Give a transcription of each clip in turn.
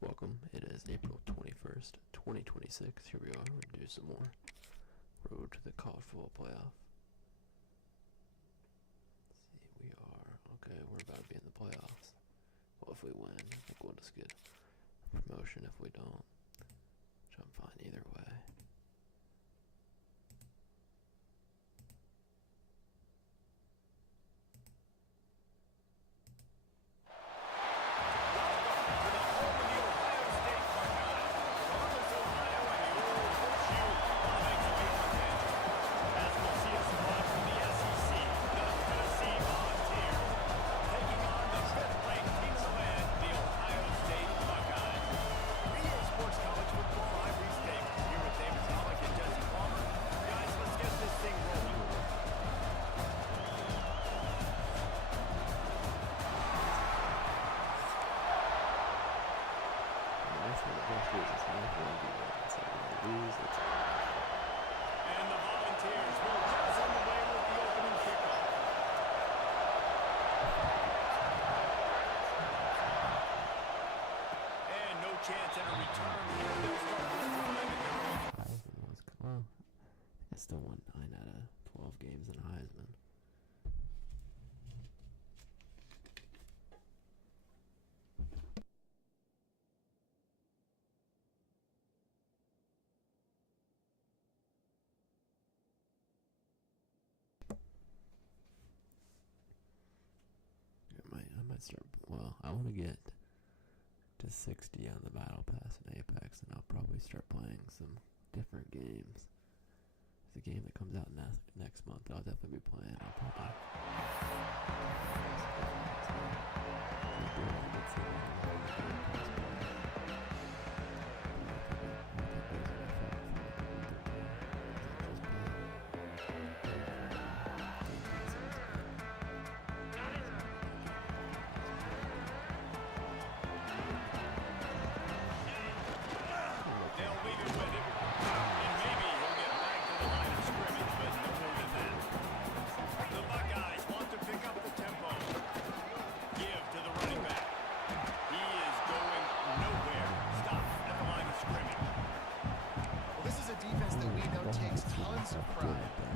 Welcome. It is April 21st, 2026. Here we are. We're going to do some more Road to the College Football Playoff. Let's see, we are, okay, we're about to be in the playoffs. Well, if we win, I think we'll just get a promotion. If we don't, which I'm fine either way. I still won 9 out of 12 games in Heisman. I might start. Well, I want to get to 60 on the Battle Pass in Apex, and I'll probably start playing some different games. There's a game that comes out next month that I'll definitely be playing. I'll probably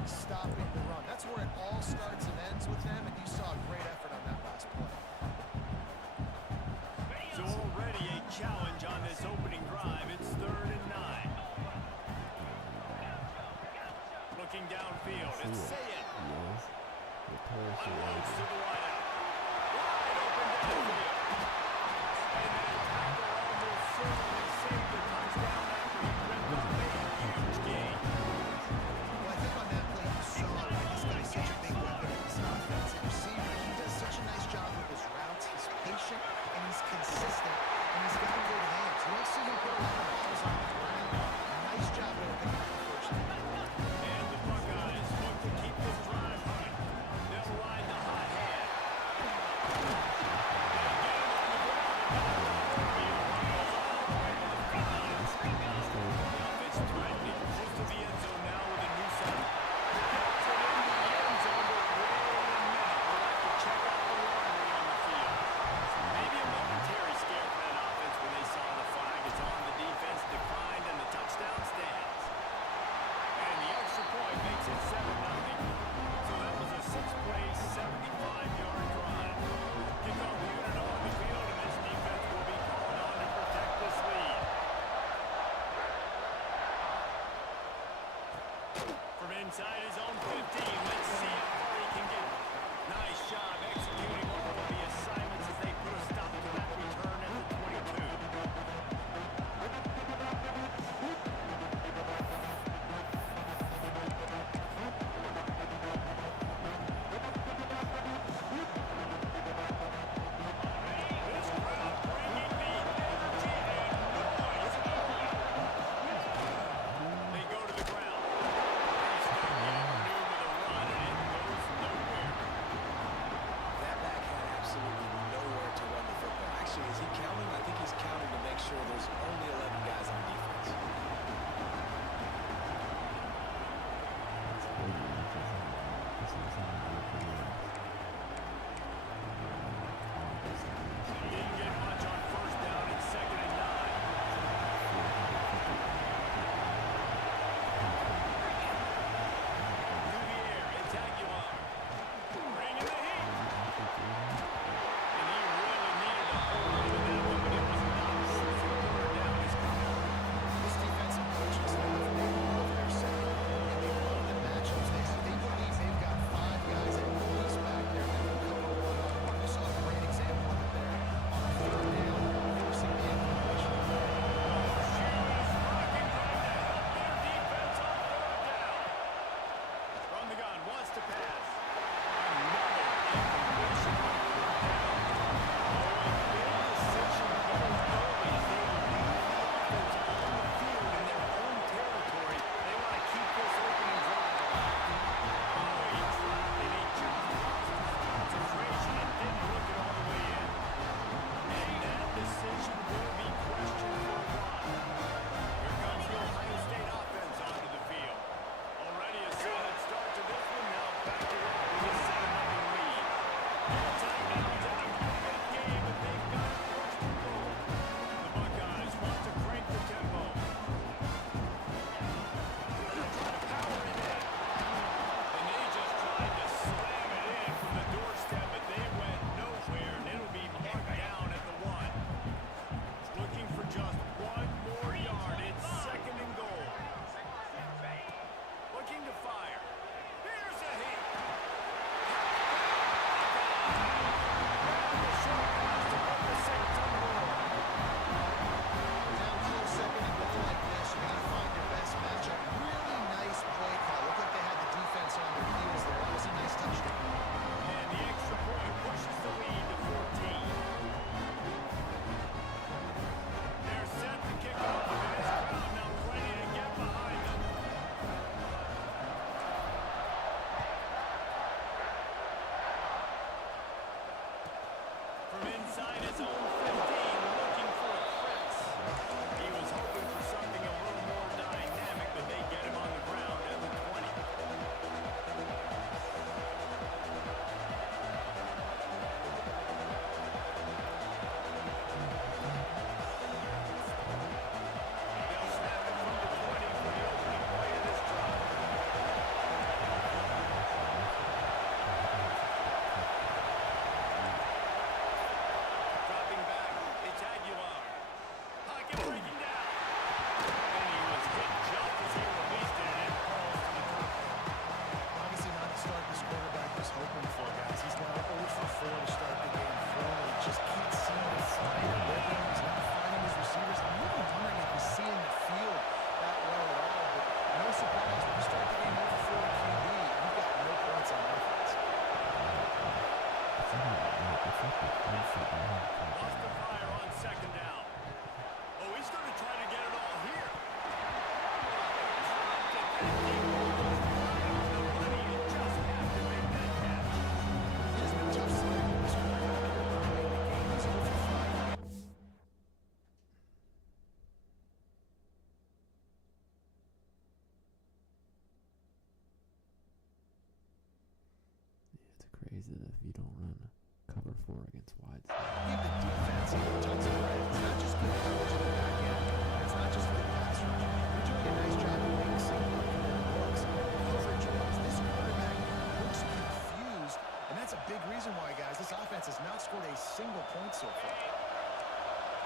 stopping the run. That's where it all starts and ends with them, and you saw a great effort on that last play. So already a challenge on this opening drive. It's 3rd and 9. Looking downfield, it's Sayed. Unloads to the wideout. Wide open downfield. And that tackle almost certainly saved the touchdown after he ripped up a huge gain. Such a big weapon in this offense. And receiver, he does such a nice job with his routes. He's patient and he's consistent, and he's got good hands. You don't see him put a lot of balls on the ground. Nice job with the first down. And the Buckeyes look to keep this drive running. They'll ride the hot hand. The offensive threatening close to the end zone now with a new setup. Inside his own 15. Let's see how far he can get. Nice job executing all of the assignments as they put a stop to that return at the 22. This crowd bringing the energy and noise. They go to the ground. Is he counting? I think he's counting to make sure there's only 11 guys on defense. Didn't get much on 1st down and 2nd and 9. inside his own 15, looking for a crease. He was hoping for something a little more dynamic, but they get him on the ground at the 20. They'll snap it from the 20 for the opening play of this drive. Dropping back, it's Aguilar. Pocket breaking down. And he was hit just as he released it, and it falls to the top. Obviously not the start this quarterback was hoping for, guys. He's now 0 for 4 to start the game. He just can't seem to find a rhythm. He's not finding his receivers. I'm really wondering if he's seeing the field that well at all. But no surprise, when you start the game 0 for 4 at QB, you've got no points on offense. Lost the fire on second down. Oh, he's going to try to get it all here. Dropped it. That thing was right on the money. You just have to make that catch. It has been tough sledding with this quarterback here. Early in the game, he's 0 for 5. It's crazy that if you don't run cover 4 against wide Give the defense tons of credit. It's not just good coverage on the back end. It's not just good pass rush. You're doing a nice job of mixing up your looks. Coverage-wise, this quarterback looks confused, and that's a big reason why, guys, this offense has not scored a single point so far.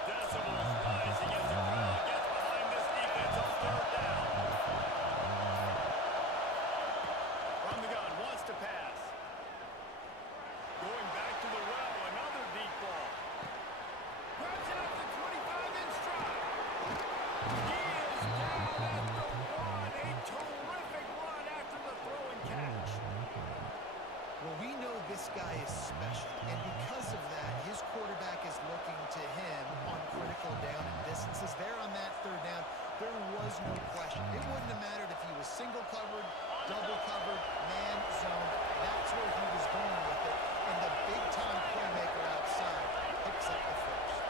Decibels rising as the crowd gets behind this defense on third down. From the gun, wants to pass. Going back to the well, another deep ball. Grabs it up to 25 in stride. He is down at the 1. A terrific run after the throw and catch. Well, we know this guy is special, and because of that, his quarterback is looking to him on critical down and distances. There on that third down, there was no question. It wouldn't have mattered if he was single covered, double covered, man, zone. That's where he was going with it, and the big-time playmaker outside picks up the first.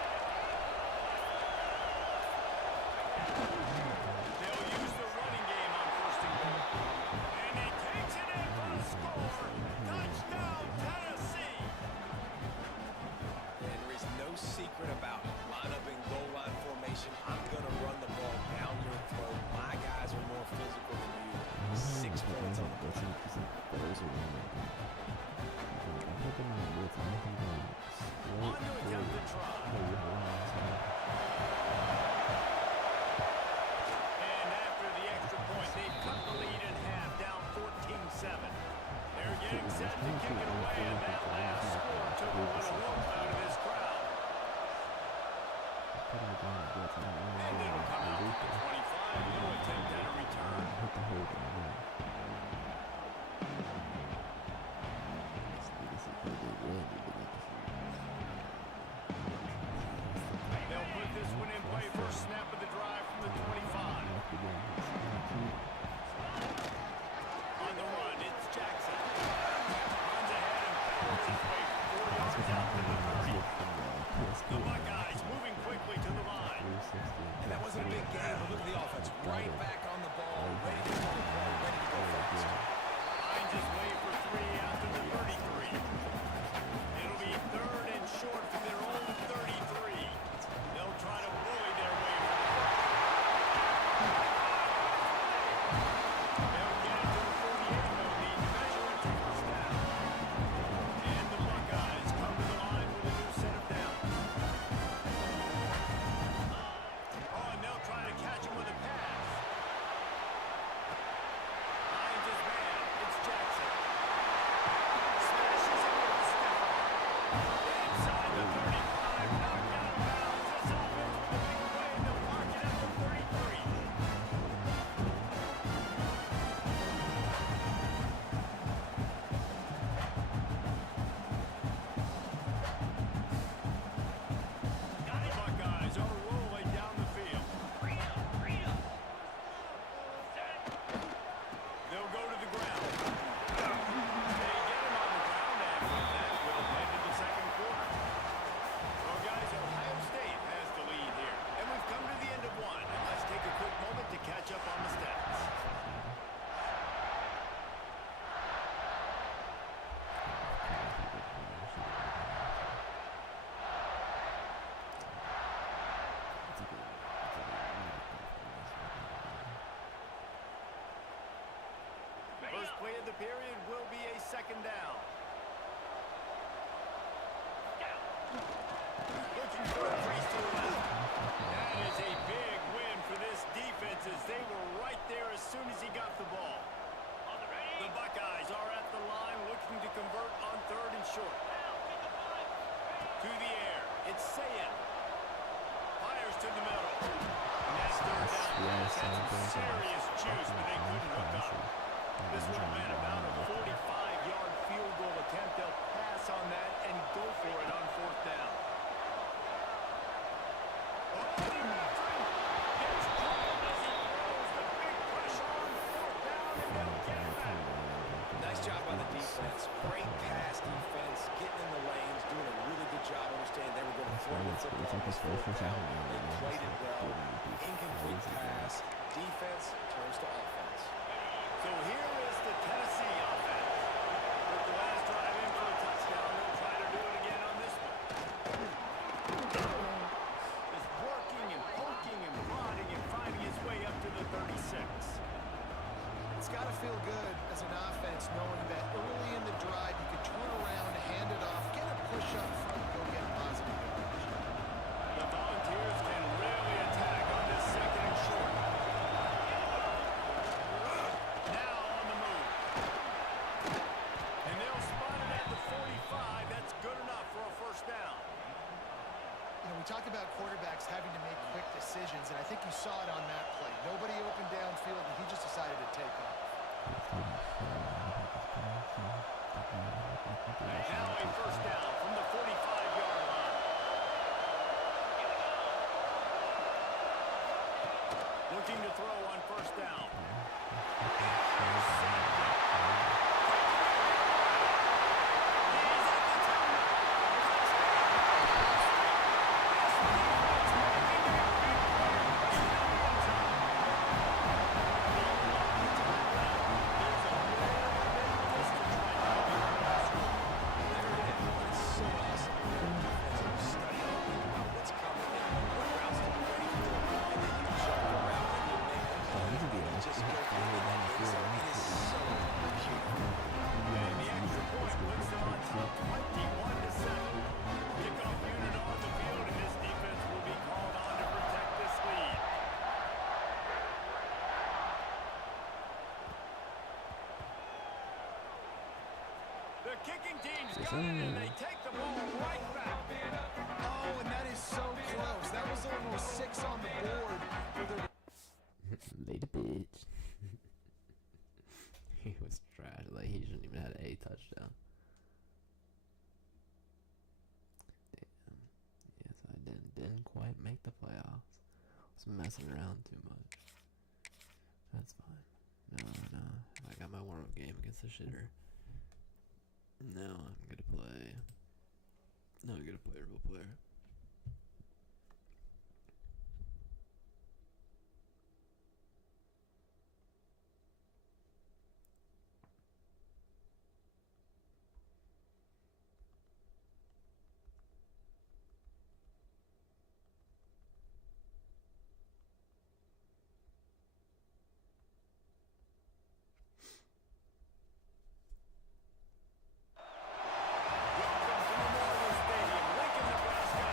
They'll use the running game on first and goal. And he takes it in for the score. Touchdown, Tennessee. And there is no secret about it. Line up in goal line formation. I'm going to run the ball down your throat. My guys are more physical than you. 6 points on the board. On to attempt the try. And after the extra point, they've cut the lead in half, down 14-7. They're getting set to kick it away, and that last score took a little warmth out of this crowd. And it'll come out to the 25. No attempt at a return. They'll put this one in play for a snap of the drive from the 25. On the run, it's Jackson. Runs ahead and powers his way 4 yards out to the 30. The Buckeyes moving quickly to the line. And that wasn't a big game, but look at the offense. Right back on the ball, ready to go fast. Finds his way for 3 after the 33. It'll be third and short from their own 33. They'll try to bully their way for the They'll get it to the 48. They'll need to measure it to first down. And the Buckeyes come to the line with a new set of downs. Oh, and they'll try to catch him with a pass. Finds his man. It's Jackson. Smashes it with a stiff arm. Inside the 35. Knocked out of bounds. This offense with a big play. They'll mark it at the 33. Buckeyes are rolling down the field. They'll go to the ground. They get him on the ground, and with that, we'll head to the second quarter. period will be a second down. Looking for a crease to the left. That is a big win for this defense as they were right there as soon as he got the ball. The Buckeyes are at the line looking to convert on 3rd and short. To the air. It's Sayin. Fires to the middle. And that's 3rd down. That's some serious juice, but they couldn't hook up. This would have been about a 45-yard field goal attempt. They'll pass on that and go for it on 4th down. Nice job by the defense. Great pass defense, getting in the lanes, doing a really good job understanding they were going to throw the football on this 4th down. They played it well. Incomplete pass. Defense turns to offense. So here is the Tennessee offense. With the last drive in for a touchdown, they'll try to do it again on this one. Just working and poking and prodding and finding his way up to the 36. It's got to feel good as an offense knowing that early in the drive you can turn around, hand it off, get a push up front, go get positive yardage. The Volunteers can really attack on this 2nd and short. Now on the move. And they'll spot it at the 45. That's good enough for a 1st down. You know, we talk about quarterbacks having to make quick decisions, and I think you saw it on that play. Nobody opened downfield, and he just decided to take off. Now a 1st down from the 45-yard line. Looking to throw on 1st down. The kicking team's got it, and they take the ball right back. Oh, and that is so close. That was almost 6 on the board for the... Made a bitch. He was trash. Like, he shouldn't even have had a touchdown. Damn. Yes, I didn't quite make the playoffs. Was messing around too much. That's fine. No. I got my warm-up game against the shitter. Now I'm gonna play. No, I'm gonna play a real player. Welcome to Memorial Stadium, Lincoln, Nebraska.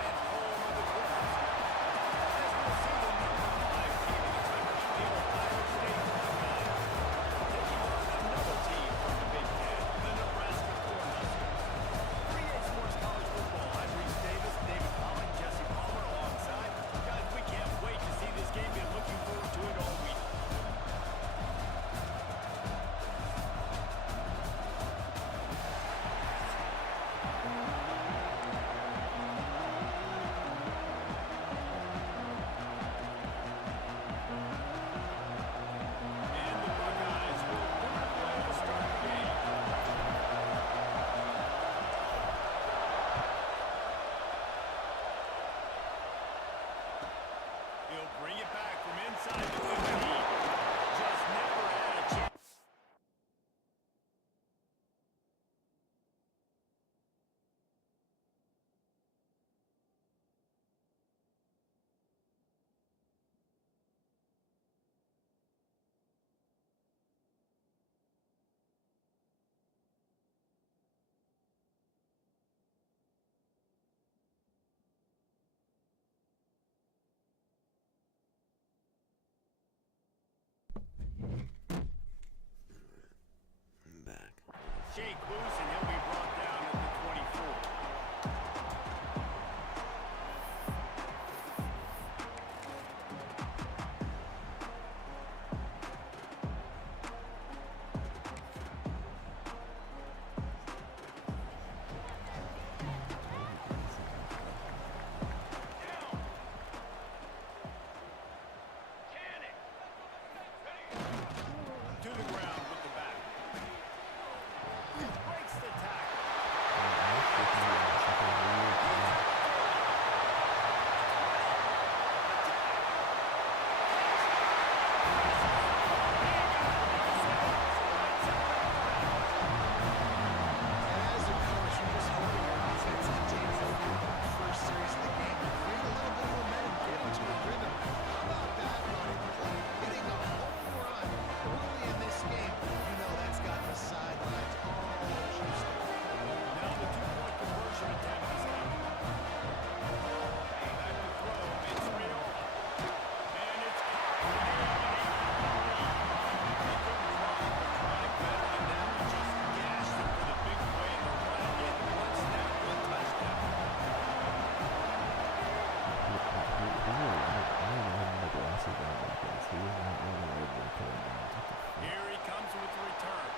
shake loose, and he'll be brought down at the 24. To the ground with the back. Breaks the tackle. As a coach, you're just hoping your offense is taking the first series of the game and create a little bit of momentum, get into a rhythm. How about that running play? Hitting a home run early in this game. You know that's got the sidelines all juiced up. Now the two-point conversion attempt is coming. Back to throw. It's Riola. And it's caught. He couldn't run the chronic better than that. He just gashed it for the big play in the run. Get one snap, one touchdown. Here he comes with the return.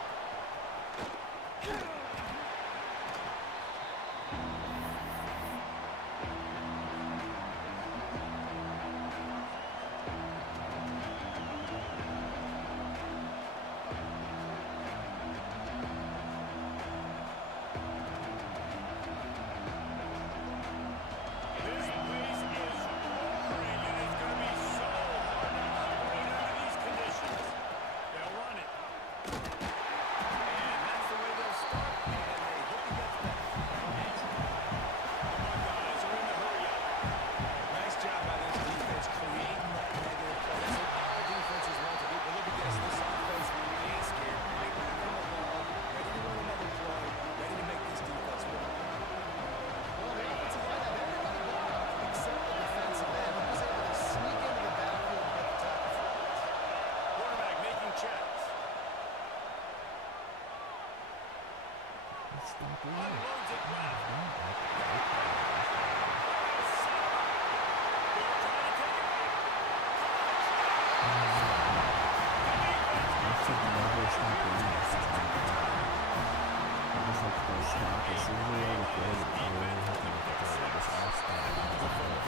This place is roaring, and it's going to be so hard to operate under these conditions. They'll run it. And that's the way they'll start, and they hope he gets back. The Buckeyes are in the hurry-up. Nice job by this defense creating that negative play. That's what all defenses want to do. But look at this. This offense ain't scared. Right back on the ball, ready to run another play, ready to make this defense work. Well, the offensive line had everybody blocked except the defensive end. He was able to sneak into the backfield and get the tackle for it. Quarterback making checks. Unloads it left. They'll try to take it back.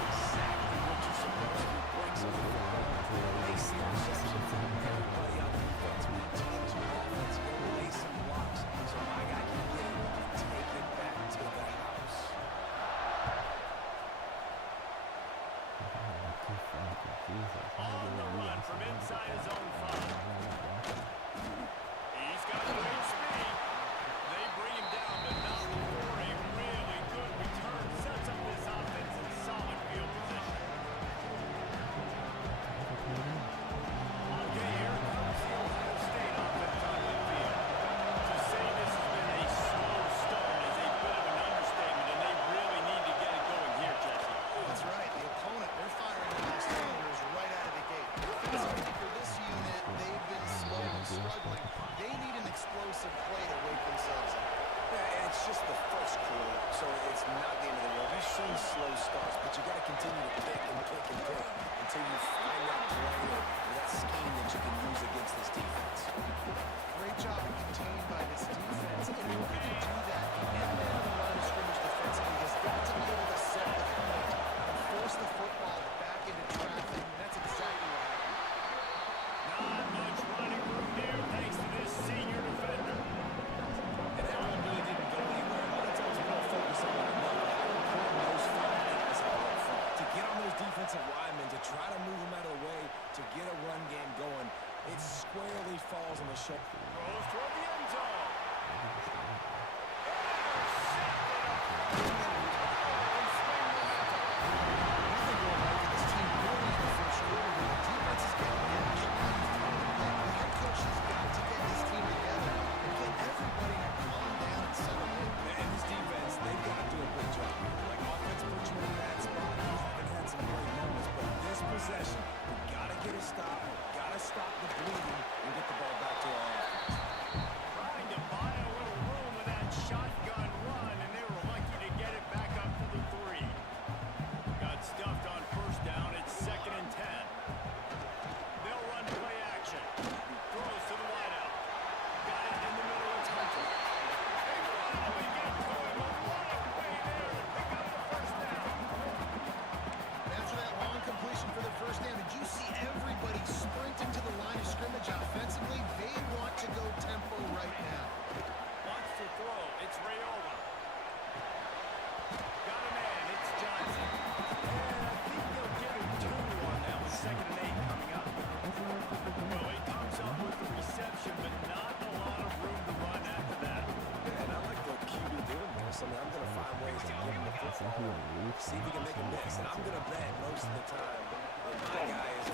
Exactly what you're supposed to do. Breaks up the ball. Lay some receptions on everybody on defense. When you teams your offense, you gotta lay some blocks. So my guy can get it and take it back to the house. On the run from inside his own 5. He's got great speed. They bring him down, but not before a really good return. Sets up this offense in solid field position. Okay, here comes the Ohio State offense on the field. To say this has been a slow start is a bit of an understatement, and they really need to get it going here, Jesse. That's right. The opponent, they're firing on all cylinders right out of the gate. Defensively for this unit, they've been slow and struggling. They need an explosive play to wake themselves up. Yeah, and it's just the first quarter, so it's not the end of the world. We've seen slow starts, but you got to continue to pick and pick and pick until you find that play or that scheme that you can use against this defense. Great job of containing by this defense. And in order to do that, the end man of the line of scrimmage defensively has got to be able to set the point and force the football back into traffic. And that's exactly what happened. Not much running room here thanks to this senior defender. And that one really didn't go anywhere. A lot of times we don't focus on that enough. How important those 5 guys are up front to get on those defensive linemen, to try to move them out of the way, to get a run game going. It squarely falls on the shoulder. Throws toward the end zone. Nothing going right for this team really in the first quarter. The defense is getting gashed. The head coach has got to get his team together and get everybody to calm down and settle in. And this defense, they've got to do a good job here. Like, offense put you in that spot. You haven't had some great moments, but this possession, we got to get a stop, got to stop the bleeding, and get the ball back to our offense. see if he can make a miss. And I'm going to bet most of the time that my guy is...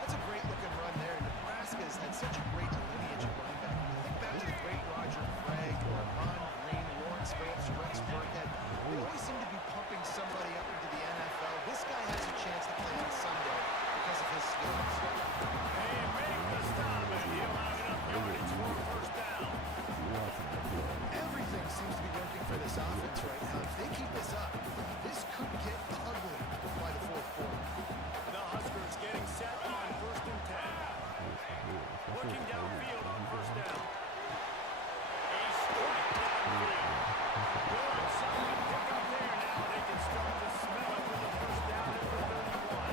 That's a great looking run there. Nebraska has had such a great lineage of running back. Think back to the great Roger Craig or Ron Green, Lawrence Phillips, Rex Burkhead. They always seem to be pumping somebody up into the NFL. This guy has a chance to play on Sunday because of his skills. Hey, make the stop, and he'll have enough yardage for a first down. Everything seems to be working for this offense right now. If they keep this up, this could get ugly by the fourth quarter. The Huskers getting set on 1st and 10. Looking downfield on first down. A strike downfield. Good, solid pick up there. Now they can start to smell it with a first down at the 31.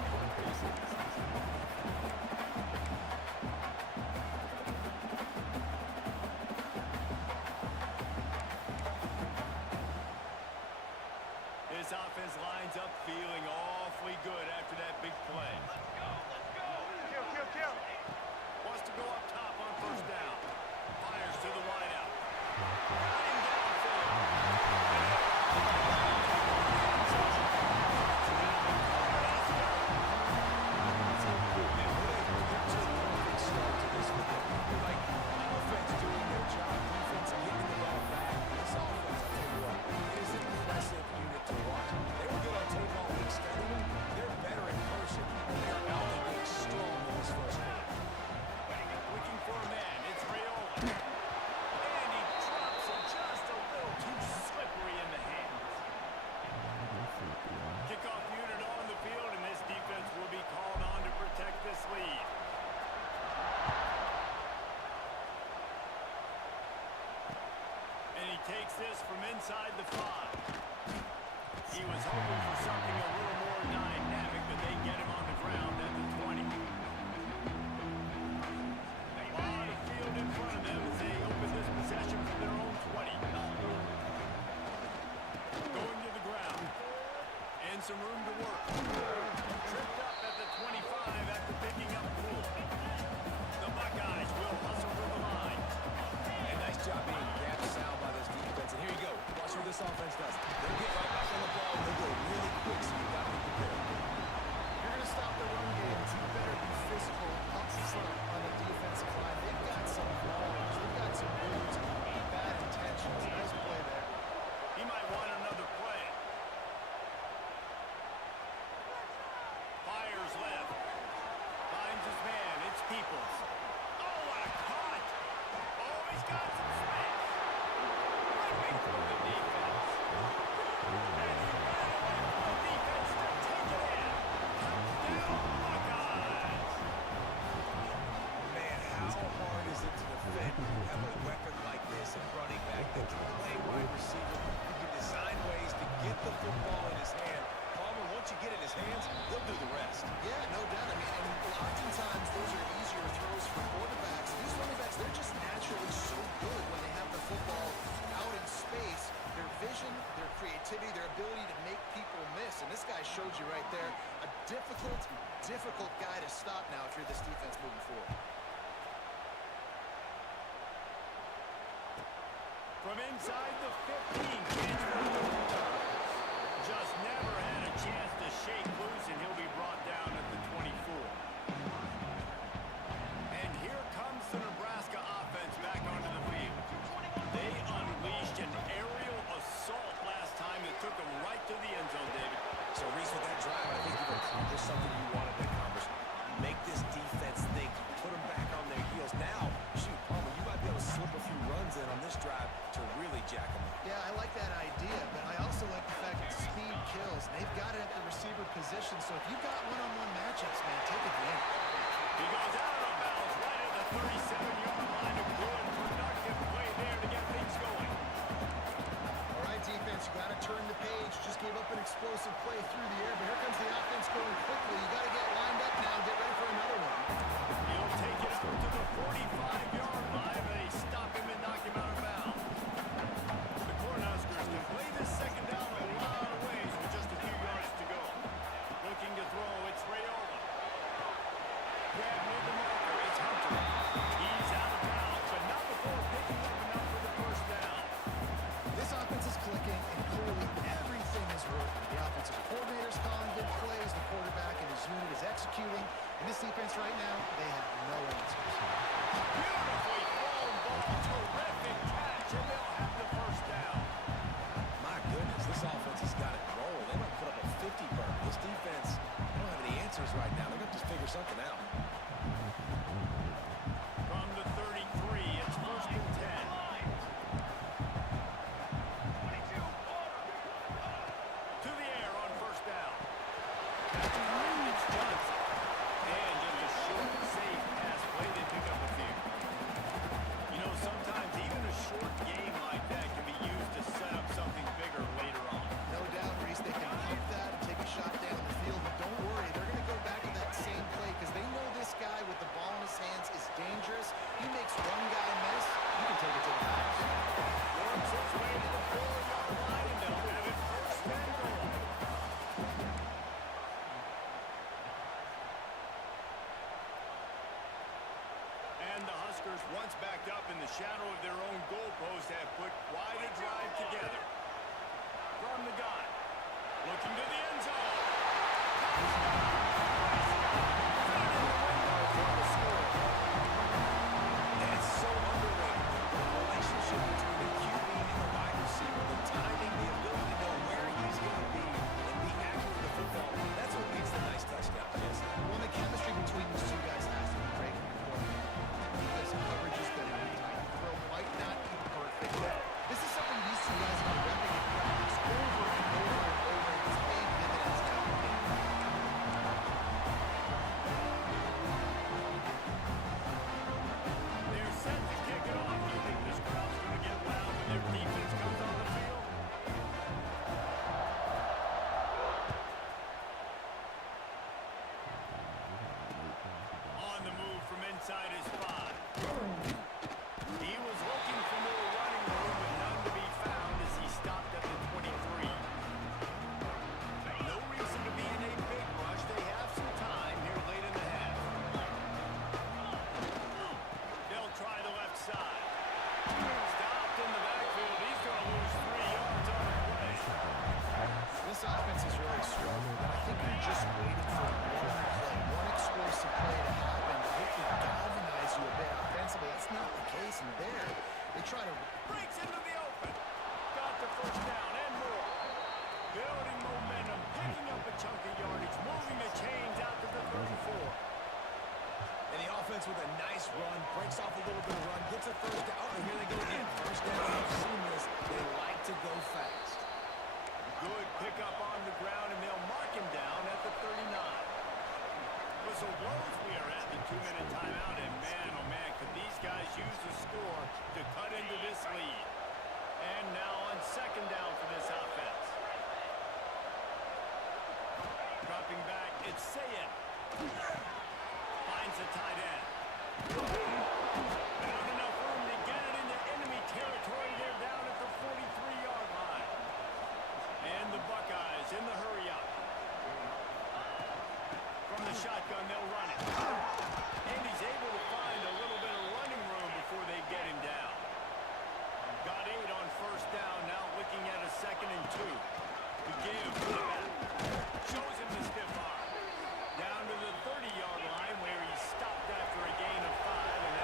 This offense lines up feeling awfully good after that big play. Let's go, let's go. Kill. Wants to go up top on first down. Fires to the wideout. Running Offense doing their job. Defense getting the ball back. This offense, I'll tell you what, is an impressive unit to watch. They were good on tape all week studying them. They're better in person. They're out to being strong in this first quarter. looking for a man. It's Rayola. And he drops it just a little too slippery in the hands. Kickoff unit on the field, and this defense will be called on to protect this lead. And he takes this from inside the 5. He was hoping for something a little more dynamic, but they get him on the ground at the 20. A lot of field in front of them as they open this possession from their own 20. Going to the ground. And some room to work. Tripped up at the 25 after picking up Poole. The Buckeyes will hustle to the line. And nice job being gap sound by this defense. And here you go. Watch what this offense does. They'll get right back on the ball. They'll go really quick, so you got to be prepared. If you're going to stop the run games, you better be physical up front on the defensive line. They've got some balls. They've got some moves. Bad intentions. Nice play there. He might want another play. Fires left. Finds his man. It's Peoples. Oh, what a cut! Oh, he's got some space. Ripping through the defense. And he ran over the defense to take it in. Touchdown, Buckeyes. Man, how hard is it to defend when you have a weapon like this at running back that can play wide receiver, who can design ways to get the football in his hand? Palmer, once you get it in his hands, he'll do the rest. Yeah, no doubt. I mean, and oftentimes those are easier throws for quarterbacks. These running backs, they're just naturally so good when they have the football out in space. Their vision, their creativity, their ability to make people miss. And this guy showed you right there, a difficult guy to stop now if you're this defense moving forward. From inside the 15, just never had a chance to shake loose, and he'll be brought down at the 24. And here comes the Nebraska offense back onto the field. They unleashed an aerial assault last time that took them right to the end zone, David. So, Reese, with that drive, I think you've accomplished something you wanted to accomplish. Make this defense think. Put them back on their heels. Now, shoot, Palmer, you might be able to slip a few runs in on this drive to really jack them up. Yeah, I like that idea, but I also like the fact that speed kills. They've got it at the receiver position, so if you've got one-on-one matchups, man, take advantage. He goes out of bounds right at the 37-yard line. A good, productive play there to get things going. All right, defense, you got to turn the page. Just gave up an explosive play through the air, but here comes the offense going quickly. You got to get lined up now and get ready for another one. He'll take it up to the 45-yard line, but they stop him and knock him out of bounds. The Cornhuskers can play this second down a lot of ways with just a few yards to go. Looking to throw, it's Rayola. Grab near the marker, it's Hunter. He right now, they have no answers. Beautifully thrown ball. Terrific catch, and they'll have the first down. My goodness, this offense has got it rolling. They might put up a 50 burger. This defense, they don't have any answers right now. They're going to have to figure something out. From the 33, it's first and 10. To the air on first down. It's Johnson. And just a short, safe pass play. They pick up a few. You know, sometimes even a short game like that can be used to set up something bigger later on. No doubt, Reese, they can pump that and take a shot down the field. But don't worry, they're going to go back to that same play because they know this guy with the ball in his hands is dangerous. He makes one guy miss, you can take it to the house. Works his way to the 4-yard line, and they'll have it first and goal. And the Huskers, once backed up in the shadow of their own goalpost, have put quite a drive together. From the gun, looking to the end zone. It's so underrated. The relationship between the QB and the wide receiver, the timing, the ability to know where he's going to be and be accurate with the football, that's what makes the nice touchdown. Yes. Well, the chemistry between these two guys has to be great from the quarterback. Because coverage is going to be tight. The throw might not be perfect, but this is something these two guys have been repping in practice over and over and over. It's paid dividends now. They're set to kick it off. Do you think this crowd's going to get loud when their defense comes on the field? On the move from inside his 5. He was looking for more running room, but none to be found as he stopped at the 23. No reason to be in a big rush. They have some time here late in the half. They'll try the left side. Stopped in the backfield. He's going to lose 3 yards on the play. This offense is really strong, but I think you're just waiting for one explosive play to happen to hopefully galvanize you a bit offensively. That's not the case, and there they try to. Breaks into the open. Got the first down and more. Building momentum, picking up a chunk of yardage, moving the chains out to the 34. And the offense with a nice run, breaks off a little bit of run, gets a first down. Oh, and here they go again. First down. I've seen this. They like to go fast. Good pickup on the ground, and they'll mark him down at the 39. Whistle blows. We are at the 2-minute timeout, and man, oh man, could these guys use the score to cut into this lead. And now on second down for this offense. Dropping back, it's Sayed. Finds the tight end. Not enough room to get it into enemy territory. They're down at the 43-yard line. And the Buckeyes in the hurry up. From the shotgun, they'll run it. And he's able to find a little bit of running room before they get him down. Got 8 on first down, now looking at a 2nd and 2. To give to the back. Shows him the stiff arm. Down to the 30-yard line where he stopped after a gain of 5 and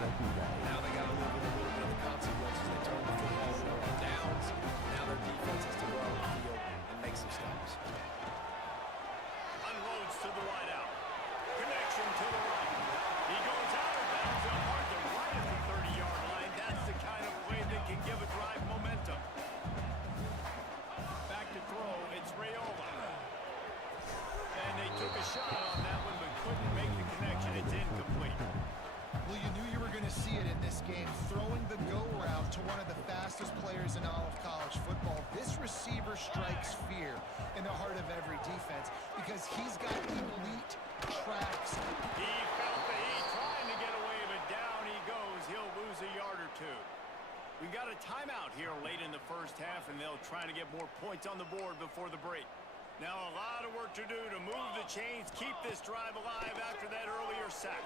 like he's right. Now they got to live with a little bit of the consequences. They turn the football over on downs. Now their defense has to go out on the field and make some stops. Unloads to the wide out. Connection to the right. He goes out of bounds and marks it right at the 30-yard line. That's the kind of play that can give a drive momentum. Back to throw. It's Rayola. And they took a shot on that one, but couldn't make the connection. It's incomplete. Well, you knew you were going to see it in this game. Throwing the go route to one of the fastest players in all of college football. This receiver strikes fear in the heart of every defense because he's got elite tracks. He felt the heat trying to get away, but down he goes. He'll lose a yard or two. We got a timeout here late in the first half, and they'll try to get more points on the board before the break. Now a lot of work to do to move the chains, keep this drive alive after that earlier sack.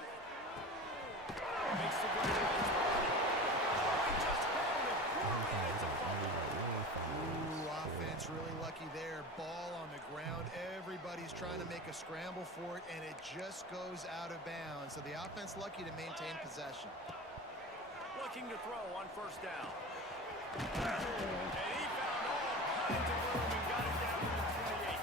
Makes the great defense. Oh, he just held it poorly, and it's a fumble. Ooh, offense really lucky there. Ball on the ground. Everybody's trying to make a scramble for it, and it just goes out of bounds. So the offense lucky to maintain possession. Looking to throw on first down. And he found all kinds of room and got it down to the 28.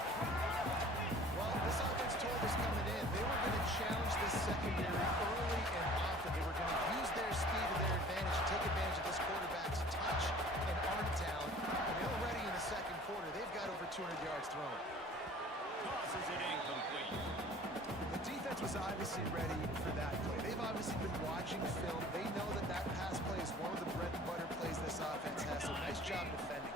Well, this offense told us coming in they were going to challenge this secondary early and often. They were going to use their speed to their advantage, take advantage of this quarterback's touch and arm talent. And already in the second quarter, they've got over 200 yards thrown. Tosses it incomplete. The defense was obviously ready for that play. They've obviously been watching film. They know that that pass play is one of the bread and butter plays this offense has. So nice job defending.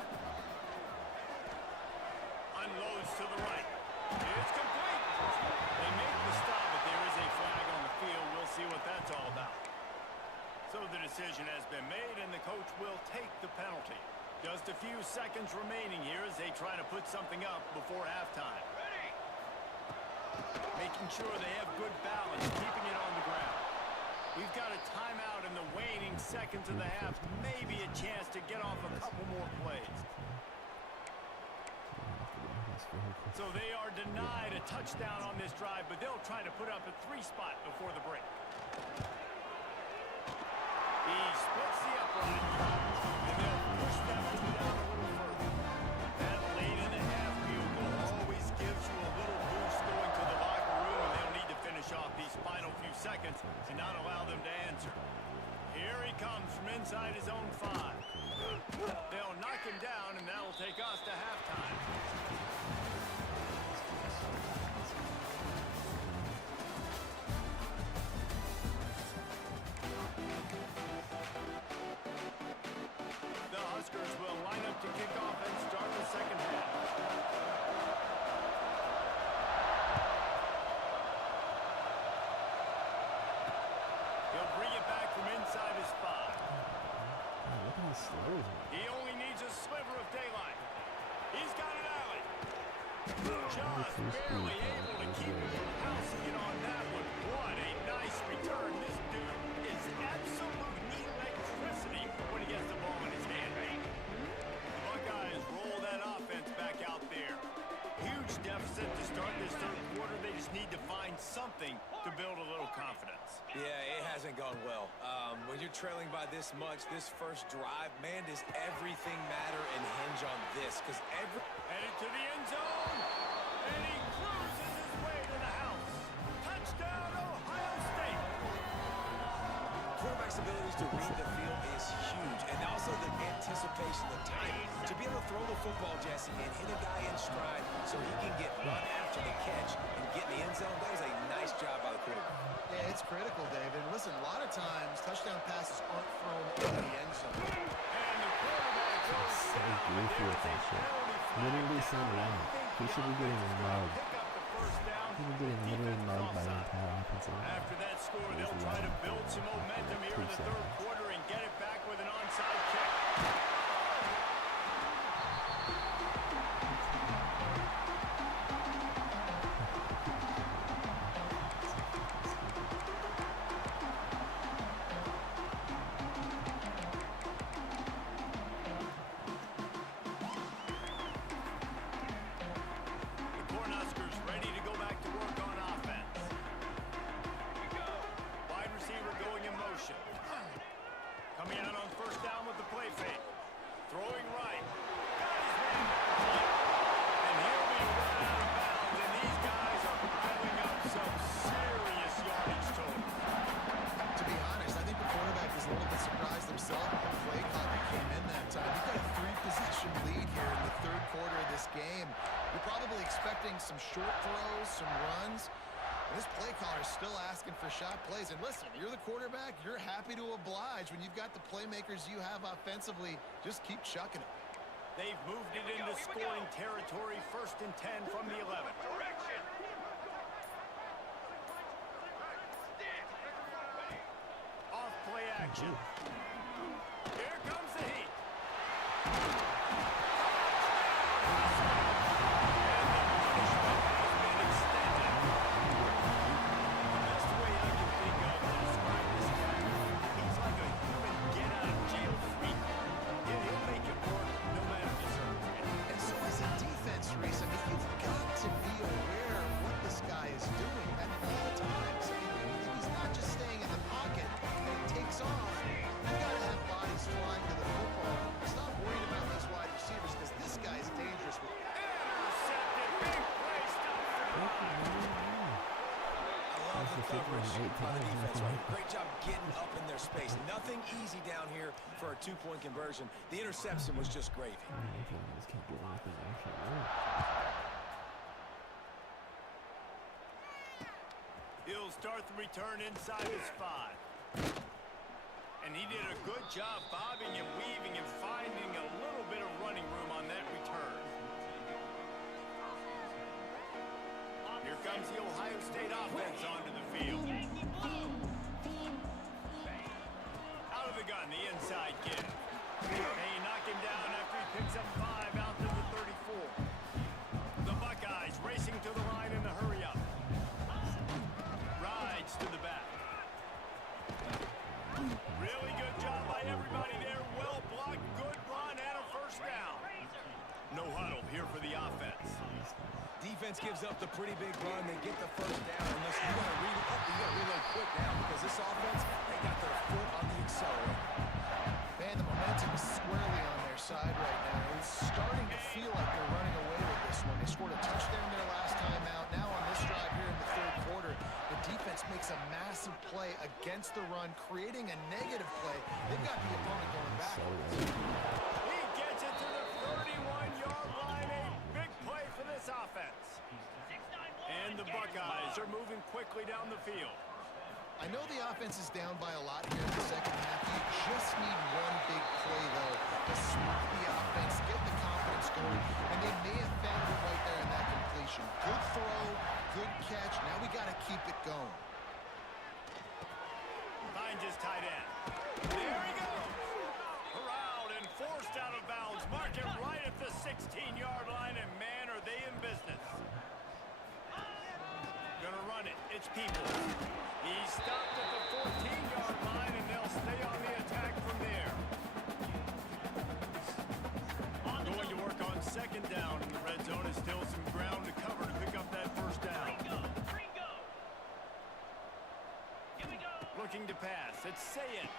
Unloads to the right. It's complete. They make the stop, but there is a flag on the field. We'll see what that's all about. So the decision has been made, and the coach will take the penalty. Just a few seconds remaining here as they try to put something up before halftime. Making sure they have good balance, keeping it on the ground. We've got a timeout in the waning seconds of the half. Maybe a chance to get off a couple more plays. So they are denied a touchdown on this drive, but they'll try to put up a 3-spot before the break. He splits the upright, and they'll push that one down a little further. That late in the half field goal always gives you a little boost going to the locker room, and they'll need to finish off these final few seconds and not allow them to answer. Here he comes from inside his own 5. They'll knock him down, and that'll take us to halftime. The Huskers will line up to kick off and start the second half. He'll bring it back from inside his 5. He only needs a sliver of daylight. He's got an alley. Just barely able to keep him from housing it on that one. What a nice return. This dude is absolute electricity when he gets the ball in his hand. The Buckeyes roll that offense back out there. Huge deficit to start this third quarter. They just need to find something to build a little confidence. Yeah, it hasn't gone well. When you're trailing by this much, this first drive, man, does everything matter and hinge on this? Because Headed to the end zone, and he cruises his way to the house. Touchdown, Ohio State. quarterback's abilities to read the field is huge, and also the anticipation, the timing. To be able to throw the football, Jesse, and hit a guy in stride so he can get run after the catch and get in the end zone, that was a nice job by the quarterback. Yeah, it's critical, David. Listen, a lot of times touchdown passes aren't thrown in the end zone. And the quarterback goes So down. goofy with that shit. Literally so wrong. He should be getting mugged. Pick up the first down. He should be getting literally mugged by the entire offensive line. After that score, they'll try to build some momentum here in the third quarter and get it back with an onside kick. The Cornhuskers ready to go back to work on offense. Wide receiver going in motion. short throws, some runs. And this play caller is still asking for shot plays. And listen, you're the quarterback. You're happy to oblige when you've got the playmakers you have offensively. Just keep chucking it. They've moved it into scoring territory. 1st and 10 from the 11. Off play action. Here comes the heat. Great job getting up in their space. Nothing easy down here for a 2-point conversion. The interception was just gravy. He'll start the return inside his 5. And he did a good job bobbing and weaving and finding a little bit of running room on that return. Here comes the Ohio State offense onto the field. Out of the gun, the inside kid. They knock him down after he picks up 5 out to the 34. The Buckeyes racing to the line in the hurry-up. Rides to the back. Really good job by everybody there. Well blocked, good run, and a 1st down. No huddle here for the offense. Defense gives up the pretty big run. They get the 1st down. And listen, you got to reload quick now because this offense, they got their foot on the accelerator. Man, the momentum is squarely on their side right now. It's starting to feel like they're running away with this one. They scored a touchdown their last time out. Now on this drive here in the 3rd quarter, the defense makes a massive play against the run, creating a negative play. They've got the opponent going backwards. He gets it to the 31-yard line. A big play for this offense. And the Buckeyes are moving quickly down the field. I know the offense is down by a lot here in the 2nd half. You just need one big play, though, to spark the offense, get the confidence going, and they may have found it right there in that completion. Good throw, good catch. Now we got to keep it going. Finds his tight end. There he goes. Corralled and forced out of bounds. Mark it right at the 16-yard line, and man, are they in business. Gonna run it. It's Peoples. He stopped at the 14-yard line, and they'll stay on the attack from there. Going to work on 2nd down, and the red zone is still some ground to cover to pick up that 1st down. Looking to pass. It's Sayet.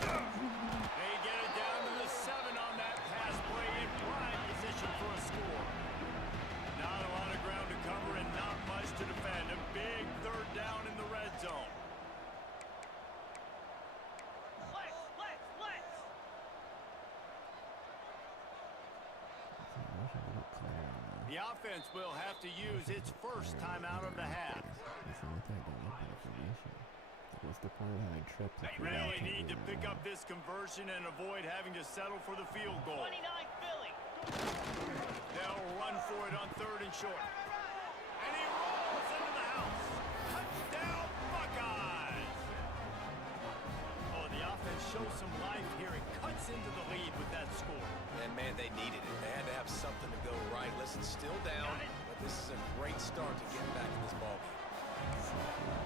They get it down to the 7 on that pass play in prime position for a score. Not a lot of ground to cover and not much to defend. A big 3rd down in the red zone. The offense will have to use its 1st timeout of the half. What's the point of having trips? They really need to pick up this conversion and avoid having to settle for the field goal. They'll run for it on 3rd and short. And he rolls into the house. Touchdown, Buckeyes! Oh, the offense shows some life here. It cuts into the lead with that score. And, man, they needed it. They had to have something to go right. Listen, still down, but this is a great start to getting back in this ballgame.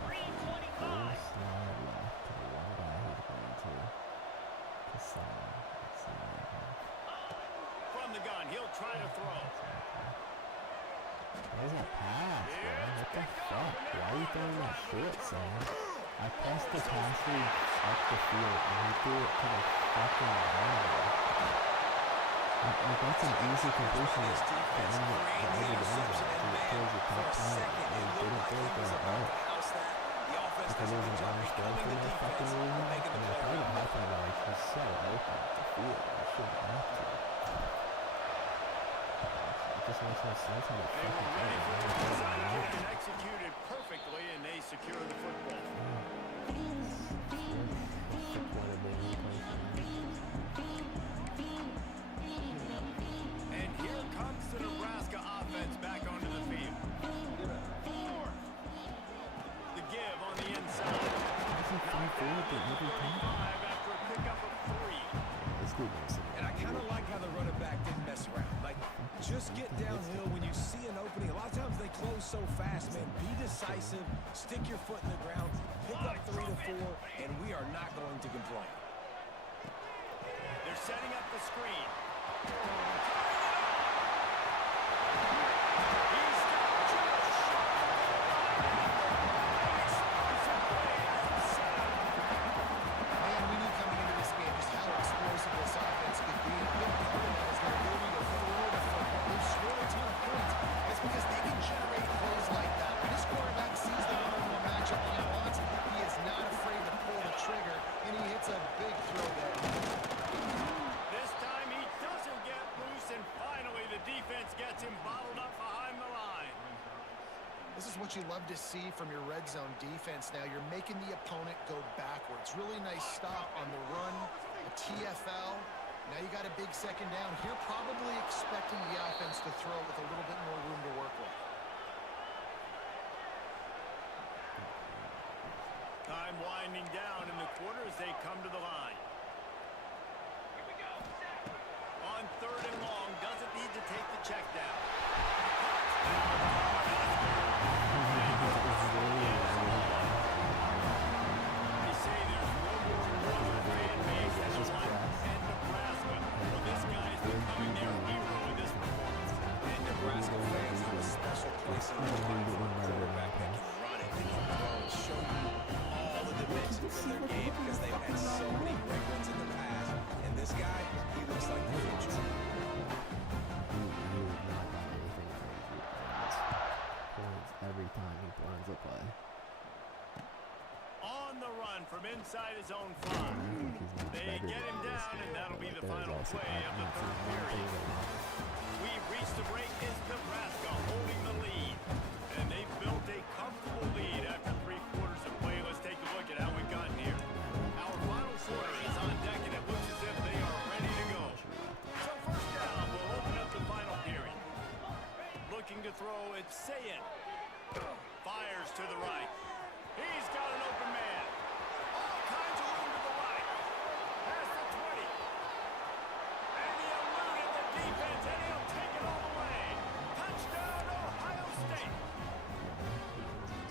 3:25. From the gun, he'll try to throw. Where's that pass, man? What the fuck? Why are you throwing that short, Sam? I pressed the pass lead up the field, and he threw it to the fucking ground. Like, that's an easy completion to end the other down towards the top line. And he didn't throw it that hard. Because it was an honest goal for no fucking reason. And I thought it happened, like, he's so open at the field. I shouldn't have to. It just They were ready for the onside kick and executed perfectly, and they secured the football. And here comes the Nebraska offense back onto the field. The give on the inside. After a pickup of 3. And I kind of like how the running back didn't mess around. Like, just get downhill when you see an opening. A lot of times they close so fast, man. Be decisive, stick your foot in the ground, pick up 3 to 4, and we are not going to complain. They're setting up the screen. Man, we knew coming into this game just how explosive this offense could be. A big part of that is their ability to throw the football. They've scored a ton of points. It's because they can generate plays like that. When this quarterback sees the one-on-one matchup he wants, he is not afraid to pull the trigger, and he hits a big throw there. This time he doesn't get loose, and finally the defense gets him bottled up behind the line. This is what you love to see from your red zone defense now. You're making the opponent go backwards. Really nice stop on the run, a TFL. Now you got a big second down. Here probably expecting the offense to throw with a little bit more room to work with. Time winding down in the quarter as they come to the line. On 3rd and long, doesn't need to take the check down. They say there's no more loyal fan base than the one and Nebraska. Well, this guy is becoming their hero in this performance. And Nebraska fans have a special place in their heart for a quarterback that can run it, that can throw and show you all the dimensions of their game because they've had so many great ones in the past. And this guy, he looks like the future. Every time he runs a play. On the run from inside his own 5. They get him down, and that'll be the final play of the 3rd period. We've reached the break. It's Nebraska holding the lead. And they've built a comfortable lead after 3 quarters of play. Let's take a look at how we've gotten here. Our final quarter is on deck, and it looks as if they are ready to go. So first down, we'll open up the final period. Looking to throw, it's Sayin. Fires to the right. He's got an open man. All kinds of room to the right. Past the 20. And he eluded the defense, and he'll take it all the way. Touchdown, Ohio State.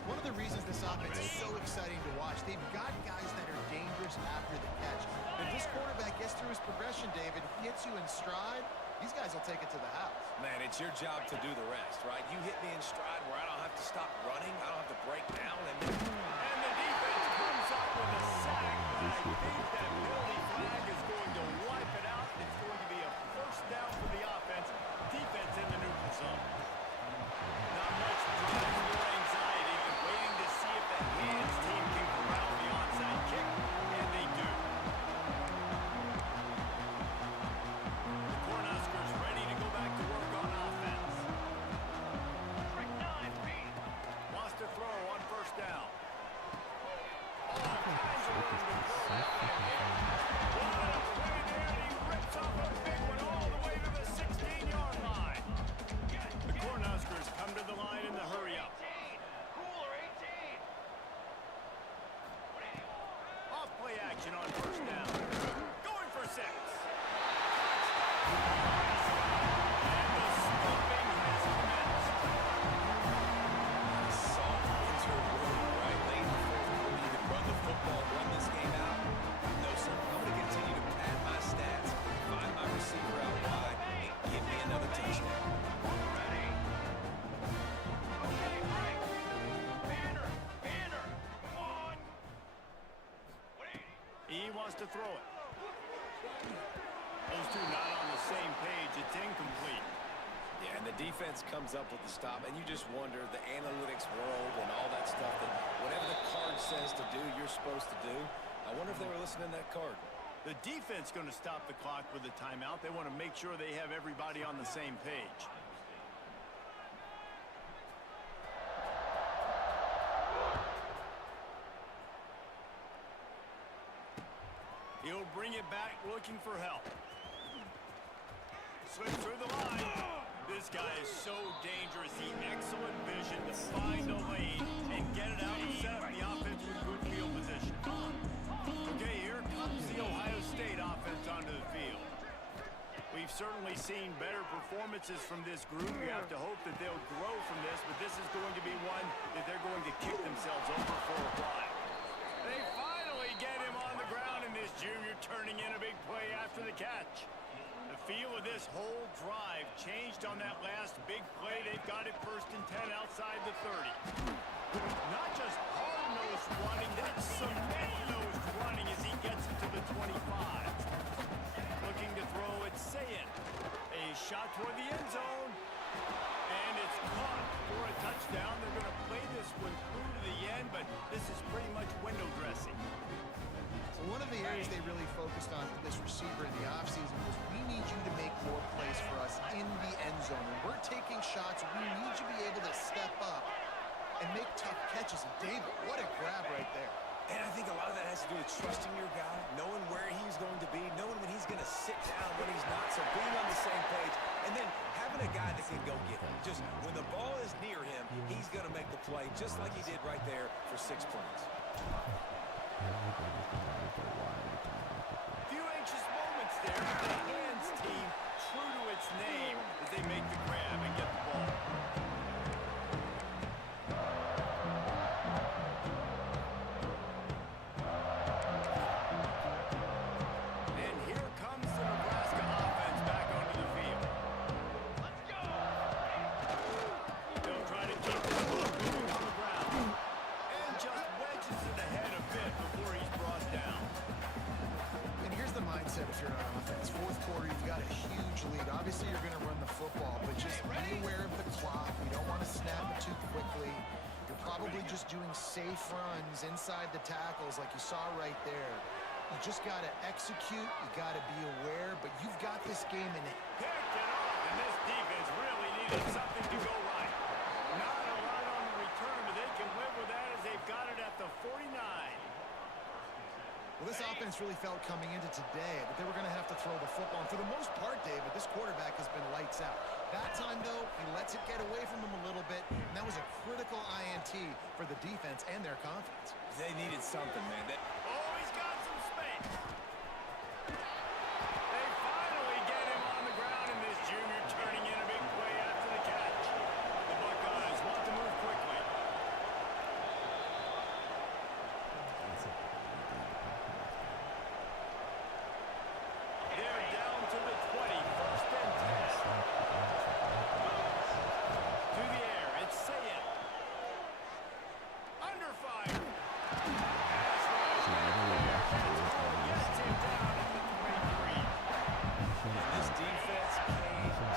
One of the reasons this offense is so exciting to watch, they've got guys that are dangerous after the catch. If this quarterback gets through his progression, David, hits you in stride, these guys will take it to the house. Man, it's your job to do the rest, right? You hit me in stride where I don't have to stop running, I don't have to break down, and the defense comes up with a sack. I think that penalty flag is going to wipe it out. It's going to be a first down for the offense. Defense in the neutral zone. Not much drive or anxiety. They're waiting to see if the hands team can corral the onside kick, and they do. Cornhuskers ready to go back to work on offense. Wants to throw on first down. All kinds of room to throw out there. What a play there, and he rips off a big one all the way to the 16-yard line. The Cornhuskers come to the line in the hurry-up. Off play action on first down. Going for 6. And the stopping has commenced. soft winter road, right? Late in the 4th quarter, you can run the football, run this game out. No, sir. I'm going to continue to pad my stats, find my receiver out wide, and give me another touchdown. He wants to throw it. Those two not on the same page. It's incomplete. Yeah, and the defense comes up with the stop, and you just wonder, the analytics world and all that stuff, that whatever the card says to do, you're supposed to do. I wonder if they were listening to that card. The defense going to stop the clock with a timeout. They want to make sure they have everybody on the same page. bring it back, looking for help. Slips through the line. This guy is so dangerous. The excellent vision to find a lane and get it out and set up the offense with good field position. Okay, here comes the Ohio State offense onto the field. We've certainly seen better performances from this group. We have to hope that they'll grow from this, but this is going to be one that they're going to kick themselves over for a while. They finally get him on the ground, and this junior turning in a big play after the catch. The feel of this whole drive changed on that last big play. They've got it 1st and 10 outside the 30. Not just hard-nosed running, that's cement-nosed running as he gets it to the 25. Looking to throw it, Sayin. A shot toward the end zone. And it's caught for a touchdown. They're going to play this one through to the end, but this is pretty much window dressing. So one of the areas they really focused on with this receiver in the offseason was we need you to make more plays for us in the end zone. When we're taking shots, we need you to be able to step up and make tough catches. And David, what a grab right there. And I think a lot of that has to do with trusting your guy, knowing where he's going to be, knowing when he's going to sit down, when he's not, so being on the same page, and then having a guy that can go get him. Just when the ball is near him, he's going to make the play, just like he did right there for 6 points. Few anxious moments there. The hands team, true to its name, as they make the grab and get the ball. And here comes the Nebraska offense back onto the field. Let's go! They'll try to keep the ball moving on the ground. And just wedges it ahead a bit before he's brought down. And here's the mindset if you're on offense. 4th quarter, you've got a huge lead. Obviously, you're going to run the football, but just be aware of the clock. You don't want to snap it too quickly. You're probably just doing safe runs inside the tackles like you saw right there. You just got to execute. You got to be aware, but you've got this game in it. Picked it off, and this defense really needed something to go right. Not a lot on the return, but they can live with that as they've got it at the 49. Well, this offense really felt coming into today that they were going to have to throw the football. And for the most part, David, this quarterback has been lights out. That time, though, he lets it get away from him a little bit, and that was a critical INT for the defense and their confidence. They needed something, man. Oh, he's got some space. They finally get him on the ground, and this junior turning in a big play after the catch. The Buckeyes want to move quickly. They're down to the 20, 1st and 10. To the air, it's Sayin. Under fire. Gets him down at the 23. And this defense came to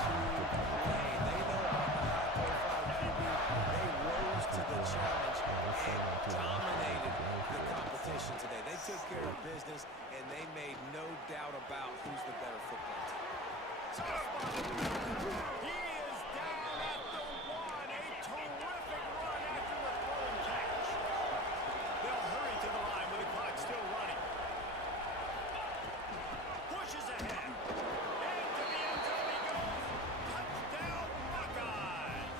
play. They know about the high-profile QB. They rose to the challenge and dominated the competition today. They took care of business, and they made no doubt about who's the better football team. He is down at the 1. A terrific run after the throw and catch. They'll hurry to the line with the clock still running. Pushes ahead. Into the end zone he goes. Touchdown, Buckeyes.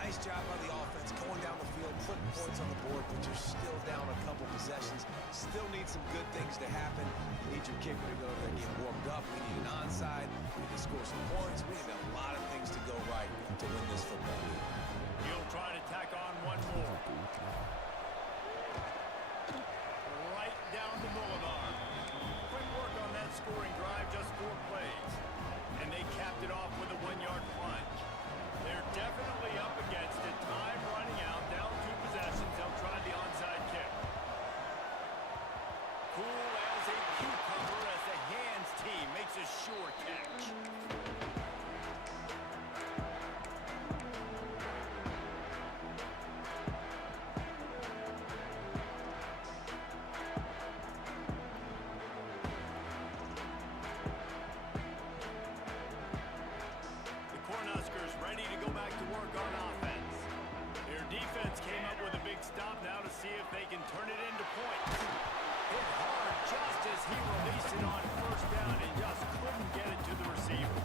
Nice job by the offense going down the field, putting points on the board, but you're still down a couple possessions. Still need some good things to happen. You need your kicker to go there and get warmed up. We need an onside. We need to score some points. We need a lot of things to go right to win this football game. He'll try to tack on one more. Right down the boulevard. Quick work on that scoring drive, just 4 plays. And they capped it off with a 1-yard plunge. They're definitely up against it. Time running out, down 2 possessions. They'll try the onside kick. Cool as a cucumber as the hands team makes a sure catch. The Cornhuskers ready to go back to work on offense. Their defense came up with a big stop now to see if they can turn it into points. Hit hard just as he released it on first down and just couldn't get it to the receiver.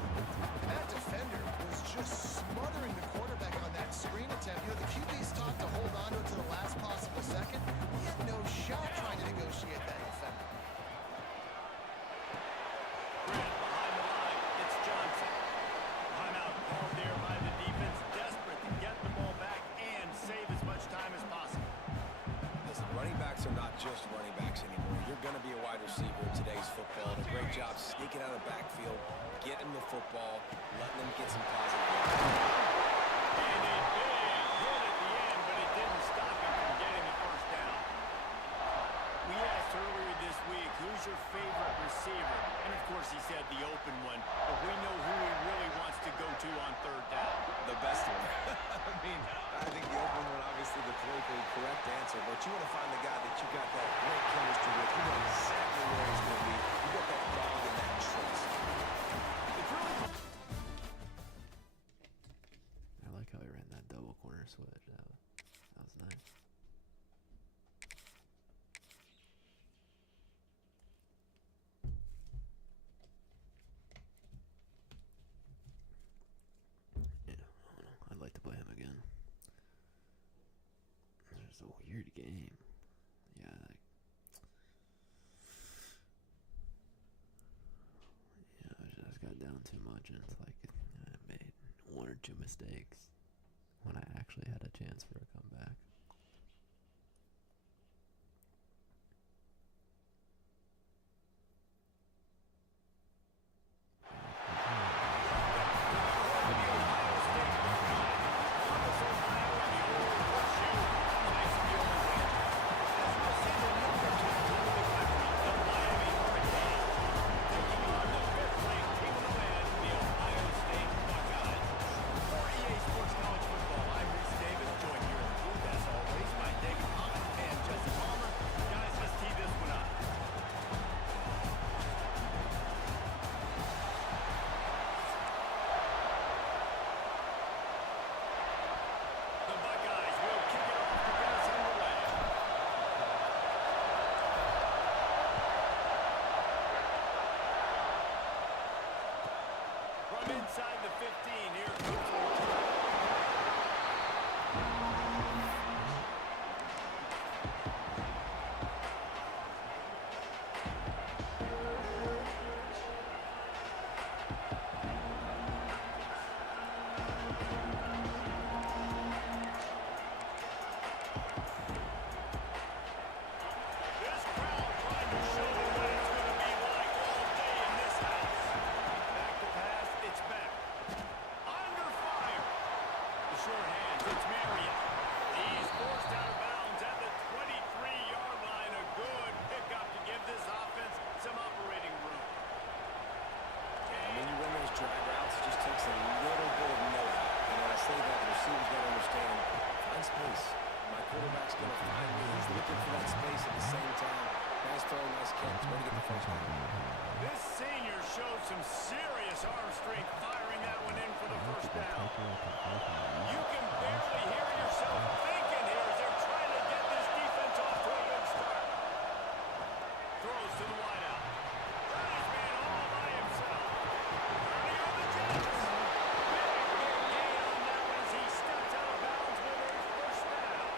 That defender was just smothering the quarterback on that screen attempt. You know, the QB's taught to hold on to it to the last possible second. He had no shot trying to negotiate that defender. Grant behind the line. It's Johnson. Timeout called there by the defense, desperate to get the ball back and save as much time as possible. Listen, running backs are not just running backs anymore. You're going to be a wide receiver in today's football. And a great job sneaking out of the backfield, getting the football, letting them get some positive yards. And a big hit at the end, but it didn't stop him from getting the first down. We asked earlier this week, who's your favorite receiver? And of course he said the open one, but we know who he really wants to go to on third down. The best one. I think the open one, obviously the politically correct answer, but you want to find the guy that you got that great chemistry with. You know exactly where he's going to be. You got that dog and that trust. It's really I like how he ran that double corner switch. That was nice. Yeah, I don't know. I'd like to play him again. It's a weird game. Yeah, like, I just got down too much, and it's like I made one or two mistakes when I actually had a chance for a comeback. inside the 15. Here comes the return. This crowd trying to show them what it's going to be like all day in this house. Back to pass, it's back. Under fire. The short hands, it's Marion. He's forced out of bounds at the 23-yard line. A good pickup to give this offense some operating room. When you run those drag routes, it just takes a little bit of know-how. And when I say that, the receiver's got to understand, find space. My quarterback's going to find me. He's looking for that space at the same time. Nice throw, nice catch. Way to get the first down. This senior showed some serious arm strength firing that one in for the first down. You can barely hear yourself thinking here as they're trying to get this defense off to a good start. Throws to the wideout. He's man all by himself. Early on the Jets. Big gain on that one as he steps out of bounds with his first down.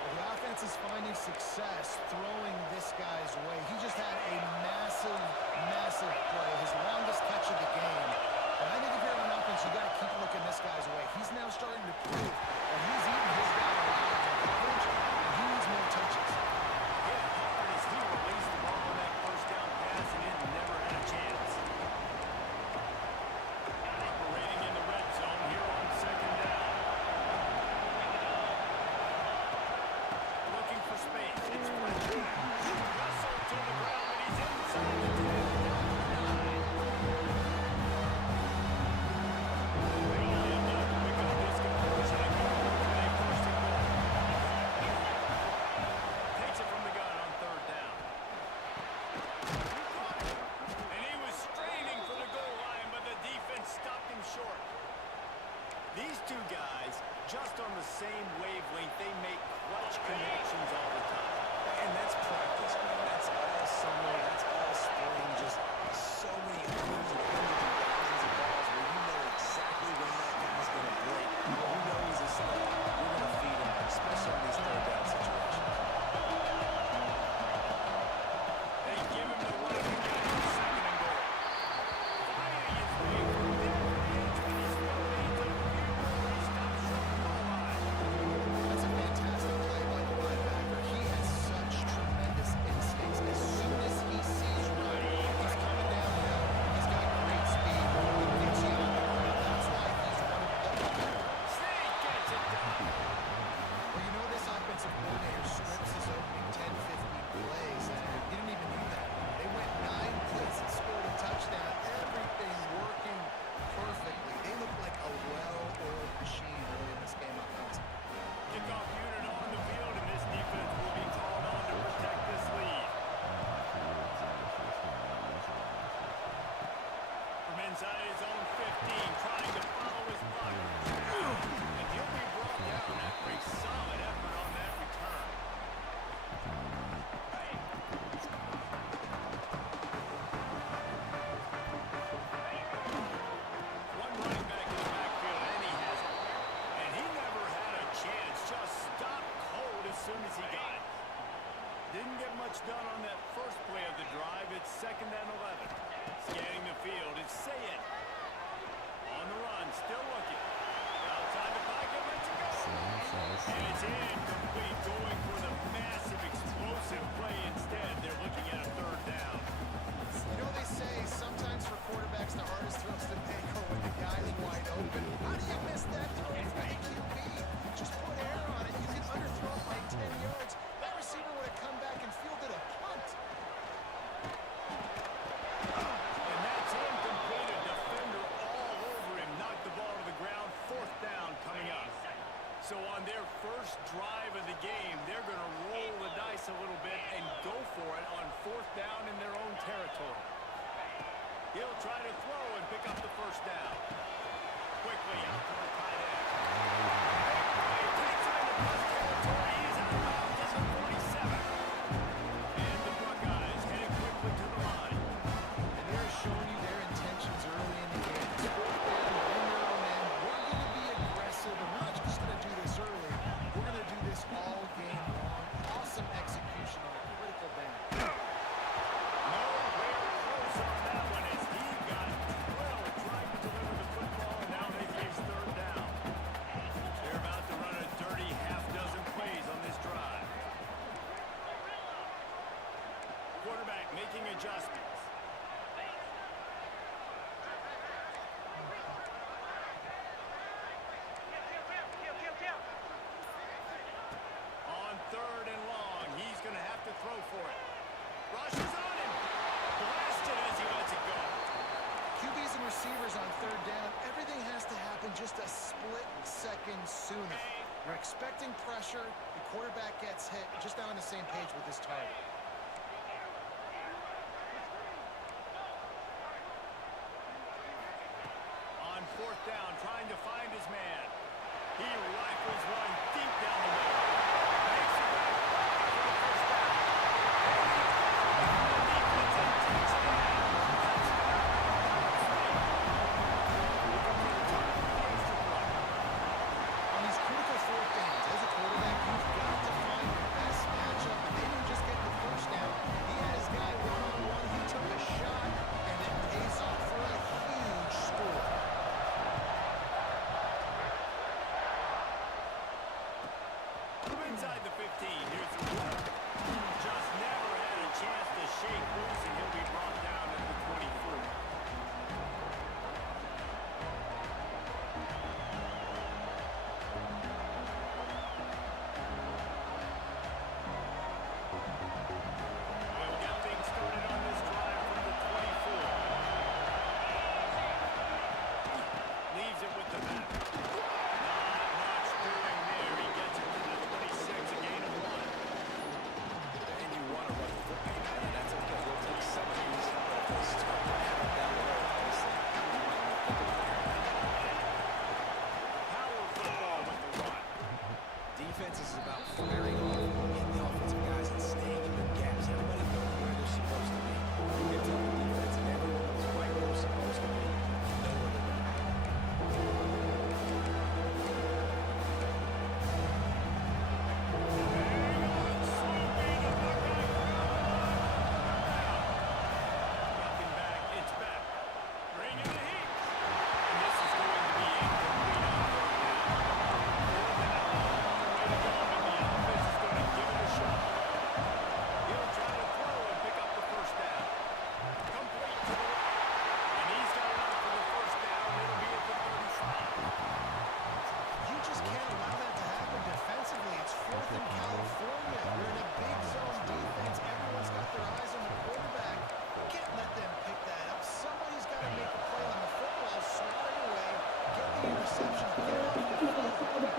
The offense is finding success throwing this guy's way. He just had a massive, massive play, his longest catch of the game. And I think if you're on offense, you got to keep looking this guy's way. He's now starting to prove that he's eating his guy alive in coverage, and he needs more touches. Hit hard as he released the ball on that first down pass, and it never had a chance. Operating in the red zone here on second down. Looking for space. It's Fletcher. Russell to the ground, but he's inside the 10. Takes it from the gun on third down. And he was straining for the goal line, but the defense stopped him short. These two guys, just on the same wavelength, they make clutch connections all the time. And that's practice, man. That's all summer, that's all spring, just so many hundreds and thousands of balls where you know exactly when that guy's going to break. You know he's a stud. You're going to feed him, especially on these third down situations. They give him the run again on 2nd and goal. Fighting his way from there to the edge, but he's still leads up the field where he stops short of the goal line. That's a fantastic play by the linebacker. He has such tremendous instincts. As soon as he sees run, he's coming downhill. He's got great speed. He gets you on the ground. That's why he's one of the better. Snake gets it down. Well, you know this offensive coordinator scripts his opening 10, 15 plays, and he didn't even need that. They went 9 plays and scored a touchdown. Everything working perfectly. They look like a well-oiled machine early in this game offensively. Kickoff unit on the field, and this defense will be called on to protect this lead. From inside his own 15, trying to follow his block. And he'll be brought down after a solid effort on that return. One running back in the backfield, and he has it. And he never had a chance. Just stopped cold as soon as he got it. Didn't get much done on that first play of the drive. It's 2nd and 11. Scanning the field, it's Sayed. On the run, still looking. Outside the pocket, lets it go. And it's incomplete, going for the massive, explosive play instead. They're looking at a 3rd down. You know they say sometimes for quarterbacks the hardest throws to make are when the guy's wide open. How do you miss that throw from the QB? Just put air on it. You can underthrow it by 10 yards. That receiver would have come back and fielded a punt. And that's incomplete. A defender all over him. Knocked the ball to the ground. 4th down coming up. So on their first drive of the game, they're going to roll the dice a little bit and go for it on 4th down in their own territory. He'll try to throw and pick up the 1st down. Quickly out to the tight end. Big play. Takes him into plus territory. He's out of bounds at the 47. And the Buckeyes heading quickly to the line. And they're showing you their intentions early in the game. It's 4th down, they're in their own end. We're going to be aggressive, and we're not just going to do this early. We're going to do this all game long. Awesome execution on a critical down. Nowhere close on that one as he got drilled trying to deliver the football, and now they face 3rd down. They're about to run a dirty half-dozen plays on this drive. Quarterback making adjustments. On 3rd and long, he's going to have to throw for it. Rushes on him. Blasted as he lets it go. QBs and receivers on 3rd down, everything has to happen just a split second sooner. You're expecting pressure, the quarterback gets hit, just not on the same page with his target. On 4th down, trying to find his man. He rifles one deep down the middle. Makes it back for the 1st down. And he defense and takes it in. On these critical 4th downs, as a quarterback, you've got to find your best matchup, and they didn't just get the 1st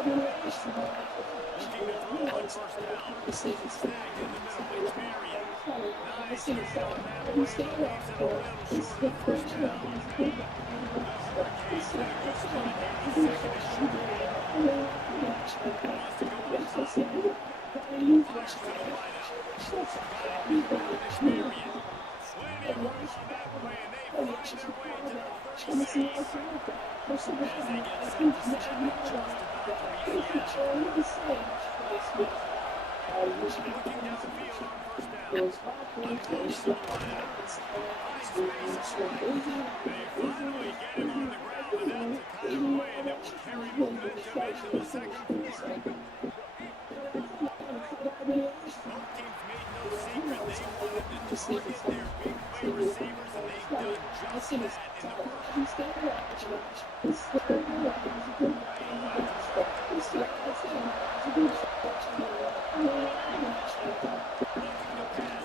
Looking to throw on first down. Snagged in the middle. It's Marion. Nice read on that play, but leaves it a little short of the first down. The Hurricanes get a good spot here with 2nd and short. Wants to go outside. Fires to the wideout. Got it before it's Marion. Plenty of room on that play, and they find their way to the 36. As they get set to snap it, just about to reach the end. Looking downfield on first down. Across the wideout. High space at 40. They finally get him on the ground, and that's the kind of play that will carry momentum into the second quarter. Both teams made no secret they wanted to target their big play receivers, and they've done just that in the first looking to pass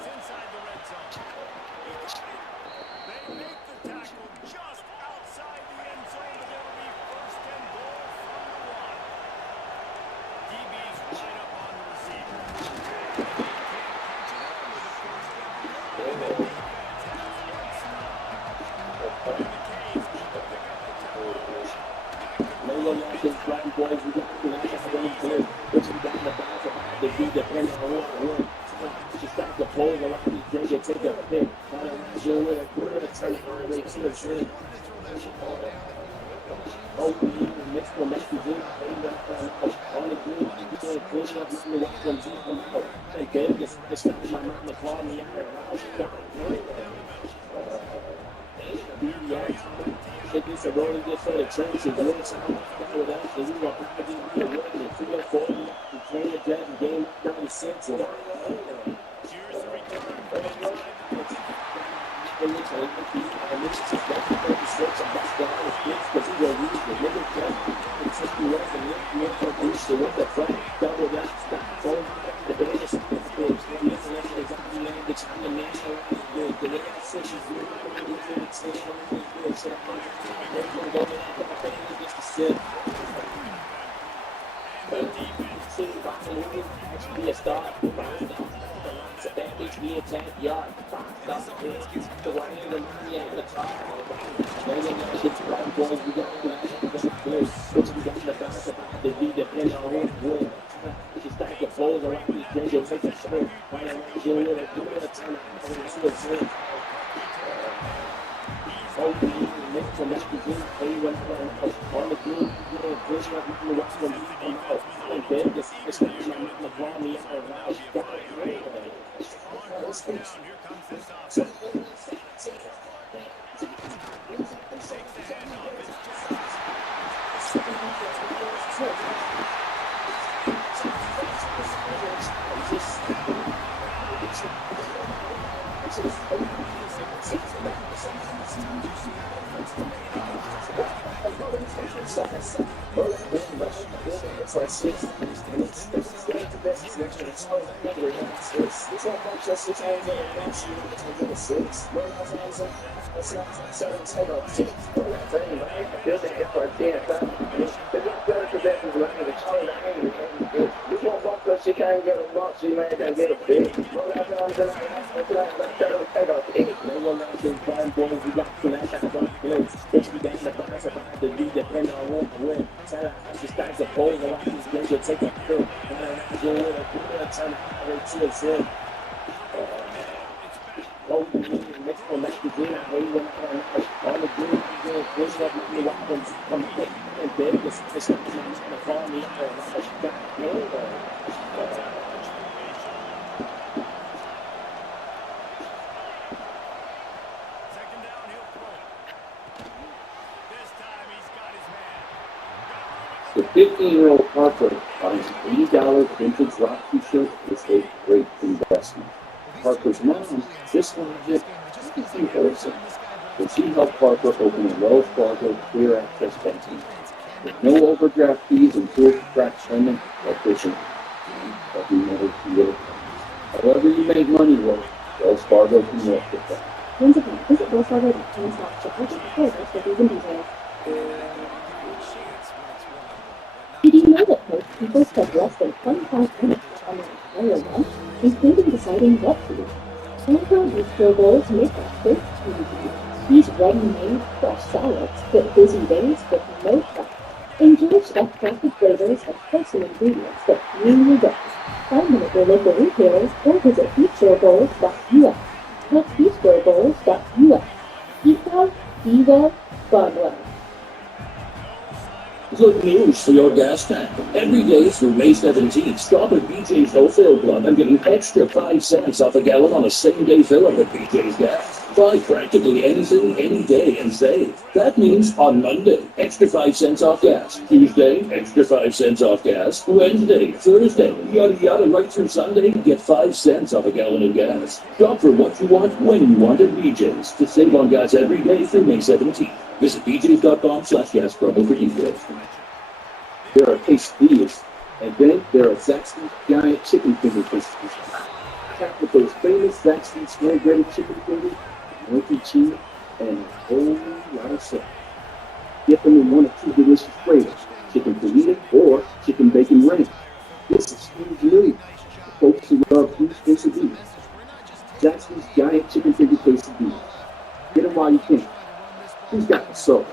inside the red zone. He caught it. They make the tackle just outside the end zone, but it'll be 1st and goal from the 1. DBs line up on the receiver. And they can't catch it up with a 1st and goal. And the defense has one stop. And the Canes will pick up the tempo. Here's the return from inside the 30. The 15-year-old Parker finds an $80 vintage rock t-shirt is a great investment. Parker's mom just wanted it to Harrison, but she helped Parker open a Wells Fargo clear access banking with no overdraft fees and tool-to-track spending like fishing. But you never feel it. However you make money work, Wells Fargo can work with that. Once again, visit wellsfargo.com/support for fees and details. Did you know that experts have less than 25 minutes on an entire lunch, including deciding what to eat. Sample bistro bowls make breakfast easy. These ready-made, fresh salads fit busy days with no prep. Enjoy chef-crafted flavors and wholesome ingredients that fuel your day. Find them at your local retailer or visit beachbowls.us. That's beachbowls.us. Eat well, be well, fun well. Good news for your gas tank. Every day through May 17th, stop at BJ's Wholesale Club and get an extra 5 cents off a gallon on a same-day fill-up at BJ's Gas. Buy practically anything, any day, and save. That means on Monday, extra 5 cents off gas. Tuesday, extra 5 cents off gas. Wednesday, Thursday, yada yada, right through Sunday, get 5 cents off a gallon of gas. Shop for what you want, when you want at BJ's to save on gas every day through May 17th. Visit bjs.com/gas promo for details. There are quesadillas, and then there are Zaxby's giant chicken finger quesadillas. Packed with those famous Zaxby's snow-breaded chicken fingers, milky cheese, and a whole lot of sauce. Get them in one of two delicious flavors, chicken fajita or chicken bacon ranch. This is huge news for folks who love huge quesadillas. Zaxby's giant chicken finger quesadillas. Get them while you can. Who's got the soul?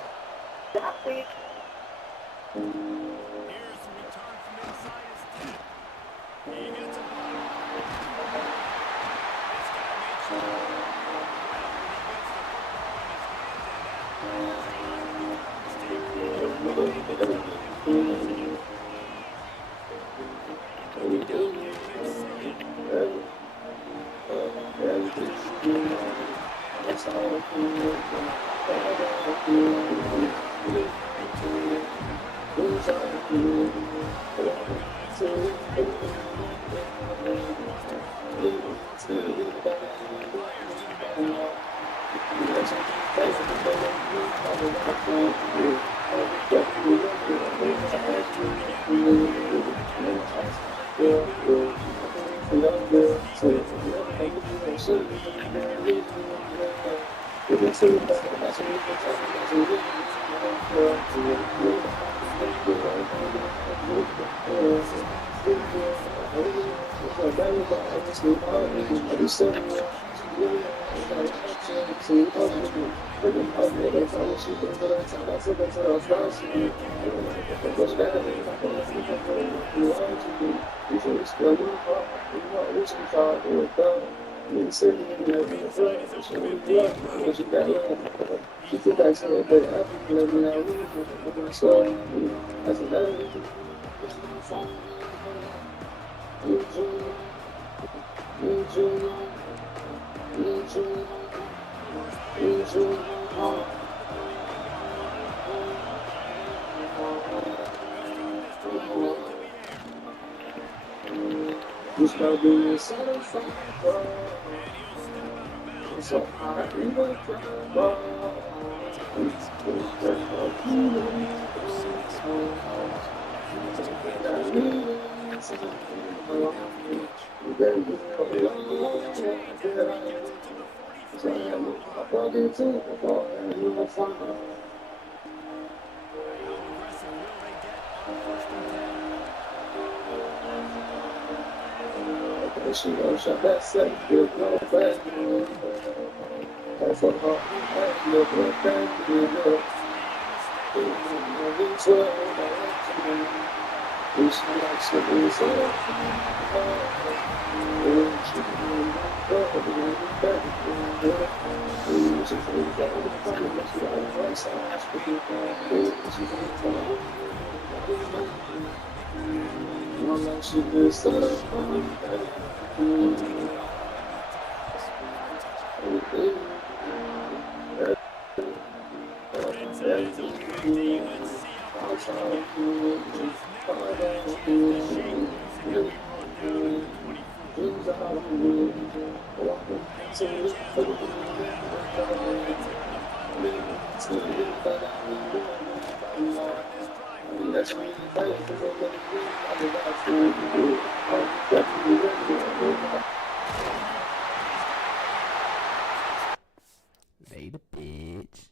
Made a bitch.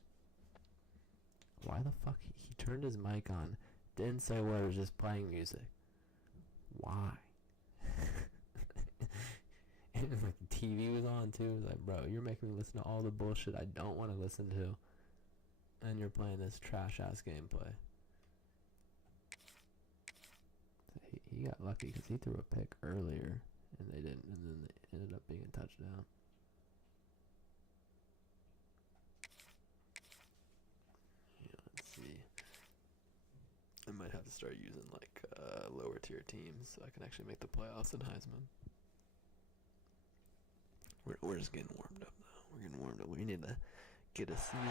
Why the fuck he turned his mic on, didn't say what, was just playing music. why? And like the TV was on too. It was like, bro, you're making me listen to all the bullshit I don't want to listen to, and you're playing this trash ass gameplay. He got lucky because he threw a pick earlier, and they didn't, and then it ended up being a touchdown. Yeah, let's see. I might have to start using like lower tier teams so I can actually make the playoffs in Heisman. We're just getting warmed up though. We're getting warmed up. We need to get a season.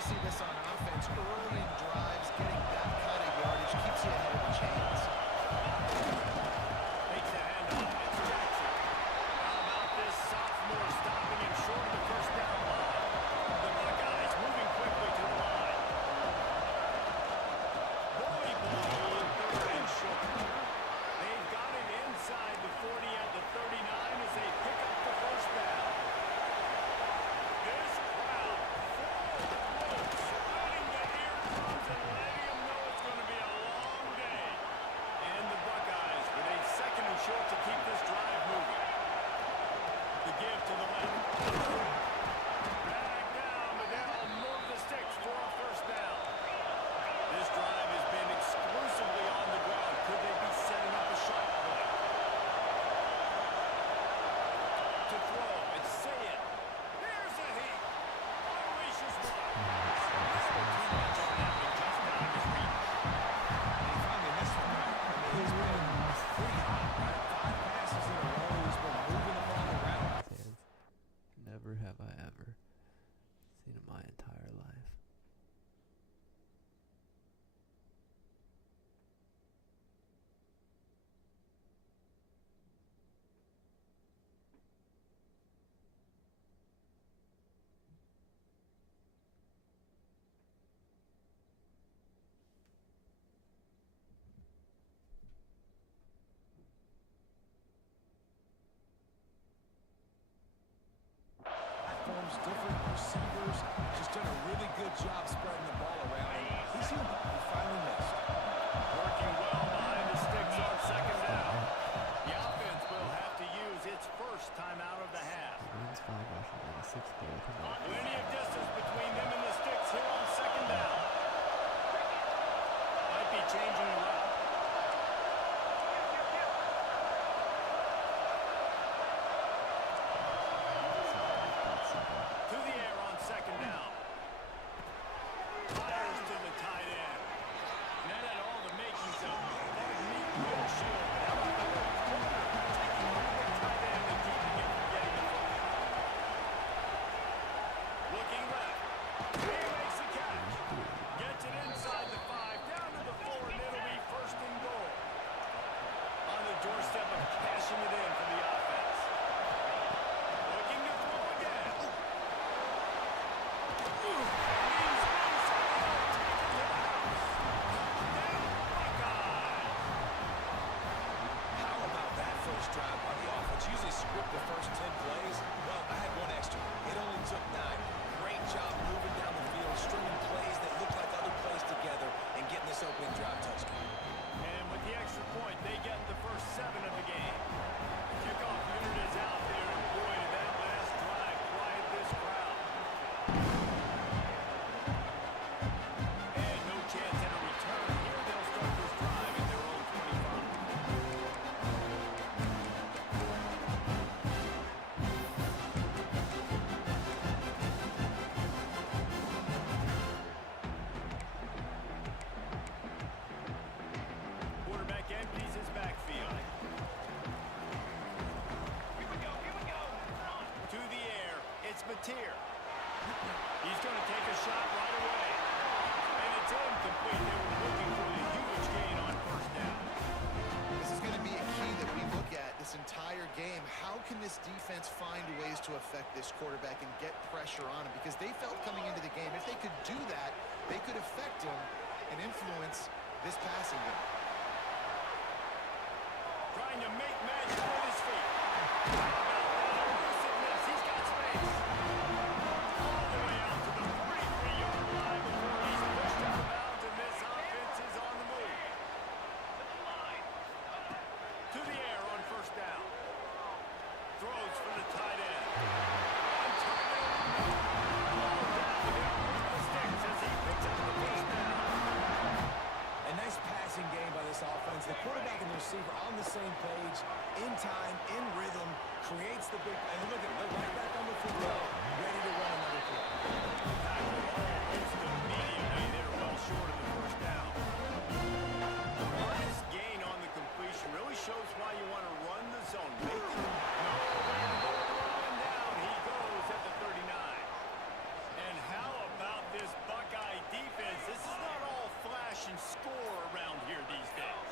See this on offense early in drives, getting that kind of yardage keeps you ahead of the chains. Makes the handoff. It's Jackson. How about this sophomore stopping him short of the first down line? The Buckeyes moving quickly to the line. Boy, third and short. They've got it inside the 40 at the 39 as they pick up the first down. This crowd spreading the eardrums and letting them know it's going to be a long day. And the Buckeyes with a second and short to keep this drive moving. The give to the left. Back down, but they'll move the sticks for a first down. This drive has been exclusively on the ground. Could they be setting up a shot play? To throw, it's Sayed. Here's a heat. Unleashes one. Never too much on that one, just out of his reach. They finally missed one, right? He's been pretty hot, right? 5 passes in a row. He's been moving the ball around. Never have I ever seen in my entire life. Platforms, different receivers, just done a really good job spreading the ball around. He's human. He finally missed. Working well behind the sticks on second down. The offense will have to use its first timeout of the half. Rams 5 rushing and a 6 goal. Plenty of distance between them and the sticks here on second down. Might be changing the route. To the air on second down. Fires to the tight end. And that had all the makings of real shield. How about the corner taking on the tight end and keeping him from getting the football? Looking left. He makes the catch. Gets it inside the 5, down to the 4, and it'll be first the first 10 plays? Well, I had one extra. It only took 9. Great job moving down the field, stringing plays that look like other plays together, and getting this opening drive touchdown. And with the extra point, they get the first 7 of the game. The kickoff unit is out there, and boy, did that last drive quiet this crowd. And no chance at a return. Here they'll start this drive at their own 25. Quarterback empties his backfield. To the air, it's Mateer. He's going to take a shot right away. And it's incomplete. They were looking for the huge gain on first down. This is going to be a key that we look at this entire game. How can this defense find ways to affect this quarterback and get pressure on him? Because they felt coming into the game, if they could do that, they could affect him and influence this passing game. Trying to make magic with his feet. How about that elusiveness? He's got space. All the way out to the 43-yard line before he's pushed out of bounds, and this offense is on the move. To the air on first down. Throws for the tight end. On target. Ball down here with the sticks as he picks up the first down. A nice passing game by this offense. The quarterback and the receiver on the same page, in time, in rhythm, creates the big... And look at they're right back on the football, ready to run another play. Almost immediately, they're well short of the first down. The modest gain on the completion really shows why you want to run the zone. Make it no way to go throwing down. He goes at the 39. And how about this Buckeye defense? This is not all flash and score around here these days.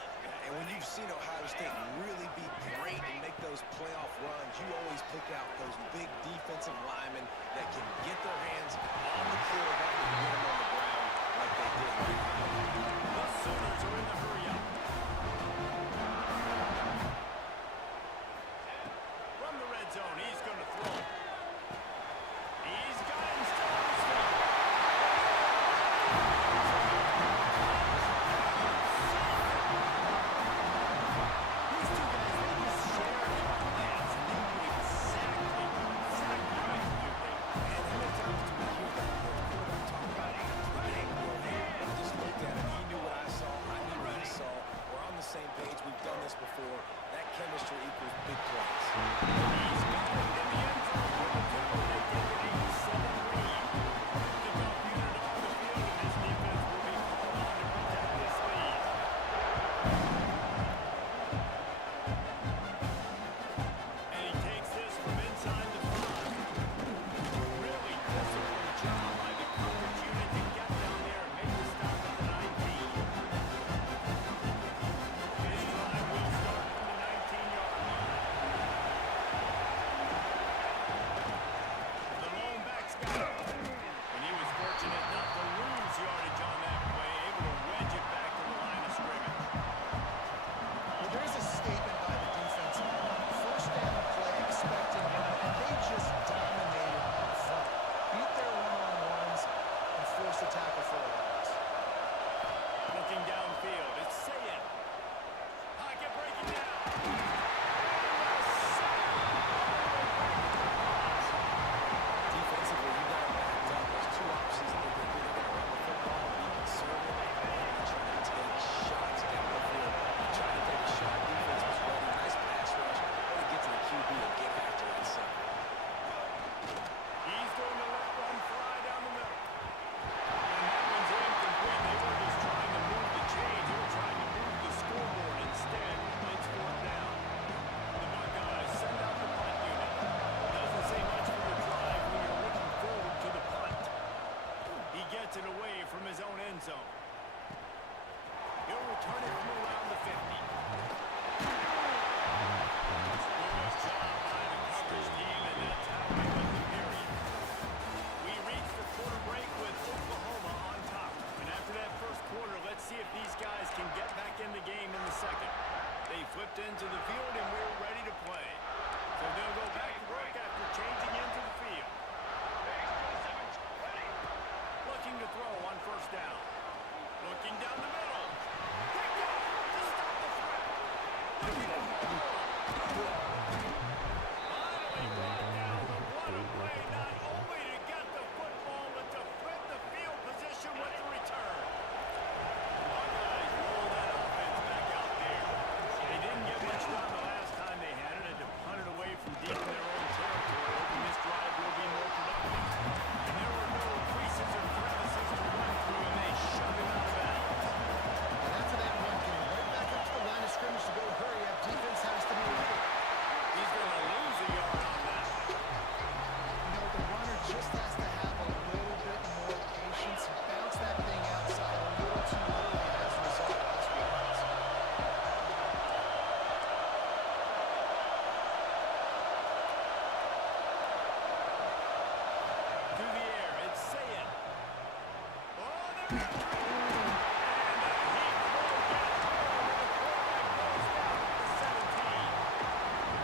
And when you've seen Ohio State really be great and make those playoff runs, you always pick out those big defensive linemen that can get their hands on the quarterback and get him on the ground like they did right now. The Sooners are in the hurry-up. From the red zone, he's going to throw. He's got him still on his feet. These two guys, they just share their plans, and they knew exactly what to do there. And how many times do we hear that quarterback talk about it? I just looked at him. He knew what I saw. I knew what he saw. We're on the same page. We've done this before. That chemistry equals big plays. He's got it in the end zone for the two, and they take it 87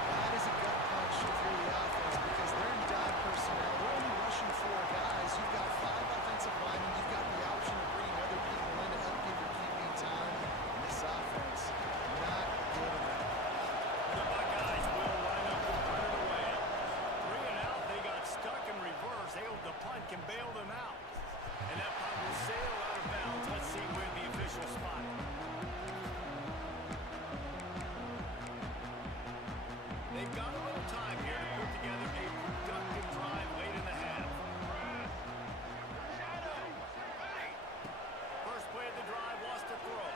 That is a gut punch through the offense because they're in dime personnel. They're only rushing 4 guys. You've got 5 offensive linemen. You've got the option of bringing other people in to help give your QB time. And this offense, not good enough. The Buckeyes will line up and punt it away. 3 and out, they got stuck in reverse. They hope the punt can bail them out. And that punt will sail out of bounds. Let's see where the official spot. They've got a little time here to put together a productive drive late in the half. First play of the drive, lost a throw.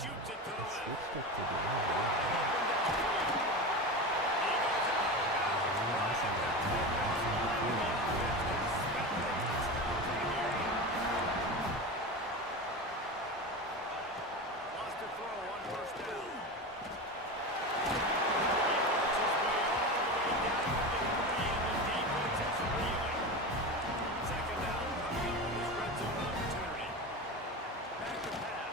Shoots it to the left. Switched it to the right. Lost a throw on first down. Second down, coming up on this red zone opportunity. Back to pass.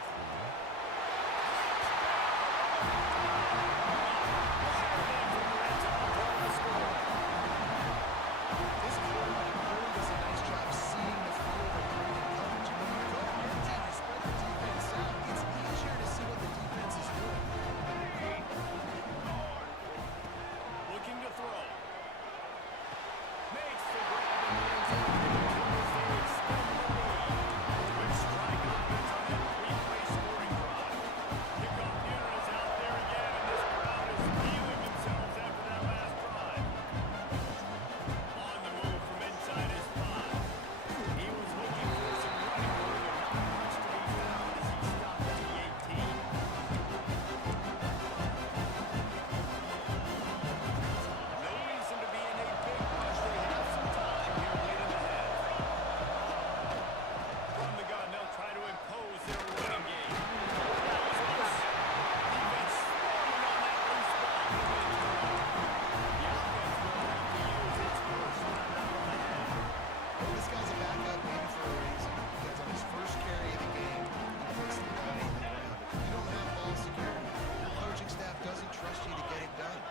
This quarterback really does a nice job seeing the field and reading coverage. And when you go empty and you spread the defense out, it's easier to see what the defense is doing. Looking to throw. Makes the grab in the end zone. They extend the lead. Quick strike offense on that 3-play scoring drive. Kickoff unit is out there again, and this crowd is feeling themselves after that last drive. On the move from inside his 5. He was looking for some running room, but not much to be found as he stopped at the 18. No reason to be in a big rush. They have some time here late in the half. From the gun, they'll try to impose their running game. That was loose. Defense swarming on that loose ball. The offense will have to use its first timeout of the half. Well, this guy's a backup maybe for a reason. Because on his first carry of the game, he puts the ball on the ground. You don't have ball security. Your coaching staff doesn't trust you to get it done.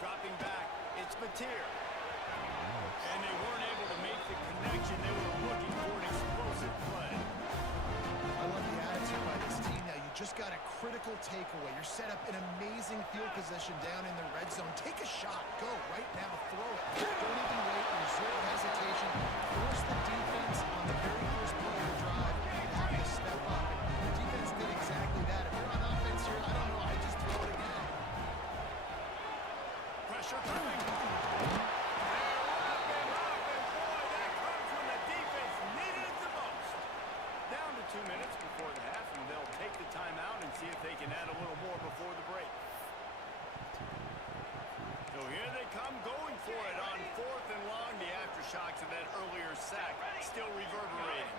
Dropping back, it's Mateer. And they weren't able to make the connection. They were looking for an explosive play. I love the attitude by this team now. You just got a critical takeaway. You're set up in amazing field position down in the red zone. Take a shot. Go right now. Throw it. Don't even wait. Reserve hesitation. Force the defense on the very first play of the drive. You have to step up. And the defense did exactly that. If you're on offense here, I don't know. I just throw it again. Pressure coming. They're up and boy, that comes when the defense needed it the most. Down to 2 minutes before the half, and they'll take the timeout and see if they can add a little more before the break. So here they come going for it on 4th and long. The aftershocks of that earlier sack still reverberating.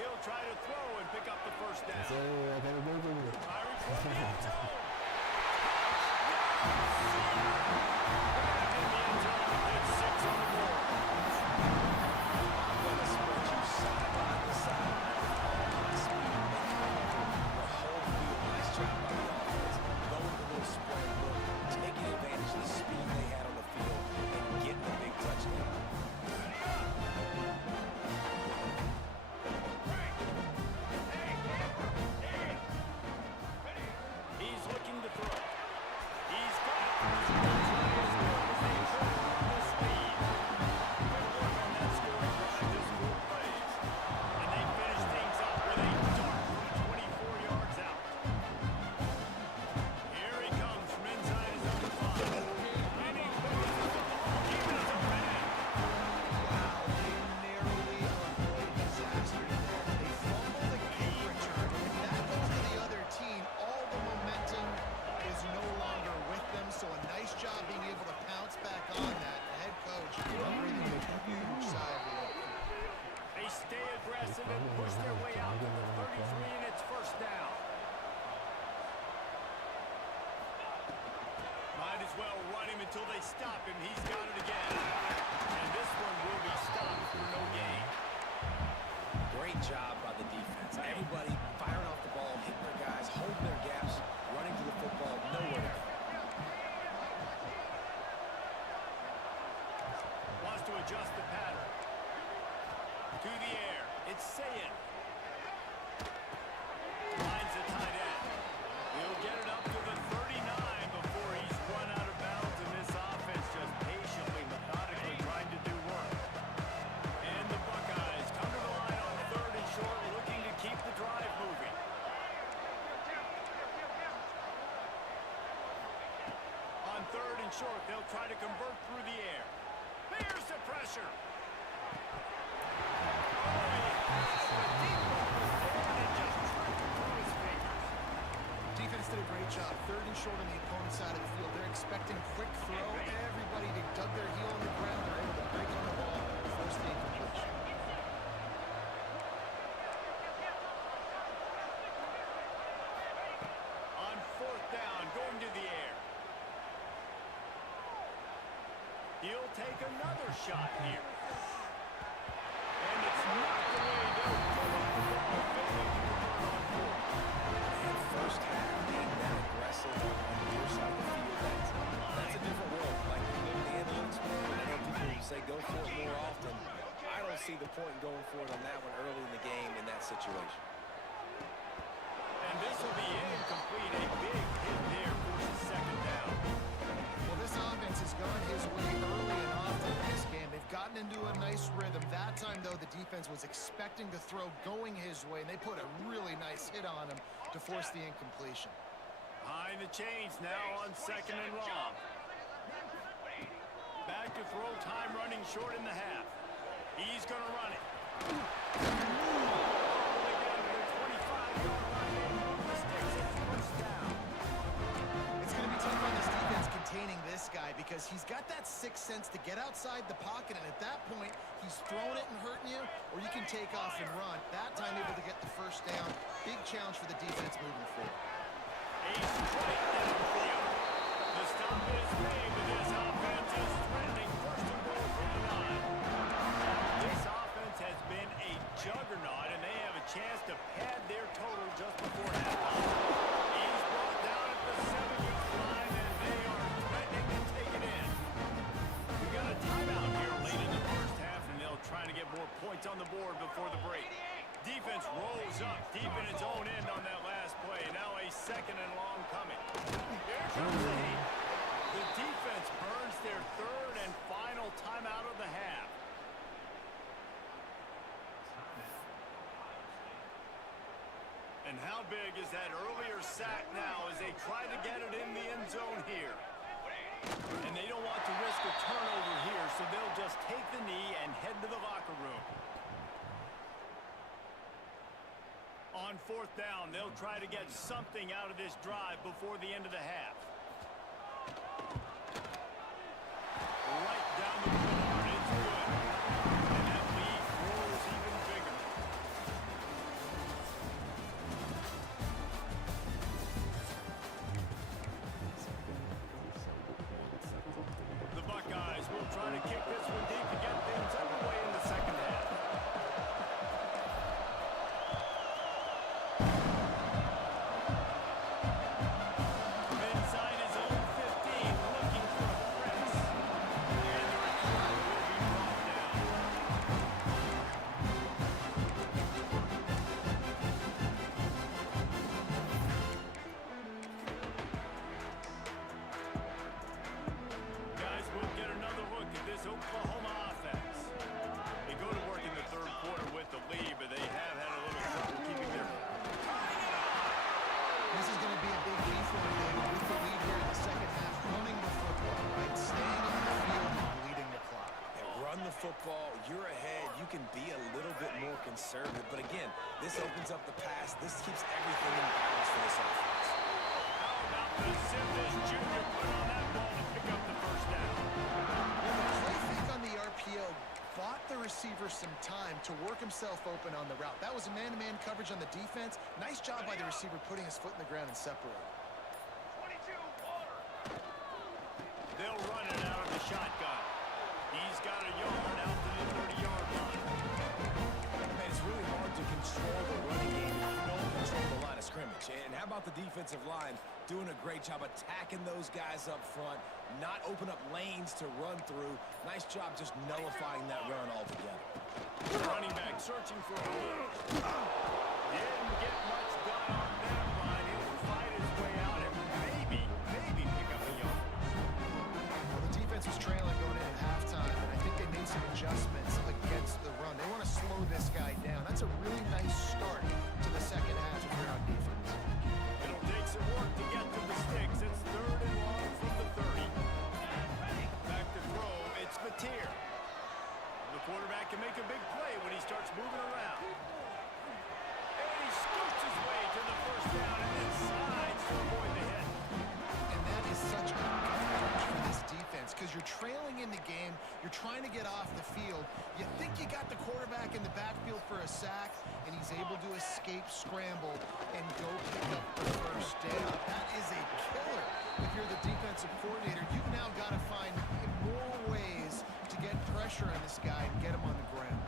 He'll try to throw and pick up the first down. Firing for the end zone. In the end zone, it's 6 on the board. I'm going to spread you sideline to sideline with all my speed. The whole field, nice job by the offense. Going the little spread look, taking advantage of the speed they had on the field, and getting a big touchdown. He's looking to throw. He's got it. Try as good as they could on this lead. until they stop him. He's got it again. And this one will be stopped for no gain. Great job by the defense. Everybody firing off the ball, hitting their guys, holding their gaps, running to the football, nowhere to go. Wants to adjust the pattern. To the air. It's Sayin. Lines the tight end. He'll get it up to the 39 before he's run out of bounds, and this offense just patiently, methodically trying to do work. And the Buckeyes come to the line on 3rd and short, looking to keep the drive moving. On 3rd and short, they'll try to convert through the air. There's the pressure. Defense did a great job. 3rd and short on the opponent's side of the field. They're expecting quick throw. Everybody, they dug their heel on the ground. They're able to break on the ball, force the incompletion. On 4th down, going to the air. He'll take another shot here. And it's knocked away. They'll pull up the ball, failing to return on 4th. And first half being that aggressive on your side of the field, that's a different world. Like you look at the analytics, I know people say go for it more often. I don't see the point in going for it on that one early in the game in that situation. And this will be incomplete. A big hit there for the 2nd down. Well, this offense has gone his way early and often in this game. They've gotten into a nice rhythm. That time, though, the defense was expecting the throw going his way, and they put a really nice hit on him to force the incompletion. Behind the chains now on 2nd and long. Back to throw, time running short in the half. He's going to run it. All the way down to the 25-yard line and move the sticks. It's 1st down. It's going to be tough on this defense containing this guy because he's got that sixth sense to get outside the pocket, and at that point, he's throwing it and hurting you, or you can take off and run. That time, able to get the 1st down. Big challenge for the defense moving forward. A straight downfield. The stop is made, but this offense is threatening 1st and goal from the 9. This offense has been a juggernaut, and they have a chance to pad their total just before halftime. He's brought down at the 7-yard line, and they are threatening to take it in. We got a timeout here late in the 1st half, and they'll try to get more points on the board before the break. Defense rolls up deep in its own end on that last play. Now a 2nd and long coming. Here comes the heat. The defense burns their 3rd and final timeout of the half. And how big is that earlier sack now as they try to get it in the end zone here? And they don't want to risk a turnover here, so they'll just take the knee and head to the locker room. On 4th down, they'll try to get something out of this drive before the end of the half. Right down the middle, and it's good. And that lead grows even bigger. The Buckeyes will try to kick this one deep to get things underway in the 2nd half. Inside his own 15, looking for a press. And the return will be brought down. Guys, we'll get another look at this Oklahoma offense. They go to work in the 3rd quarter with the lead, but they have had a little trouble keeping their... This is going to be a big key for them, David, with the lead here in the 2nd half, running the football, right? Staying on the field and leading the clock. Yeah, run the football, you're ahead, you can be a little bit more conservative. But again, this opens up the pass. This keeps everything in balance for this offense. How about the Simvis Jr. put on that ball to pick up the 1st down? Well, the play fake on the RPO bought the receiver some time to work himself open on the route. That was a man-to-man coverage on the defense. Nice job by the receiver putting his foot in the ground and separating. They'll run it out of the shotgun. He's got a yard out to the 30-yard line. Man, it's really hard to control the running game if you don't control the line of scrimmage. And how about the defensive line doing a great job attacking those guys up front, not open up lanes to run through. Nice job just nullifying that run altogether. Running back searching for a hole. Didn't get much done on that run. He'll fight his way out and maybe pick up a yard. Well, the defense was trailing going in at halftime, and I think they made some adjustments against the run. They want to slow this guy down. That's a really nice start to the second half if you're on defense. It'll take some work to get to the sticks. It's 3rd and long from the 30. Back to throw. It's Mateer. The quarterback can make a big play when he starts moving around. And he scoots his way to the first down and then slides to avoid the hit. And that is such a good approach for this defense because you're trailing in the game. You're trying to get off the field. You think you got the quarterback in the backfield for a sack, and he's able to escape scramble and go pick up the first down. That is a killer if you're the defensive coordinator. You've now got to find more ways to get pressure on this guy and get him on the ground.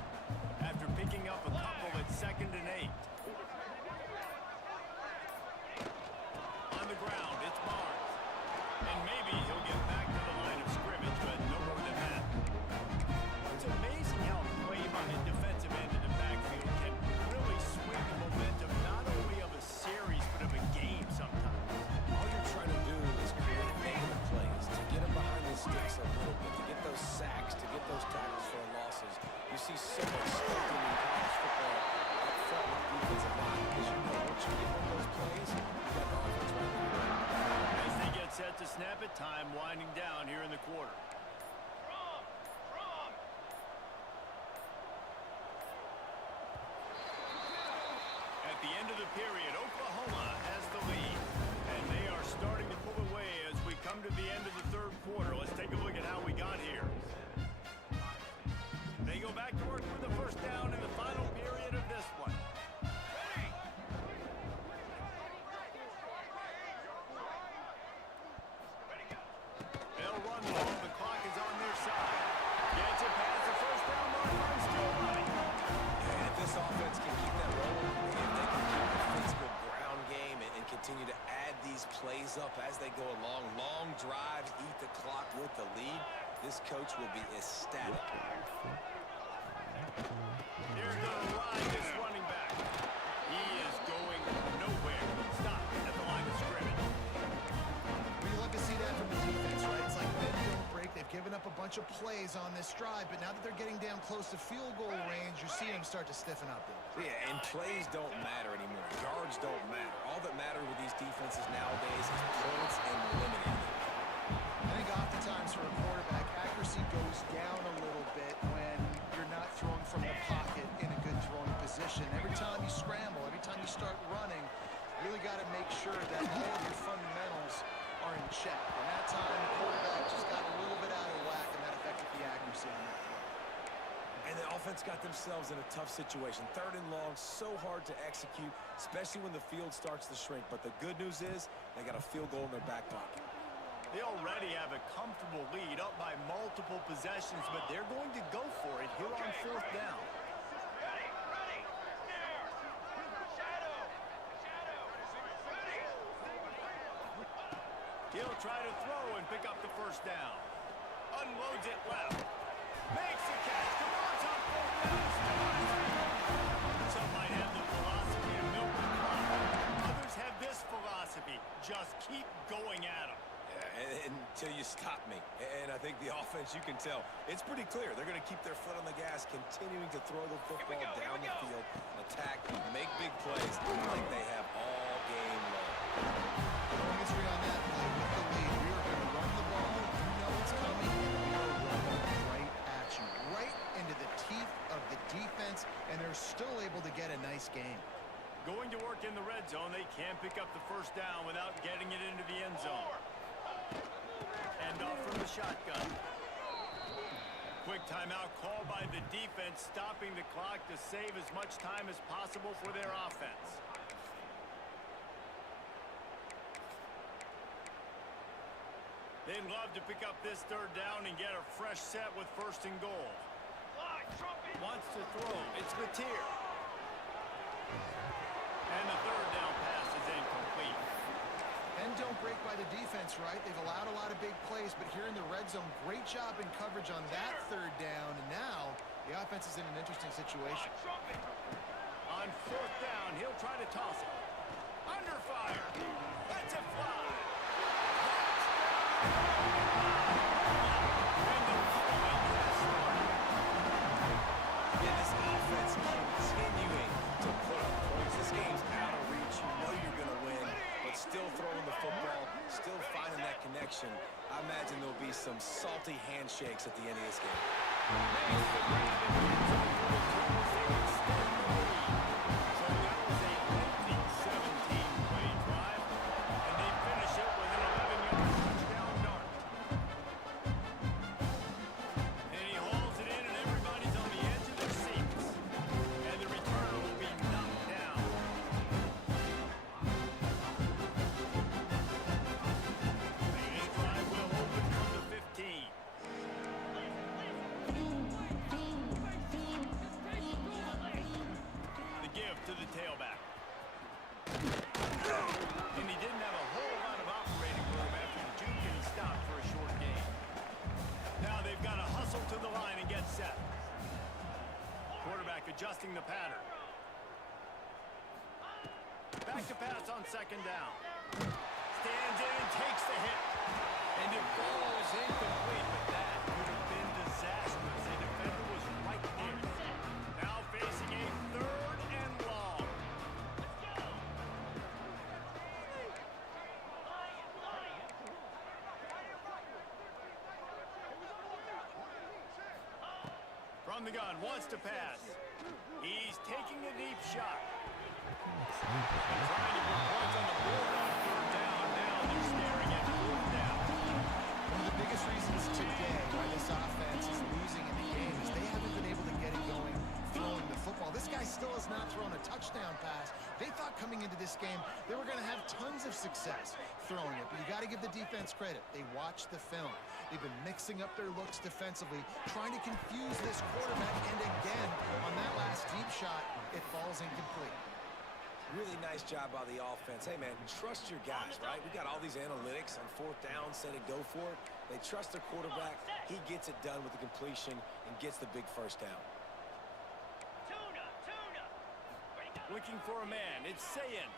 After picking up a couple at 2nd and 8. On the ground, it's Barnes. And maybe he'll get back to the line of scrimmage, but no more than that. It's amazing how a play by the defensive end of the backfield can really swing the momentum not only of a series, but of a game sometimes. All you're trying to do is create negative plays, to get them behind the sticks a little bit, to get those sacks, to get those tackles for losses. You see so much stuff in college football up front with defensive line because you know once you get one of those plays, you got the offense right there. As they get set to snap it, time winding down here in the quarter. At the end of the period, Oklahoma has the lead, and they are starting to pull away as we come to the end of the 3rd quarter. Let's take a look at how we got here. They go back to work with the first down in the final period of this one. They'll run the ball. The clock is on their side. Gets it past the first down mark. I'm still running. And if this offense can keep that rolling, if they can keep the physical ground game and continue to add these plays up as they go along, long drives, eat the clock with the lead, this coach will be ecstatic. Here's the ride, this running back. He is going nowhere. Stop at the line of scrimmage. We love to see that from the defense, right? It's like bend, don't break. They've given up a bunch of plays on this drive, but now that they're getting down close to field goal range, you're seeing them start to stiffen up. Yeah, and plays don't matter anymore. Yards don't matter. All that matters with these defenses nowadays is points and limiting them. I think oftentimes for a quarterback, accuracy goes down a little bit when you're not throwing from the pocket in a good throwing position. Every time you scramble, every time you start running, you really got to make sure that all of your fundamentals are in check. And that time, the quarterback just got a little bit out of whack, and that affected the accuracy on that play. And the offense got themselves in a tough situation. 3rd and long, so hard to execute, especially when the field starts to shrink. But the good news is they got a field goal in their back pocket. They already have a comfortable lead up by multiple possessions, but they're going to go for it here on 4th down. He'll try to throw and pick up the first down. Unloads it left. Makes the catch. Come on, on 4th down. Some might have the philosophy to milk the clock. Others have this philosophy. Just keep going at them. Until you stop me. And I think the offense, you can tell, it's pretty clear. They're going to keep their foot on the gas, continuing to throw the football down the field, attack, make big plays like they have all game long. No history on that play with the lead. We are going to run the ball. You know it's coming, and we are running right at you, right into the teeth of the defense, and they're still able to get a nice game. Going to work in the red zone, they can't pick up the first down without getting it into the end zone. Hand off from the shotgun. Quick timeout called by the defense, stopping the clock to save as much time as possible for their offense. They'd love to pick up this third down and get a fresh set with 1st and goal. Wants to throw. It's Mateer. And the third down pass is incomplete. And don't break by the defense, right? They've allowed a lot of big plays, but here in the red zone, great job in coverage on that third down. And now the offense is in an interesting situation. On 4th down, he'll try to toss it. Under fire. Lets it fly. And the following has started. And this offense continuing to put up points. This game's out of reach. You know you're going to win, but still throwing the football, still finding that connection. I imagine there'll be some salty handshakes at the end of this game. So that was a lengthy 17-play drive, and they finish it with an 11-yard touchdown dart. And he hauls it in, and everybody's on the edge of their seats. And the returner will be knocked down. This drive will open from the 15. The give to the tailback. And he didn't have a whole lot of operating room after the juke, and he stopped for a short gain. Now they've got to hustle to the line and get set. Quarterback adjusting the pattern. Back to pass on 2nd down. Stands in and takes the hit. And it falls incomplete, but that could have been disastrous. The defender was right there. Now facing a 3rd and long. From the gun, wants to pass. He's taking a deep shot. And trying to put points on the board on 3rd down. Now they're staring at 4th down. One of the biggest reasons today why this offense is losing in the game is they haven't been able to get it going throwing the football. This guy still has not thrown a touchdown pass. They thought coming into this game they were going to have tons of success throwing it, but you got to give the defense credit. They watched the film. They've been mixing up their looks defensively, trying to confuse this quarterback, and again, on that last deep shot, it falls incomplete. Really nice job by the offense. Hey, man, trust your guys, right? We got all these analytics on 4th down, set it, go for it. They trust their quarterback. He gets it done with the completion and gets the big 1st down. Looking for a man. It's Sayin.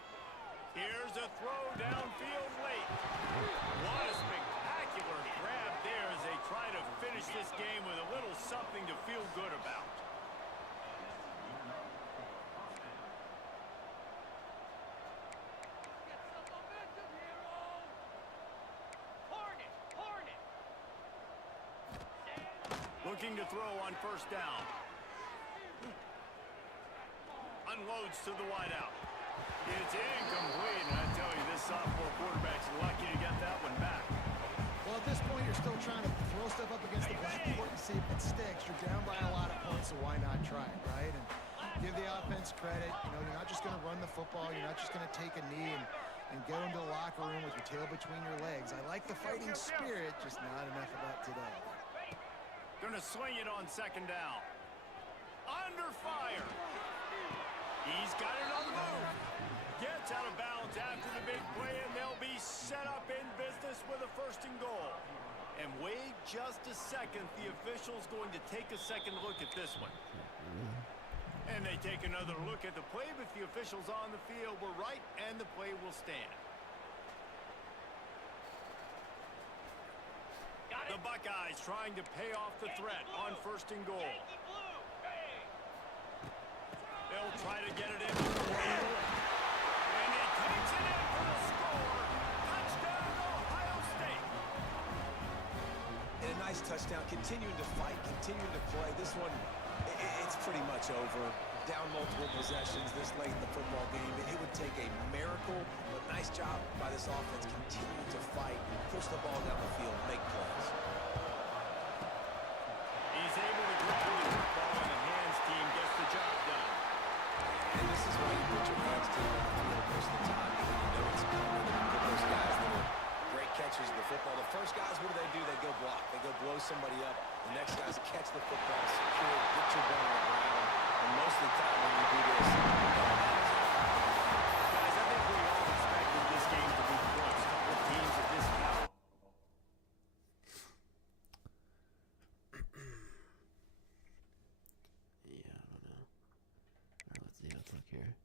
Here's a throw downfield late. What a spectacular grab there as they try to finish this game with a little something to feel good about. Looking to throw on 1st down. Unloads to the wideout. It's incomplete, and I tell you, this sophomore quarterback's lucky to get that one back. Well, at this point, you're still trying to throw stuff up against the backboard and see if it sticks. You're down by a lot of points, so why not try it, right? And give the offense credit. You know, you're not just going to run the football. You're not just going to take a knee and go into the locker room with your tail between your legs. I like the fighting spirit, just not enough of that today. Gonna swing it on 2nd down. Under fire. He's got it on the move. Gets out of bounds after the big play, and they'll be set up in business with a 1st and goal. And wait just a second. The official's going to take a second look at this one. And they take another look at the play, but the officials on the field were right, and the play will stand. The Buckeyes trying to pay off the threat on 1st and goal. They'll try to get it in for the win. And he takes it in for the score. Touchdown, Ohio State. And a nice touchdown. Continuing to fight, continuing to play. This one, it's pretty much over. Down multiple possessions this late in the football game. It would take a miracle, but nice job by this offense continuing to fight, push the ball down the field, make plays. He's able to grab the football, and the hands team gets the job done. And this is why you put your hands team on the field most of the time. You know it's coming. Put those guys that are great catchers of the football. The first guys would somebody up. The next guy's catch the football, secure, get your ball on the ground. And most of the time when you do this, Guys, I think we all expected this game to be close. Couple teams at this level. Yeah, I don't know. Alright, let's see. Let's look here.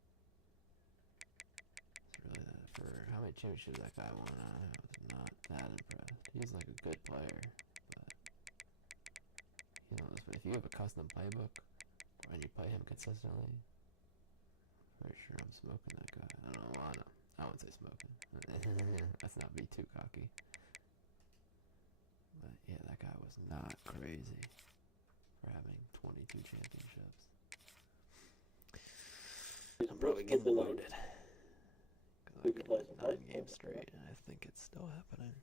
It's really that for how many championships that guy won. I was not that impressed. He's like a good player, but you know, if you have a custom playbook and you play him consistently, pretty sure I'm smoking that guy. I don't know. I wouldn't say smoking. Let's not be too cocky. But yeah, that guy was not crazy for having 22 championships. I'm probably getting loaded. Because I got 9 games straight, and I think it's still happening.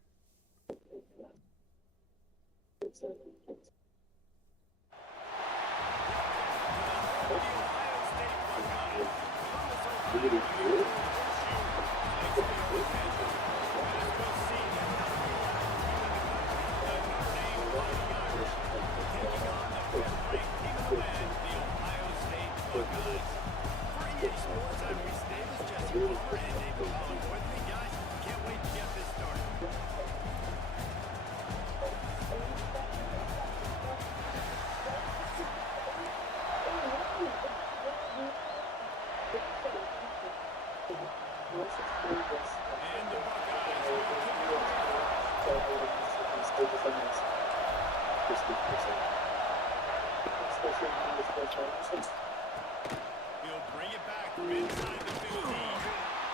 He'll bring it back from inside the 15.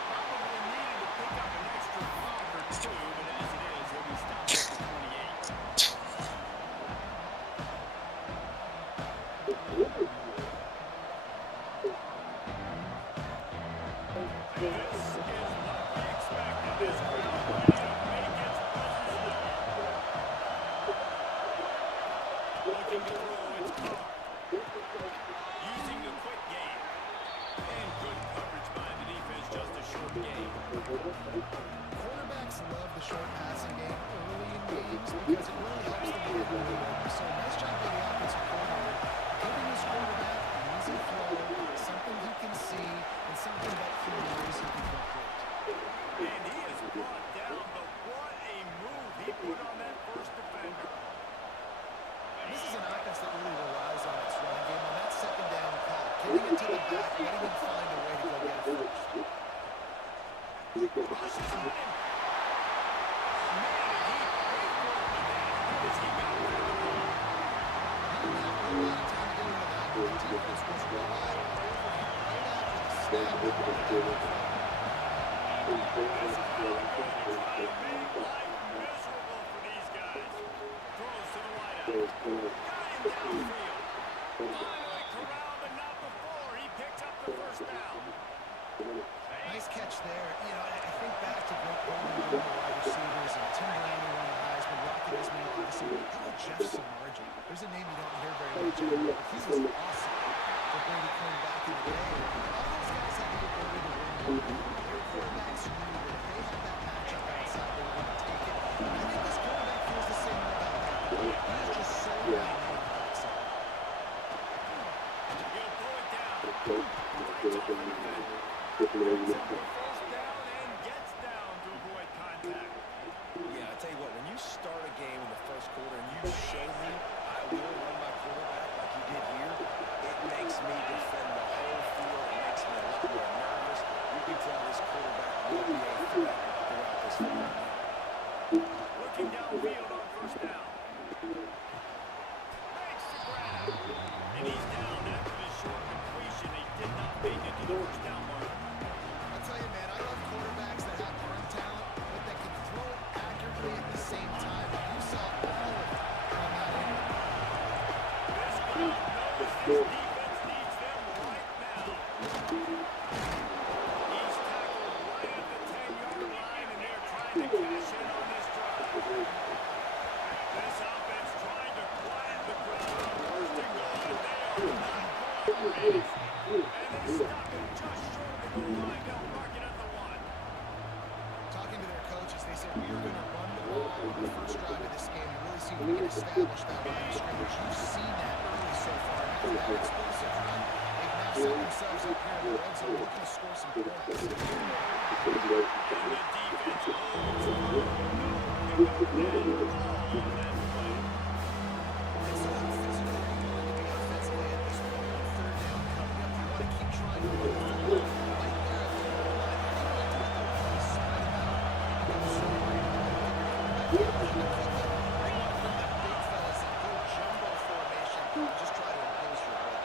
Probably needed to pick up an extra block or two, but as it is, he'll be stopped at the 28. This is what we expected. This crowd ready to make its presence known. Looking to throw, it's Carr. Using the quick game. And good coverage by the defense, just a short game. Quarterbacks love the short passing game early in games because it really helps them get moving. So nice job by the offensive coordinator, giving his quarterback an easy flow, something he can see, and something that he knows he can complete. And he is brought down, but what a move he put on that first defender. This is an offense that really relies on its running game on that second down call. Getting it to the back, letting him find a way to go get it first. Rushes on him. Man, he paid for it with that as he got rid of the ball. He didn't have a whole lot of time to get into that. The defense was wide open right after the snap. This is not good. It's a big life miserable for these guys. Throws to the wideout. Got him downfield. Finally corralled, but not before. He picks up the first down. Nice catch there. You know, I think back to Blake Bowman doing the wide receivers and Tim Brandon running Heisman, Rocky Ismail, obviously. How about Jeff Samardzija? There's a name you don't hear very much anymore, but he was awesome for Brady Quinn back in the day. All those guys had the ability to win. Their quarterbacks knew that if they had that matchup outside, they were going to take it. And I think this quarterback feels the same way about that. He's just so dynamic outside. He'll pull it down. Fights off the defender. Picks up the first down and gets down to avoid contact. Yeah, I tell you what, when you start a game in the first quarter and you show me I will run my quarterback like you did here, it makes me defend the whole field. It makes me a lot more nervous. You can tell this quarterback will be a threat throughout this football game. Looking downfield on first down. Makes the grab. And he's down after the short completion. He did not make it to the first down mark. I'll tell you, man, I love quarterbacks that have arm talent, but that can throw it accurately at the same time. You saw all of it on that end. This crowd knows this defense needs them right now. He's tackled right at the 10-yard line, and they're trying to cash in on this drive. This offense trying to quiet the crowd on first and goal, and they are not cooperating. And they stop him just short of the goal line. They'll mark it at the 1. Talking to their coaches, they said, we are going to run the on the first drive of this game and really see if we can establish that line of scrimmage. You've seen that early so far. And after that explosive run, they've now set themselves up here in the red zone looking to score some points. And so how physical are you going to be offensively at this point on third down coming up? You want to keep trying to move the ball right there at the goal line. How do you like to really spread them out? So where you want to figure out that you want to keep them. You want to bring the big fellas and go jumbo formation and just try to impose your will.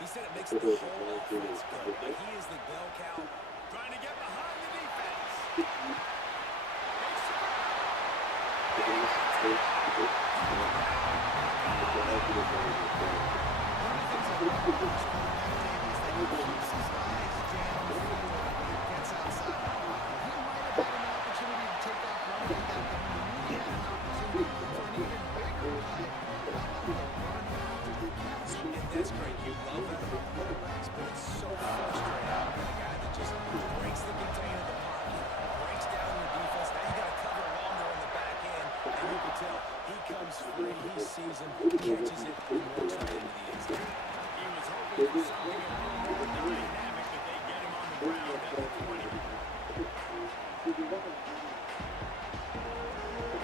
He said it makes the whole offense go. Like he is the bell cow. Trying to get behind the defense. That's great. You love that about quarterbacks, but it's so frustrating when a guy that just breaks the container of the pocket, breaks down your defense. Now you got to cover longer on the back end, and you can tell he comes free, he sees him, catches it, and walks right into the end zone. He was hoping for something a little more dynamic, but they get him on the ground at the 20.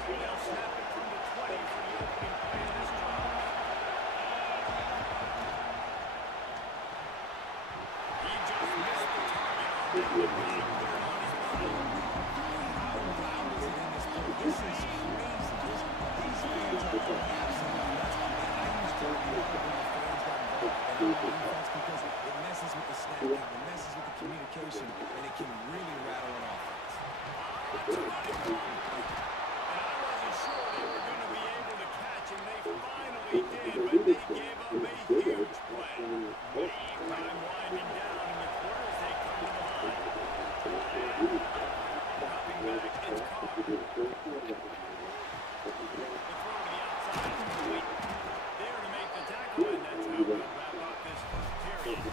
They'll snap it from the 20 for the opening play of this drive. He just missed the target on that one being clear on his body. How loud is it in this place? This is crazy. These fans are absolutely nuts. And I used to be when the fans got involved in the defense because it messes with the snap count, it messes with the communication, and it can really rattle an offense. And I wasn't sure they were going to be able to catch him. They finally did, but they gave up a huge play. Time winding down in the quarters, they come to the line. Dropping back, it's caught. The throw to the outside is complete. There to make the tackle, and that's how we'll wrap up this first period.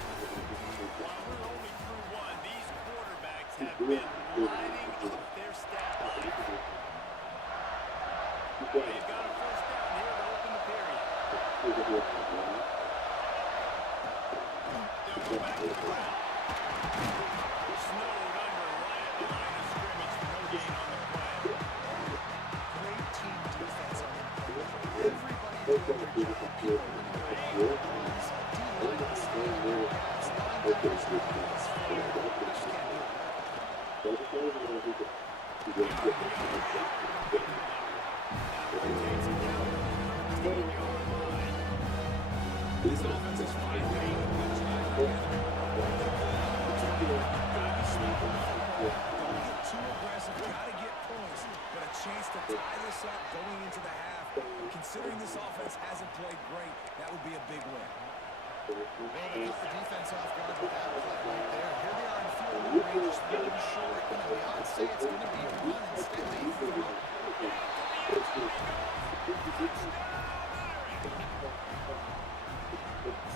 While we're only through one, these quarterbacks have been lighting up their stat line. They've got a first down here to open the period. They'll go back to the ground. Snowed under right at the line of scrimmage for no gain on the play. Great team defense on that play. Everybody doing their job. People running the ball. D-line to stay on their guys. Linebackers on defense. You just can't do This offense is finally getting a good drive together. Don't get too aggressive. Got to get points, but a chance to tie this up going into the half. Considering this offense hasn't played great, that would be a big win. Well, they got the defense off guard with that play right there. Here they are in field goal range. they just weren't sure. You know, the odds say it's going to be a run. Instead, they threw it.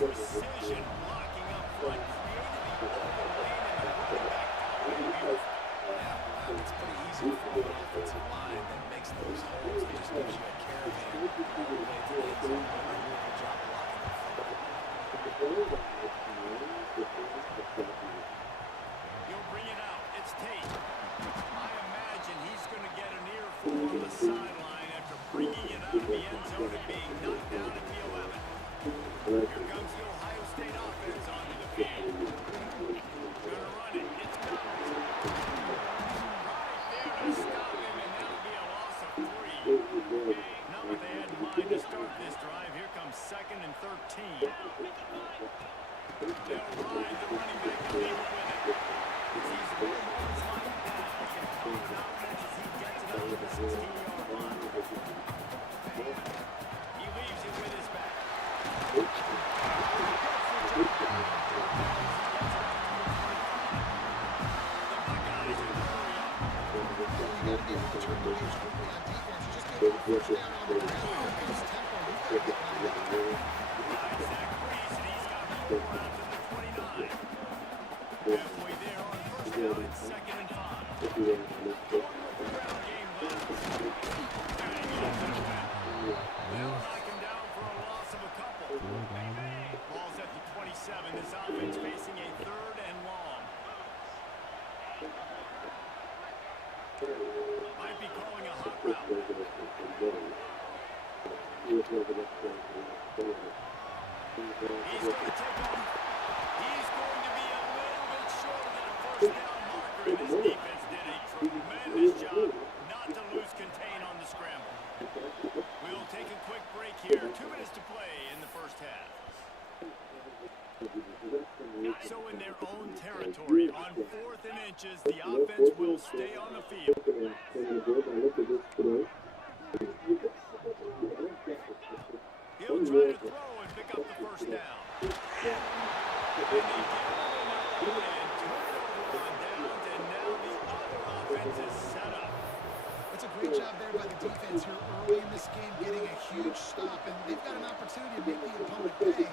Precision blocking up front, created the open lane, and the running back caught it beautiful. Yeah, it's pretty easy for an offensive line that makes those holes and just gives you a caravan all the way to the end zone. They do a really good job blocking up front. He'll bring it out. It's Tate. I imagine he's going to get an earful on the sideline after bringing it out of the end zone and being knocked down at the 11. Here comes the Ohio State offense onto the field. Gonna run it. It's Cox. Right there to stop him, and that'll be a loss of 3. Not what they had in mind to start this drive. Here comes 2nd and 13. They'll ride the running back and leave it with it. He's more moments like that. He can call it out as he gets it up to the 16-yard line. He leaves it with his back. Halfway there on first down and 2nd and 5. Ground game left. They'll knock him down for a loss of a couple. Ball's at the 27. This offense facing a 3rd and long. Might be calling a hot route. He's going to take off. He's going to be a little bit short of that first down marker, and his defense did a tremendous job not to lose contain on the scramble. We'll take a quick break here. 2 minutes to play in the first half. So in their own territory, on 4th and inches, the offense will stay on the field. He'll try to throw and pick up the first down. And they get it and turnover on downs, and now the other offense is set up. It's a great job there by the defense here early in this game, getting a huge stop, and they've got an opportunity to make the opponent pay.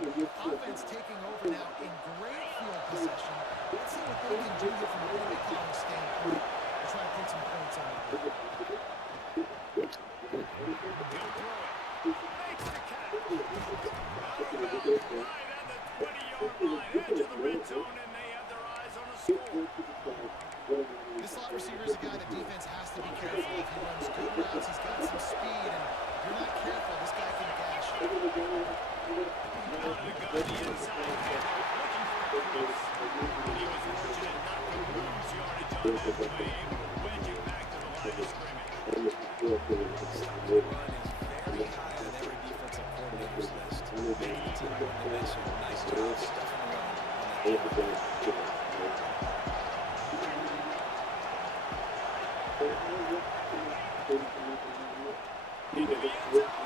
Offense taking over now in great field possession. Let's see what they can do here from a play calling standpoint to try to put some points on it. He'll throw it. Makes the catch. Out of bounds, right at the 20-yard line, edge of the red zone, and they have their eyes on a score. This slot receiver is a guy that defense has to be careful of. He runs good routes, he's got some speed, and if you're not careful, this guy can gash you. Out of the gun, the inside handoff, looking for a cross. He was fortunate not to lose yardage on that play, able to wedge it back to the line of scrimmage. Stop the run is very high on every defensive coordinator's list. Many teams want to mention nice job stuffing the run on that. Into the end zone.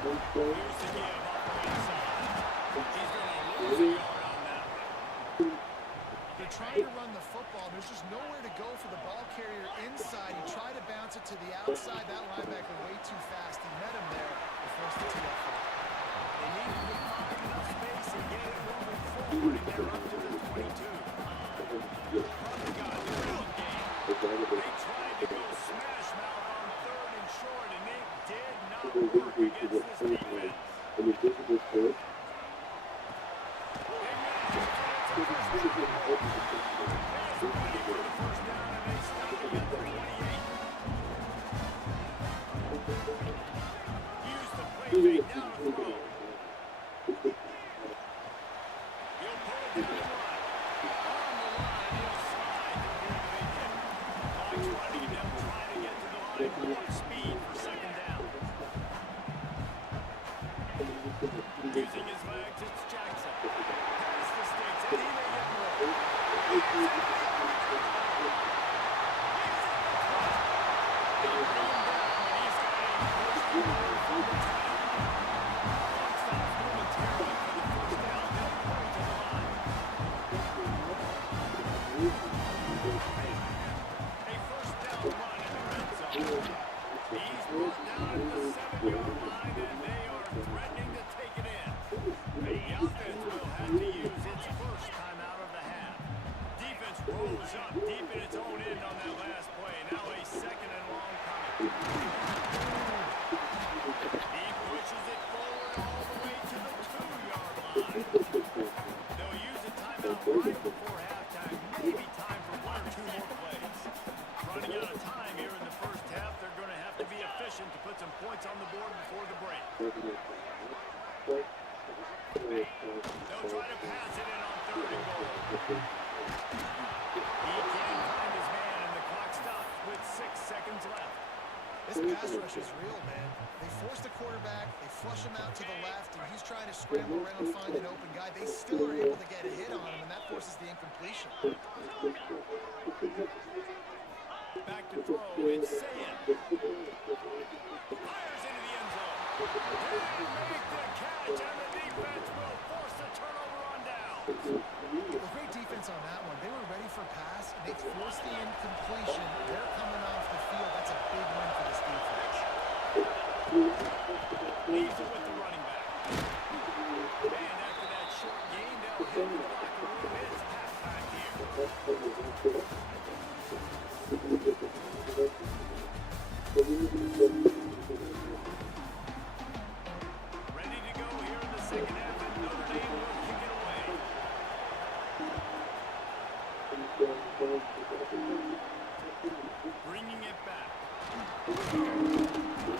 It goes in. They're trying to run the football. There's just nowhere to go for the ball carrier inside. He tried to bounce it to the outside. That linebacker way too fast. He met him there and forced the tee up. They needed to find enough space and get it moving forward, and they're up to the 22. Probably got a run game. They tried to go smash mouth on 3rd and short, and it did not work against this defense. down the line. On the line, he'll slide to avoid the big hit. Clock's running, and they'll try to get to the line full speed for second down. Using his legs, it's Jackson. Past the sticks, and he may get more. He's in the rolls up deep in its own end on that last play. Now a second and long coming. He pushes it forward all the way to the 2-yard line. They'll use a timeout right before halftime. Maybe time for 1 or 2 more plays. Running out of time here in the first half. They're going to have to be efficient to put some points on the board before the break. They'll try to pass it in on 3rd and goal. He can't find his man, and the clock stops with 6 seconds left. This pass rush is real, man. They force the quarterback, they flush him out to the left, and he's trying to scramble around, find an open guy. They still are able to get a hit on him, and that forces the incompletion. Back to throw, it's Sayan. Fires into the end zone. They make the catch, and the defense will force a turnover on down. Well, great defense on that one. They were ready for pass, and they forced the incompletion. They're coming off the field. That's a big win for this defense. Leaves it with the running back. And after that short gain, they'll head to the locker room. It's halftime here. Ready to go here in the second half, and Notre Dame will kick it away. Bringing it back.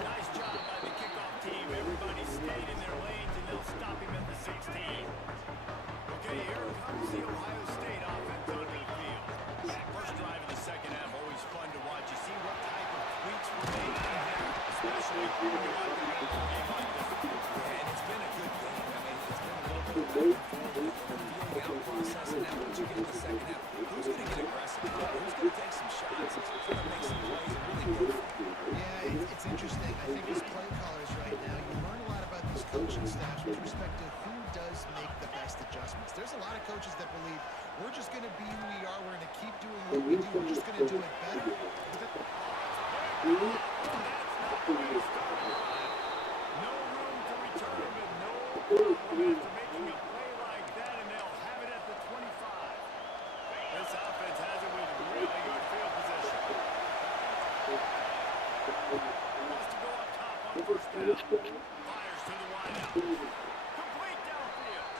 Nice job by the kickoff team. Everybody stayed in their lanes, and they'll stop him at the 16. Okay, here comes the Ohio State offense onto the field. That first drive of the second half, always fun to watch. You see what type of tweaks were made in there, especially when you're watching a game like this. And it's been a good game. I mean, it's been a little bit of back and forth with the feeling out process, and now once you get to the second half, who's going to get aggressive? Who's going to take some shots? Who's going to make some plays and really go for it? Yeah, it's interesting. I think as play callers right now, you learn a lot about these coaching staffs with respect to who does make the best adjustments. There's a lot of coaches that believe we're just going to be who we are. We're going to keep doing what we do. We're just going to do it better. No room to return, but no problem after making a play like that, and they'll have it at the 25. This offense has it with really good field position. Wants to go up top on first down. Fires to the wideout. Complete downfield.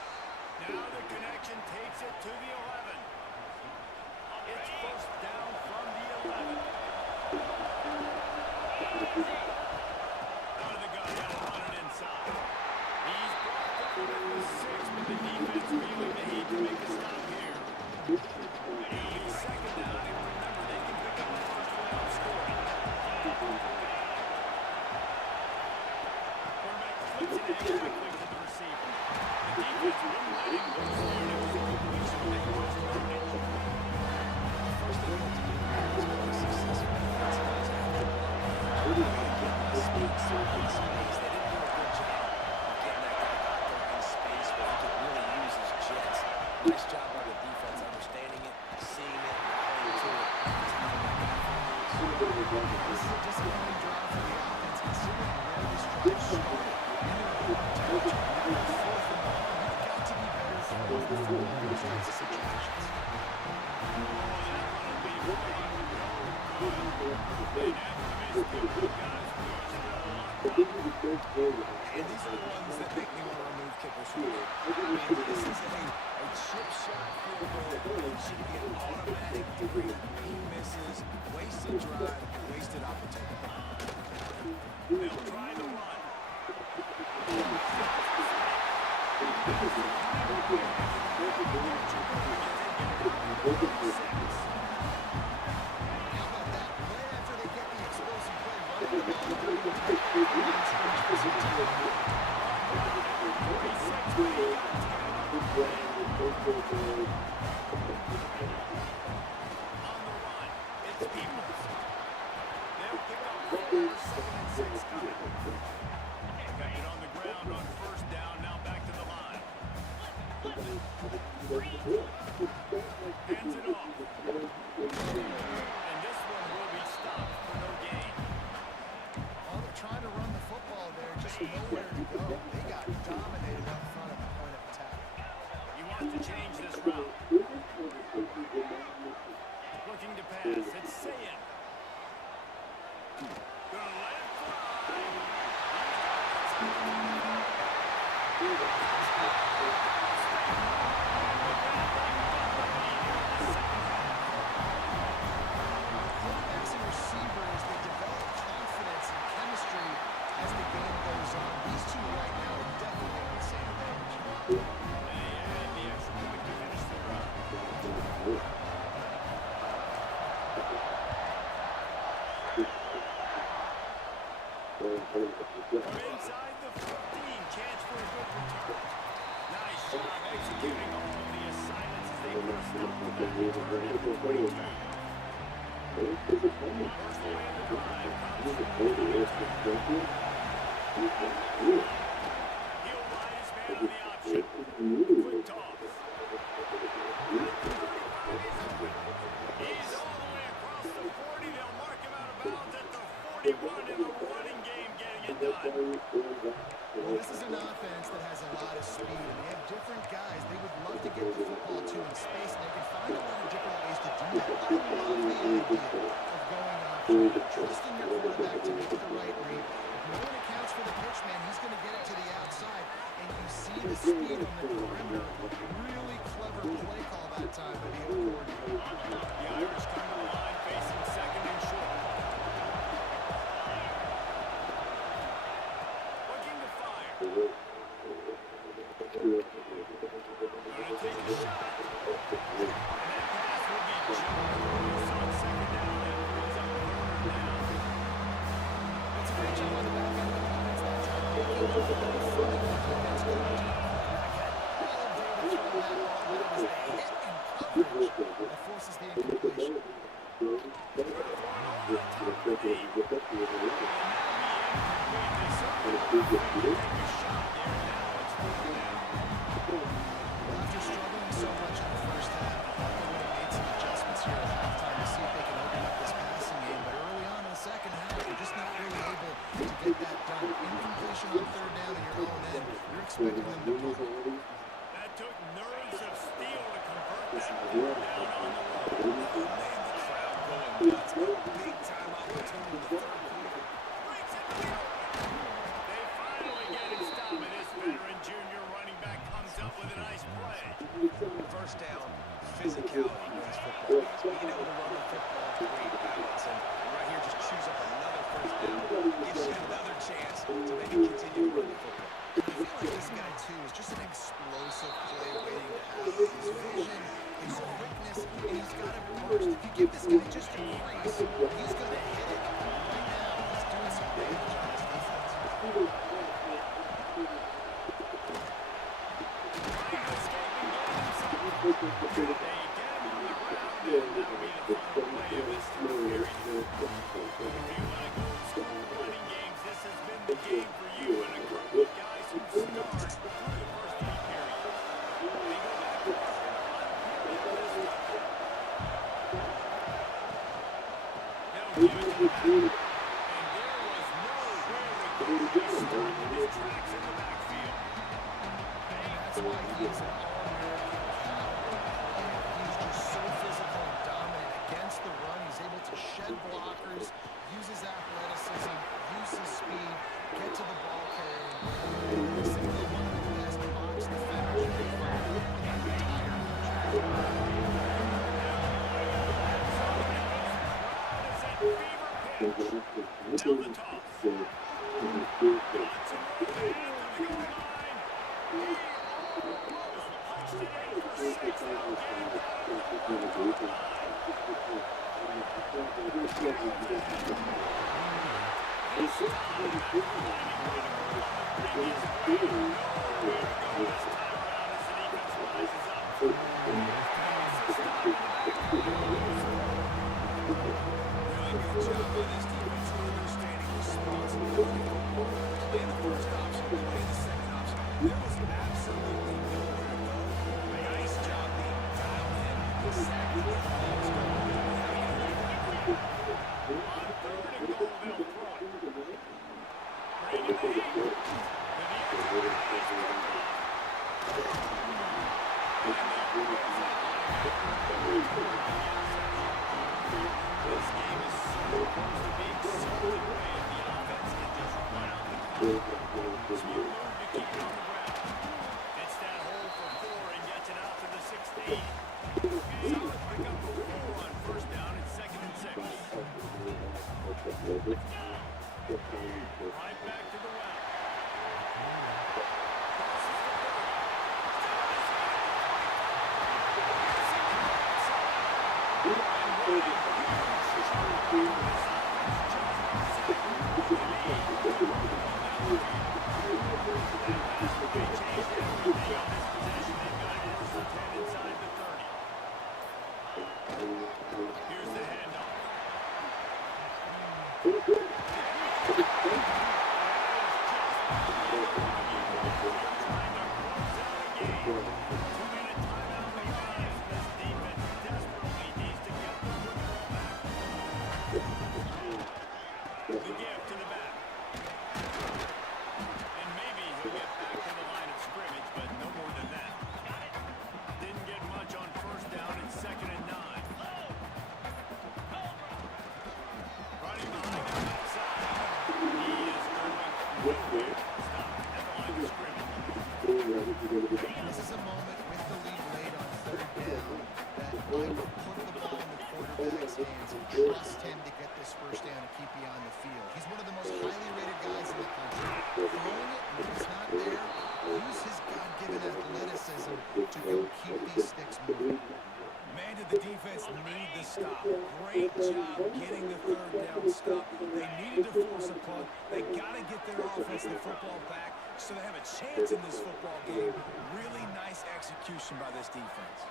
Now the connection takes it to the 11. It's first down from the 11. Out of the gun, got to run it inside. He's brought down at the 6, but the defense feeling the heat to make a stop here. It'll be second down, and remember, they can pick up the first without scoring. Quarterback flips it in quickly to the receiver. The defense wouldn't let him loose there, and it was a completion. They was targeted. The first thing you have to do is go to successful defense guys after the line. They're going to get the speed, so in space. They didn't do a good job of getting that guy out there in space where he could really use his jets. Nice job by the defense understanding it, seeing it, rallying to it, and taking that guy for a loss. This is a disappointing drive for the offense, considering where this drive started. Into a home territory. Now they're 4th and 1. You've got to be better for those types of situations. And these are the ones that make me want to remove kickers from it. I mean, this is a chip shot field goal. It should be an automatic 3. He misses, wasted drive, wasted opportunity. They'll try to run. How about that? Right after they get the explosive play, running the ball through the attack, line of scrimmage for some time. On the run, it's Peoples. They'll pick up 4, 7 and 6 coming. Got it on the ground on first down, now back to the line. Hands it off. And this one will be stopped for no gain. While they're trying to run the football there, just nowhere to go. They got dominated up front at the point of attack. He wants to change this route. Looking to pass. It's Sayin. Gonna let it Quarterbacks and receivers, they develop confidence and chemistry as the game goes on. These two right now are definitely on the same page. They had the extra point to finish the drive. Inside the 15, chance for a good return. Nice job executing all of the assignments as they burst out the back return at the 22. First away in the drive comes from he'll ride his man on the option. Quick toss. He's all the way across the 40. They'll mark him out of bounds at the 41 in the running game, getting it done. Well, this is an offense that has a lot of speed, and they have different guys they would love to get the football to in space, and they can find a lot of different ways to do that. I love the idea of going option, trusting your quarterback to make the right read. If no one accounts for the pitch man, he's going to get it to the outside, and you see the speed on the perimeter. Really clever play call that time by the coordinator. The Irish come to the line facing second and short. Looking to fire. Gonna take a shot. And that pass will be jumped on second down and brings up third down. That's a great job on the back end of the defense that time. Making the ball in front of the defense go to the quarterback. Had all day to throw that ball, but it was the hit and coverage that forces the incompletion. Well, after struggling so much in the first half, I thought they would have made some adjustments here at halftime to see if they can open up this passing game. But early on in the second half, they're just not really able to get that done. Incompletion on third down in your own end. You're expecting them to punt. That took nerves of steel to convert that third down on the road. Oh, man, the crowd going nuts. Big time opportunity in the third quarter. Breaks it to the open. They finally get it stopped, and this veteran junior running back comes up with a nice play. First down, physicality wins football games. Being able to run the football, great balance. And right here, just choose up another first down. Gives you another chance to maybe continue to run the football. I feel like this guy, too, is just an explosive play waiting to happen. His vision, his quickness, and he's got it burst. If you give this guy just a crease, he's going to hit it. Right now, he's doing some damage on his defense. They get him on the ground, and that'll be the final play of this third period. If you like old school running games, this has been the game for you and a group of guys who start through the first three periods. They go back to They'll give it to him. And there was nowhere to go. He stopped in his tracks in the backfield. And that's why he is an all-American caliber. He's just so physical and dominant against the run. He's able to shed blockers, use his athleticism, use his speed, get to the ball carrier. He's simply one of the best box defenders you can find in the entire country. Now the toss. pushed it in for 6 now, getting down at the 25. Fields ahead. He stopped after finding a way to move on the previous play. Nowhere to go this time around as the defense rises up. Pass is stopped in the backfield. Really good job by this defense understanding responsibility. Play the first option, play the second option. There was absolutely nowhere to go. Nice job being dialed in. The sack to get the ball started. On 3rd and goal, they'll throw it. Bring in the heat. The near side is picked off. And they'll close that line after this game is so close to being salted away if the offense can just run out the clock. Smart move to keep it on the ground. It's that hole for 4 and gets it out to the 16. Solid pickup for 4 on 1st down and 2nd and 6. Right back to the well. Crosses the 30. And running here's the handoff. The give to the back. And maybe he'll get back to the line of scrimmage, but no more than that. Didn't get much on 1st down and 2nd and 9. Running behind him outside. He is going nowhere. Stop at the line of scrimmage. This is a moment with the lead late on 3rd down that might put the ball in the quarterback's hands and trust him to get this 1st down and keep you on the field. He's one of the most highly rated guys in the country. Throwing it when he's not there, use his God-given athleticism to go keep these sticks moving. Man, did the defense need the stop. Great job getting the 3rd down stop. They needed to force a punt. They got to get their offense the football back so they have a chance in this football game. Really nice execution by this defense.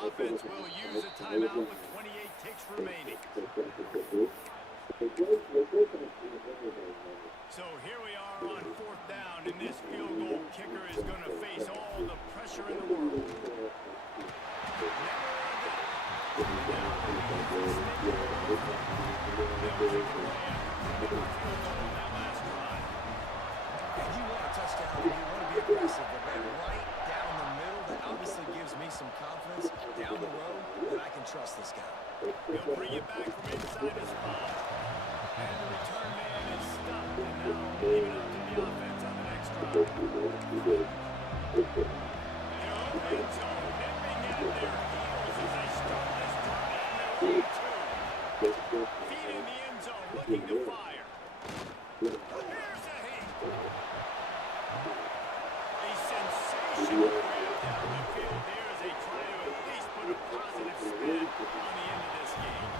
Offense will use a timeout with 28 ticks remaining. So here we are on 4th down, and this field goal kicker is going to face all the pressure in the world. Never a doubt. Now the defense thinking they'll kick it away after picking up a field goal on that last drive. And you want a touchdown, you want to be aggressive, but man, right down the middle, that obviously gives me some confidence down the road that I can trust this guy. He'll bring it back from inside his spot. And the return man is stopped, and now leave it up to the offense on the next drive. Their own end zone nipping at their heels as they start this drive on their own 2. Feet in the end zone, looking to fire. Here's a hit. A sensational grab down the field there as they try to at least put a positive spin on the end of this game.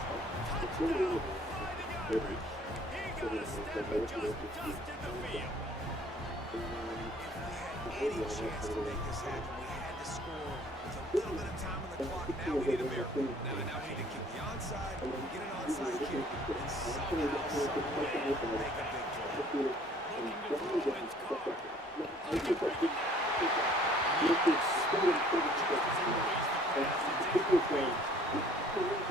Touchdown, finding Irish. He got a step and just dusted the field. If we had any chance to make this happen, we had to score. There's a little bit of time on the clock. Now we need a miracle. Now we need to kick the onside, get an onside kick, and somehow, some way, make a big play. Looking to throw, it's caught.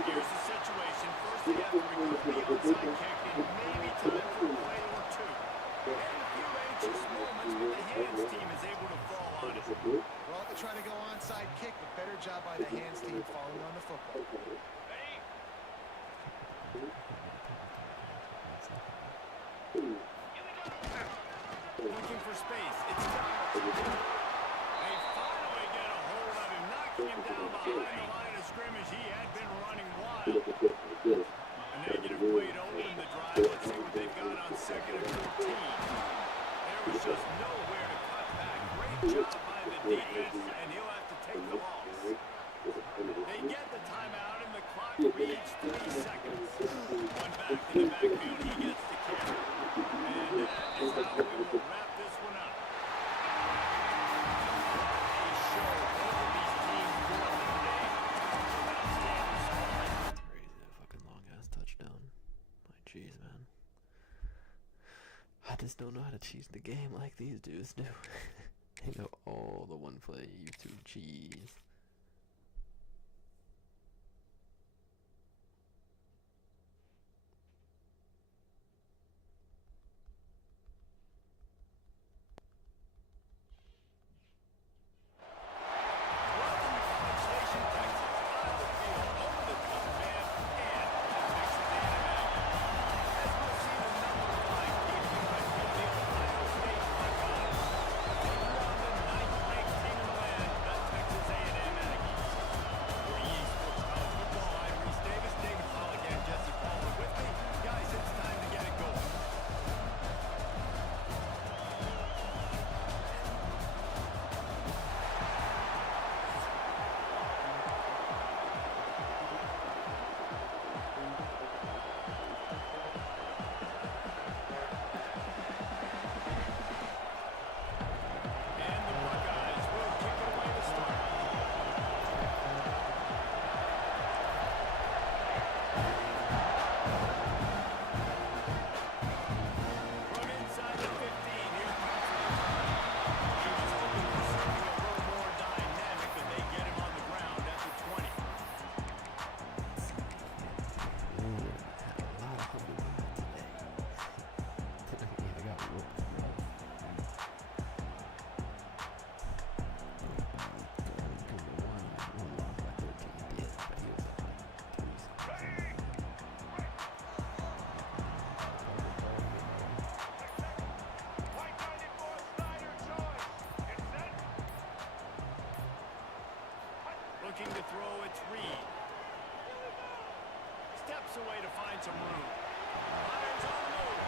Here's the situation. First, they have to recover the onside kick, and maybe time for a play or 2. And a few anxious moments, but the hands team is able to fall on it. Well, they're trying to go onside kick, but better job by the hands team falling on the football. Looking for space. It's Donald. They finally get a hold of him, knocking him down behind the line of scrimmage. He had been running timeout. A negative play to open the drive. Let's see what they've got on 2nd and 14. There was just nowhere to cut back. Great job by the defense, and he'll have to take the loss. They get the timeout, and the clock reads 3 seconds. One back in the backfield. He gets the carry. And that is how we will wrap this one up. They show all these teams throughout the day. Outstanding scoring. Crazy, that fucking long ass touchdown. Like, jeez, man. I just don't know how to cheese the game like these dudes do. They know all the one play YouTube cheese. Looking to throw, it's Reed. Steps away to find some room. Fires on the move.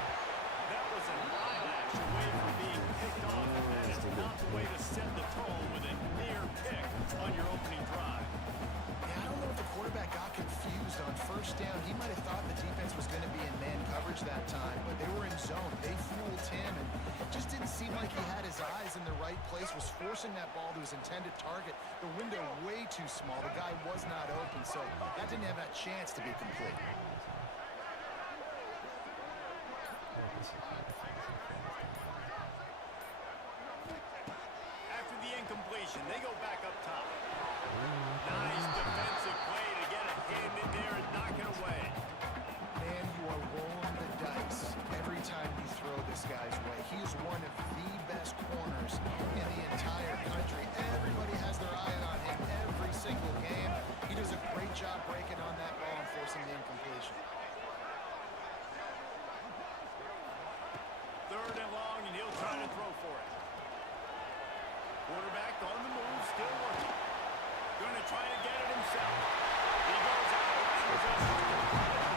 That was an eyelash away from being picked off, and that is not the way to set the tone with a near pick on your opening drive. Yeah, I don't know if the quarterback got confused on 1st down. He might have thought the defense was going to be in man coverage that time, but they were in zone. They fooled him, and it just didn't seem like he had his eyes in the right place, was forcing that ball to his intended target. The window way too small. The guy was not open, so that didn't have that chance to be complete. After the incompletion, they go back up top. Nice defensive play to get a hand in there and knock it away. Man, you are rolling the dice every time you throw this guy's way. He is one of the best corners in the entire country. Everybody has their eye on him every single game. He does a great job breaking on that ball and forcing the incompletion. 3rd and long, and he'll try to throw for it. Quarterback on the move, still working. Going to try to get it himself. He goes out around his own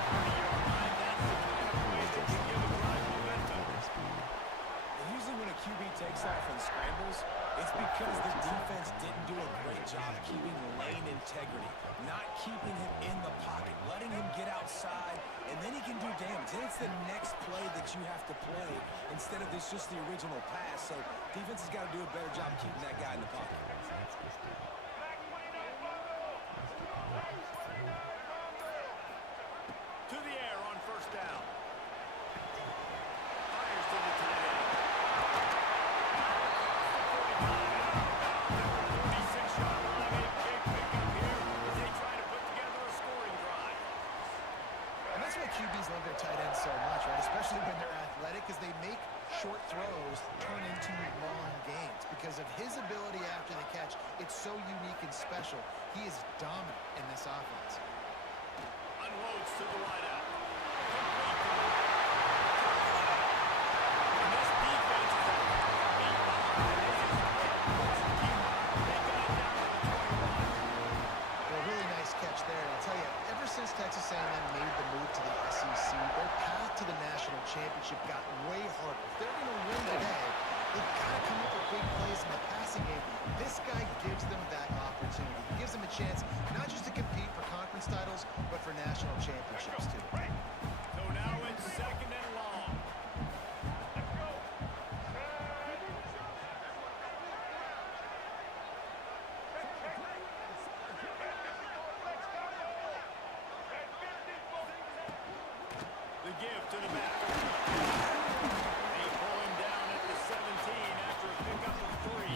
30-yard line. That's the kind of play that can give a drive momentum. And usually when a QB takes off and scrambles, it's because the defense didn't do a great job keeping lane integrity, not keeping him in the pocket, letting him get outside, and then he can do damage. Then it's the next play that you have to play instead of this just the original pass. So defense has got to do a better job keeping that guy in the pocket. To the air on 1st down. Fires to the tight end. 46-yard line, a big pickup here as they try to put together a scoring drive. And that's why QBs love their tight ends so much, right? Especially when they're athletic, because they make short throws turn into long gains. Because of his ability after the catch, it's so unique and special. He is dominant in this offense. Unloads to the wideout. Complete to the and this defense is a beat behind. They just they got it down to the 21. Well, really nice catch there. And I'll tell you, Ever since Texas A&M made the move to the SEC, their path to the national championship got way harder. If they're going to win today, they've got to come up with big plays in the passing game. This guy gives them that opportunity. He gives them a chance not just to compete for conference titles, but for national championships too. So now it's second and long. The give to the back. They pull him down at the 17 after a pickup of 3.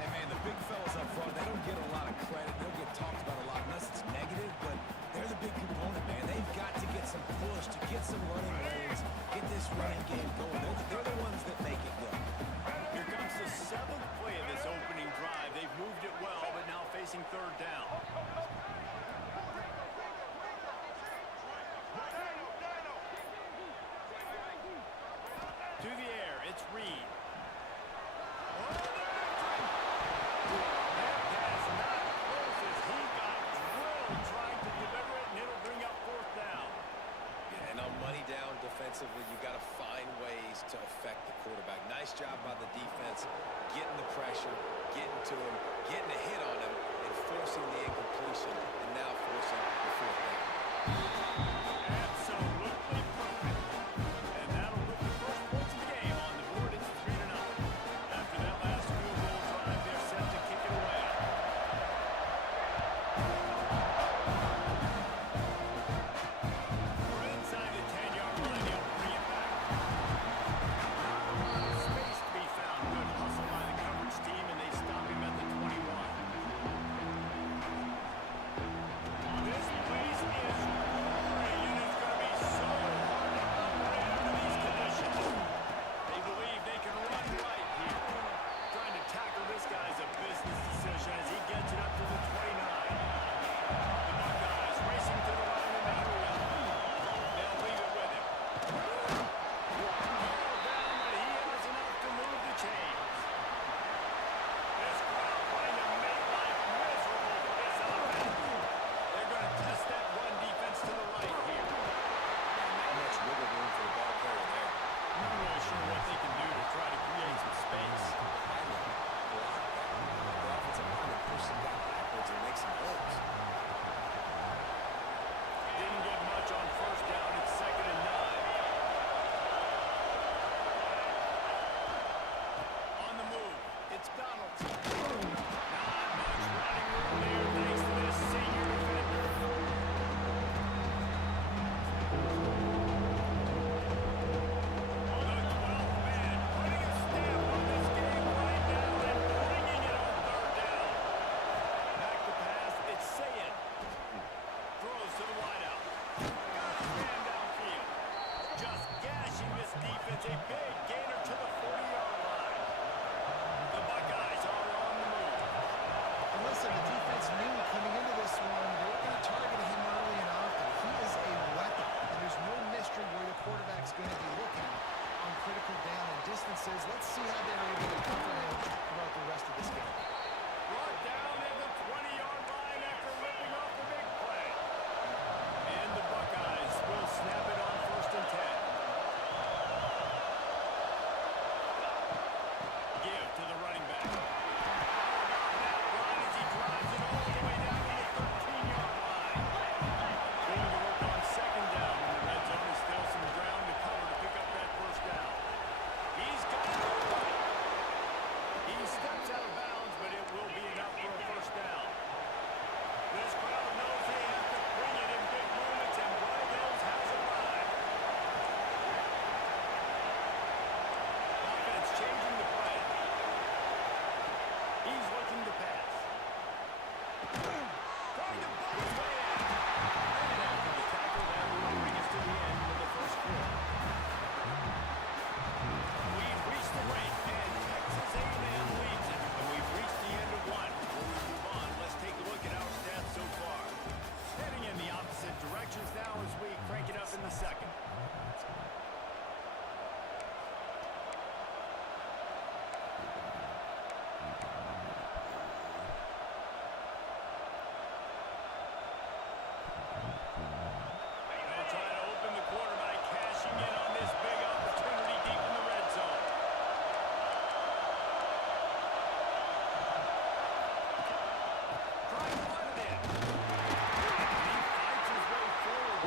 And man, the big fellas up front, they don't get a lot of credit. They don't get talked about a lot unless it's negative, but they're the big component, man. They've got to get some push, to get some running lanes, get this running game going. They're the ones that make it go. Here comes the 7th play of this opening drive. They've moved it well, but now facing third down. To the air, it's Reed. Oh, that pass not close as he got drilled trying to deliver it, and it'll bring up 4th down. Yeah, and on money down defensively, you got to find ways to affect the quarterback. Nice job by the defense, getting the pressure, getting to him, getting a hit on him, and forcing the incompletion, and now forcing the 4th down. Absolutely perfect. And that'll put the first points of the game on the board. It's 3-0. After that last field goal drive, they're set to kick it away. We're inside the 10-yard line. They'll bring it back. Space to be found. Good hustle by the coverage team, and they stop him at the 21.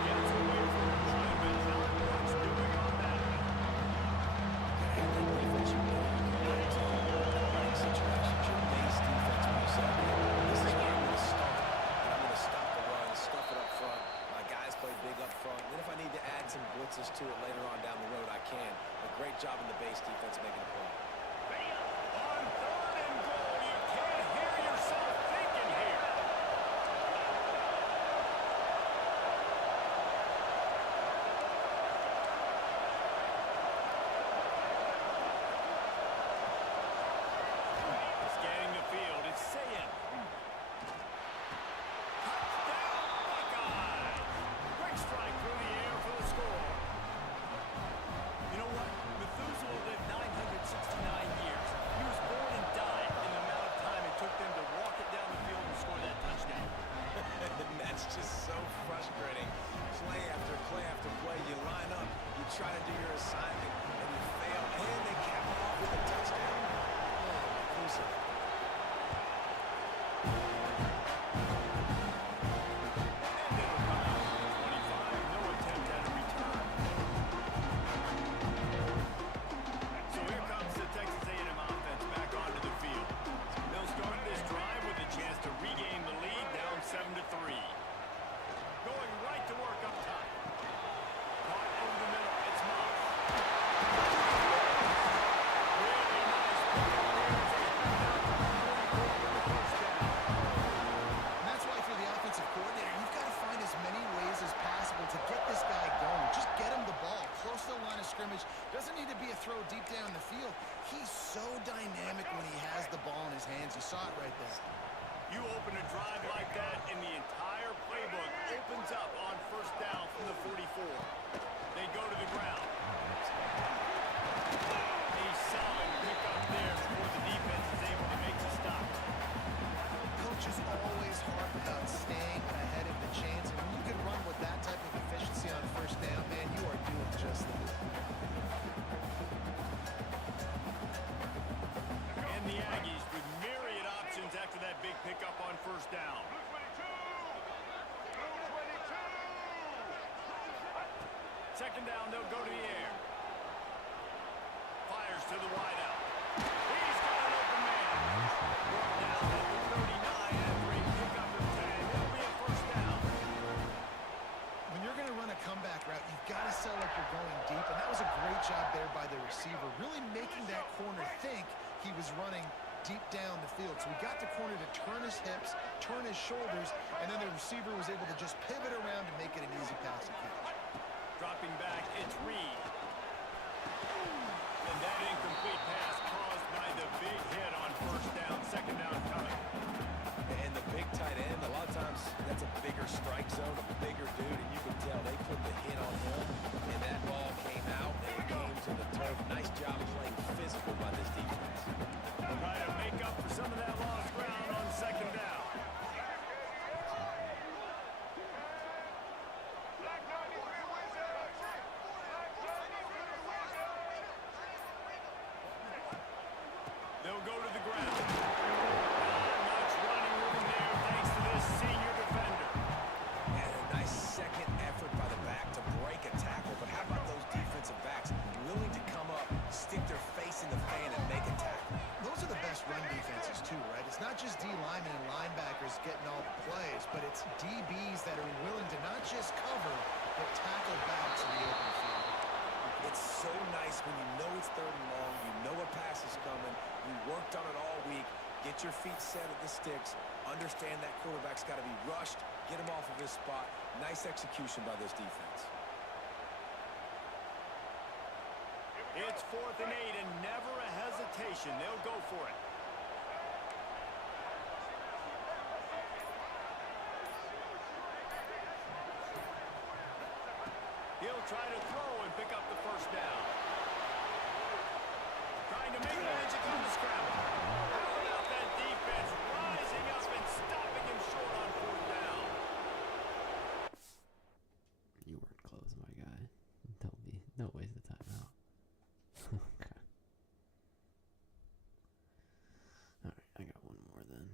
Gets away from the run, but not much doing on that one. And that defense, you know, you can get to running situations. Your base defense moves up. This is where I'm going to start. And I'm going to stop the run, stuff it up front. My guys play big up front. Then if I need to add some blitzes to it later on down the road, I can. A great job in the base defense making a play. On 3rd and goal, you can't hear yourself thinking here. Scanning the field, it's Sayin. Touchdown, Buckeyes! Quick strike through the air for the score. You know what? Methuselah lived 969 years. He was born and died in the amount of time it took them to walk it down the field and score that touchdown. And that's just so frustrating. Play after play after play. You line up, you try to do your assignment, and you fail. And they cap it off with a touchdown. Oh, Methuselah. And it'll come out from the 25. No attempt at a return. So here comes the Texas A&M offense back onto the field. They'll start this drive with a chance to regain the lead, down 7-3. Going right to work up top. Caught over the middle. It's Moss. Really nice pick up there as they come down to the 44 with the first down. And that's why for the offensive coordinator, you've got to find as many ways as possible to get this guy going. Just get him the ball close to the line of scrimmage. Doesn't need to be a throw deep down the field. He's so dynamic when he has the ball in his hands. You saw it right there. You open a drive like that, and the entire playbook opens up on first down from the 44. They go to the ground. A solid pickup there before the defense is able to make the stop. Coaches always harp about staying ahead of the chains, and when you can run with that type of efficiency on first down, man, you are doing just that. And the Aggies with myriad options after that big pickup on first down. Second down, they'll go to the air. Fires to the wideout. He's got an open man. Brought down at the 39 after a pickup of 10. It'll be a first down. When you're going to run a comeback route, you've got to sell like you're going deep, and that was a great job there by the receiver, really making that corner think he was running deep down the field. So he got the corner to turn his hips, turn his shoulders, and then the receiver was able to just pivot around and make it an easy pass and catch. Dropping back, it's Reed. And that incomplete pass caused by the big hit on first down, second down coming. And the big tight end, a lot of times that's a bigger strike zone, a bigger dude, and you can tell they put the hit on him, and that ball came out and it came to the turf. Nice job playing physical by this defense. Try to make up for some of that lost ground on second down. They'll go to the ground. Not much running room there thanks to this senior defender. And a nice second effort by the back to break a tackle. But how about those defensive backs willing to come up, stick their face in the fan, and make a tackle? Those are the best run defenses too, right? It's not just D linemen and linebackers getting all the plays, but it's DBs that are willing to not just cover, but tackle backs in the open field. It's so nice when you know it's third and long, you know a pass is coming, you worked on it all week, get your feet set at the sticks, understand that quarterback's got to be rushed, get him off of his spot. Nice execution by this defense. It's 4th and 8 and never a hesitation. They'll go for it. He'll try to throw and pick up the first down. Trying to make magic on the scramble. How about that defense rising up and stopping him short on 4th down? You weren't close, my guy. Don't be. No waste of time out. Okay. Alright, I got one more then.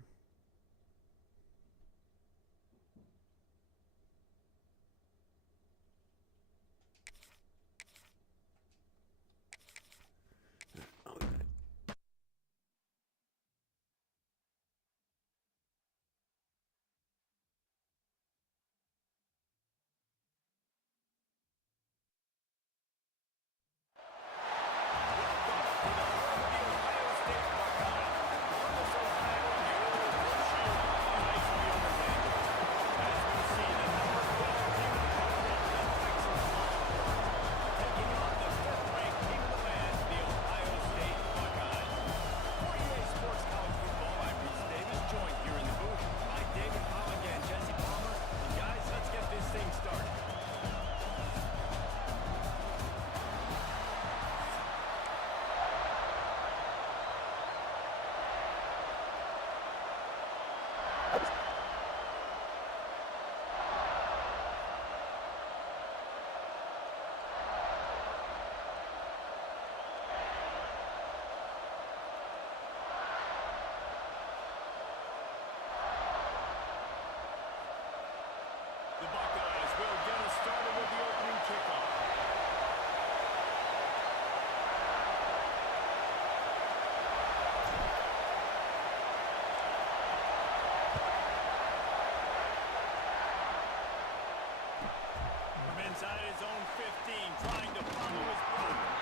inside his own 15, trying to follow his brothers.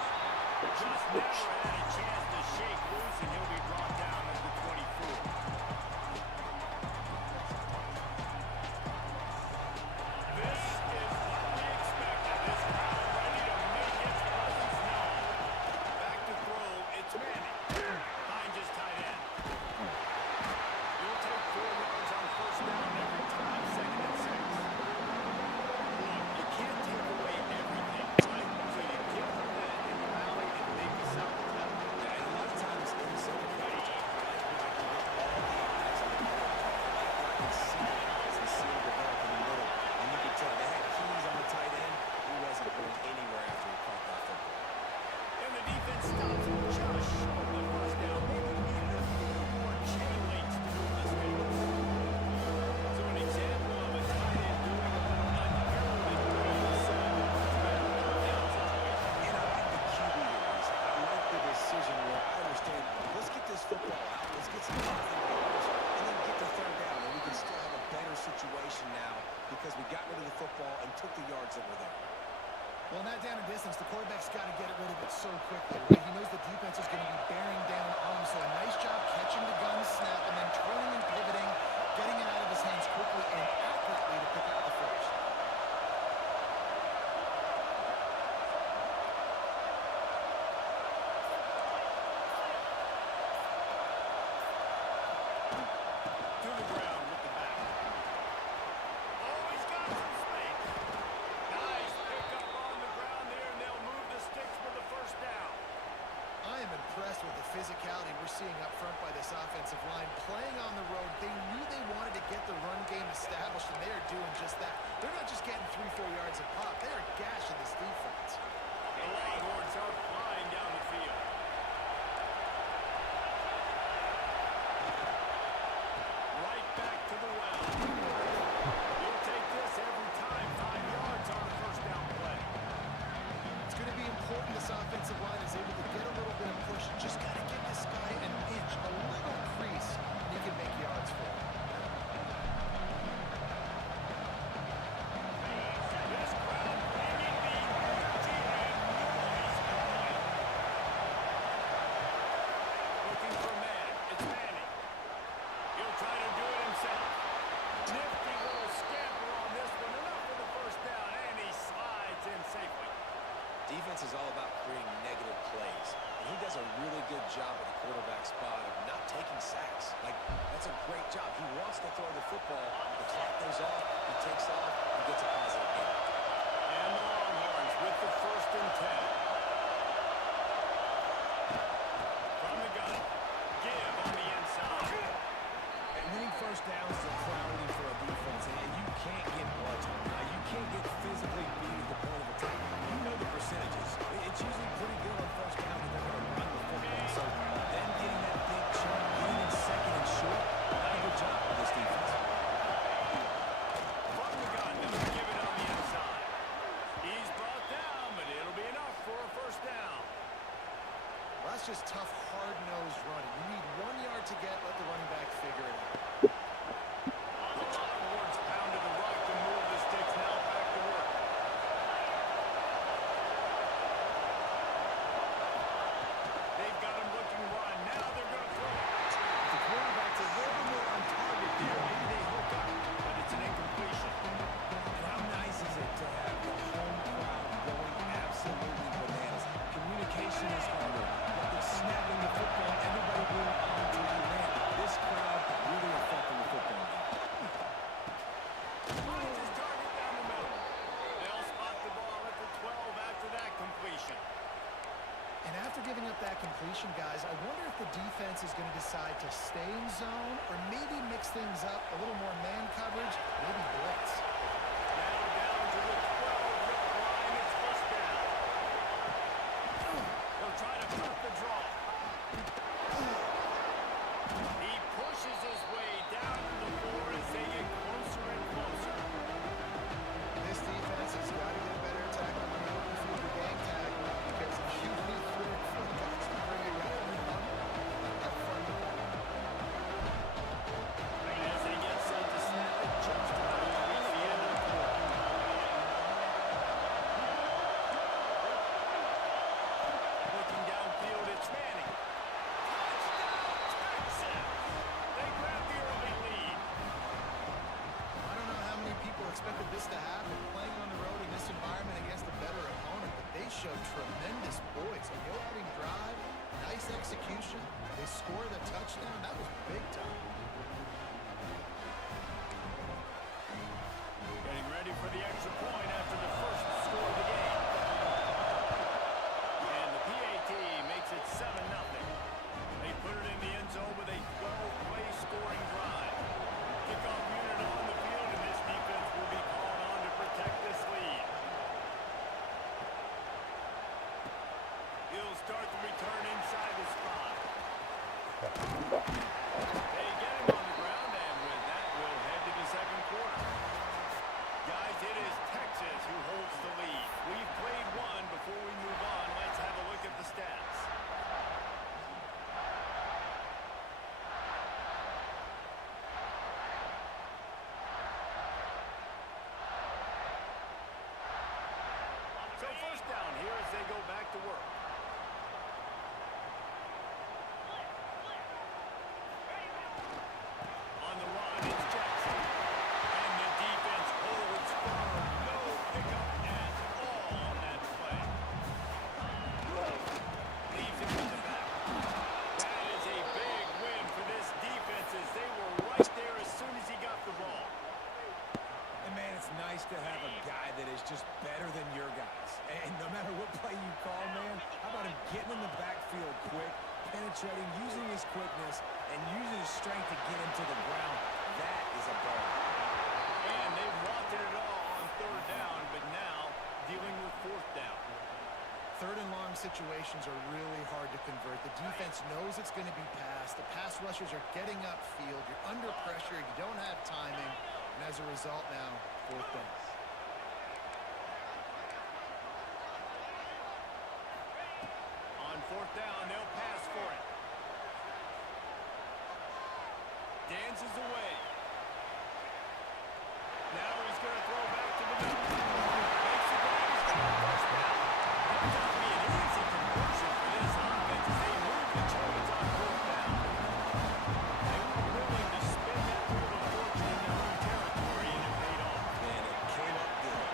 Just never had a chance to shake loose, and he'll be brought down at the 24. This is what we expected. This crowd ready to make its presence known. Back to throw, it's Manning. Finds his tight end. You'll take 4 yards on first down every time, 2nd and 6. Look, you can't take away everything, right? So you give them that in the valley and maybe something else. And a lot of times in the second quarter, I feel like you get all the eyes on the quarterback. I can see it as the seal develop in the middle. And you can tell they had keys on the tight end. He wasn't going anywhere after he caught that football. And the defense stops him just short of the first down. Maybe needed a few more chain links to move this game. So an example of a tight end doing a little unheralded good on the side of the better third down situation. And I like the QB release. I like the decision where I understand, let's get this football out, let's get some positive yards, and then get the third down, and we can still have a better situation now because we got rid of the football and took the yards that were there. Well, in that down and distance, the quarterback's got to get rid of it so quickly, right? He knows the defense is going to be bearing down on him, so a nice job catching the gun snap and then turning and pivoting, getting it out of his hands quickly and accurately to pick up the first. To the ground with the back. Oh, he's got some space. Nice pickup on the ground there, and they'll move the sticks for the first down. I am impressed with the physicality we're seeing up front by this offensive line. Playing on the road, they knew they wanted to get the run game established, and they are doing just that. They're not just getting 3-4 yards a pop. They are gashing this defense. The Longhorns are flying down the field. Right back to the well. You'll take this every time. 5 yards on the first down play. It's going to be important this offensive line is able to get a little bit of push. Just got to give this guy an inch, a little crease, and he can make yards for him. This crowd bringing the energy and noise going. Looking for Manning. It's Manning. He'll try to do it himself. Nifty little scamper on this one. Enough for the first down, and he slides in safely. Defense is all about creating negative plays, and he does a really good job at the quarterback spot of not taking sacks. Like, that's a great job. He wants to throw the football. The clock goes off, he takes off, and gets a positive gain. And the Longhorns with the 1st and 10. From the gun, give on the inside. And winning first downs is a priority for a defense, and you can't get bludgeoned. You can't get physically beat at the point of attack. You know the percentages. It's usually pretty good on first down if they're going to run the football. So them getting that big chunk, getting in 2nd and short, not a good job for this defense. From the gun, they'll give it on the inside. He's brought down, but it'll be enough for a first down. Well, that's just tough, hard-nosed running. You need 1 yard to get, let the running back figure it out. The Longhorns pound to the right to move the sticks. Now back to work. They've got him looking one. Now they're going to throw it. The quarterback's a little more on target there. Maybe they hook up, but it's an incompletion. And how nice is it to have the home crowd going absolutely bananas? Communication is harder. But they're snapping the football, everybody being on to the man. This crowd really affecting the football game. Finds his target down the middle. They'll spot the ball at the 12 after that completion. And after giving up that completion, guys, I wonder if the defense is going to decide to stay in zone or maybe mix things up, a little more man coverage, maybe blitz. Now down to the 12-yard line. It's first down. He'll try to cut the draw. He pushes his way down to the 4 as they get closer and closer. This defense has got to get a better tackle when you're looking for the gang tag because if you need 3 or 4 guys to bring it right on the run, have fun with that. As they get set to snap it just about to reach the to happen playing on the road in this environment against a better opponent, but they showed tremendous poise on the opening drive. Nice execution. They scored a touchdown. That was big time. Getting ready for the extra point after the first score of the game. And the PAT makes it 7-0. They put it in the end zone with a 12-play scoring drive. Kickoff unit on the field, and this defense will be called on to protect this lead. He'll start the return inside the spot. They get him on the ground, and with that, we'll head to the second quarter. Guys, it is Texas who holds the lead. We've played one. Before we move on, let's have a look at the stats. So first down here as they go back to work. On the run, it's Jackson. And the defense holds firm. No pickup at all on that play. Leaves him with the back. That is a big win for this defense as they were right there as soon as he got the ball. And man, it's nice to have a guy that is just better than your guys. And no matter what play you call, man, how about him getting in the backfield quick, penetrating, using his quickness, and using his strength to get him to the ground. That is a ball. And they wanted it all on third down, but now dealing with fourth down. Third and long situations are really hard to convert. The defense knows it's going to be passed. The pass rushers are getting upfield. You're under pressure. You don't have timing. And as a result now, fourth down. On fourth down, they'll pass for it. Dances away. Now he's going to throw back to the middle. Makes the grab. He's got the first down. It's not be an easy conversion for this offense as they move the chains on fourth down. They were willing to spin that wheel of fortune in their own territory, and it paid off. And it came up good.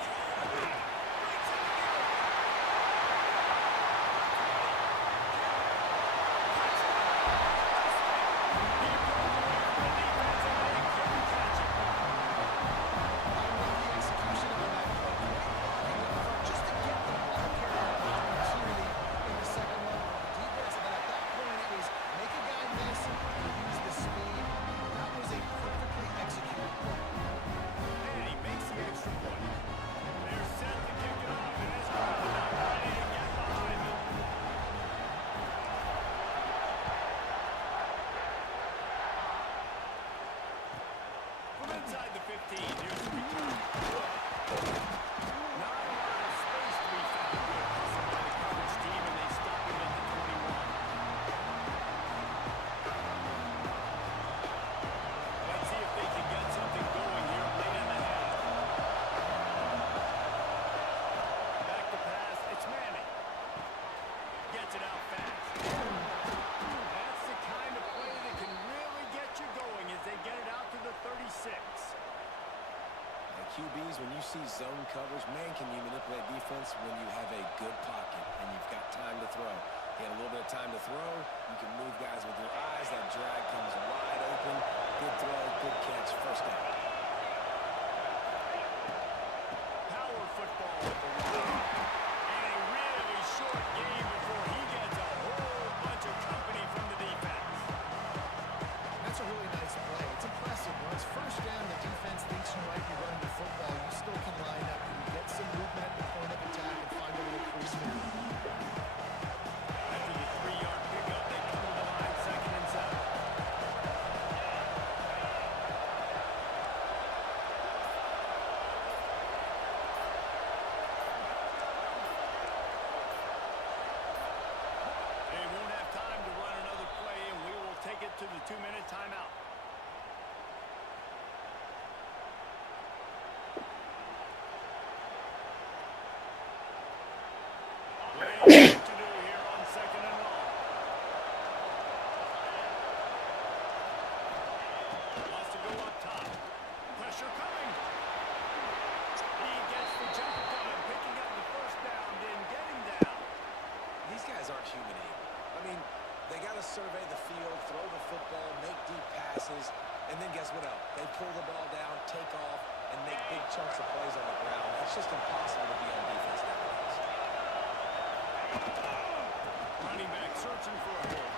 Inside the 15, here's the return. Not a lot of space to be found. Good hustle by the coverage team, and they stop him at the 21. Let's see if they can get something going here late in the half. Back to pass, it's Manning. Gets it out fast. That's the kind of play that can really get you going as they get it out to the 36. QBs, when you see zone coverage, man, can you manipulate defense when you have a good pocket and you've got time to throw. You have a little bit of time to throw. You can move guys with your eyes. That drag comes wide open. Good throw, good catch, first down. Power football with the run. And a really short game before he gets a whole bunch of company from the defense. That's a really nice play. It's impressive. When it's first down, the defense thinks you might be running the football. You still can line up. You get some movement at the point of attack and find a little free space. After the 3-yard pickup, they come to the line, 2nd and 7. They won't have time to run another play, and we will take it to the 2-minute timeout. What to do here on 2nd and long. Wants to go up top. Pressure coming. And then guess what else? They pull the ball down, take off, and make big chunks of plays on the ground. It's just impossible to be on defense nowadays. Running back searching for a hole.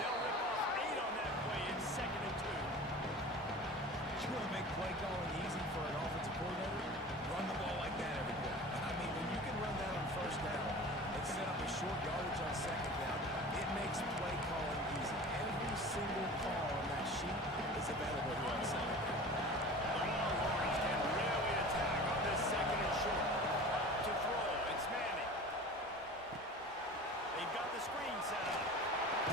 They'll rip off 8 on that play. It's 2nd and 2. You want to make play calling easy for an offensive coordinator? Run the ball like that every day. I mean, when you can run that on 1st down and set up a short yardage on 2nd down, it makes play calling easy. Every single call on that sheet is available here on 2nd down. The Longhorns can really attack on this 2nd and short. To throw, it's Manning. They've got the screen set up.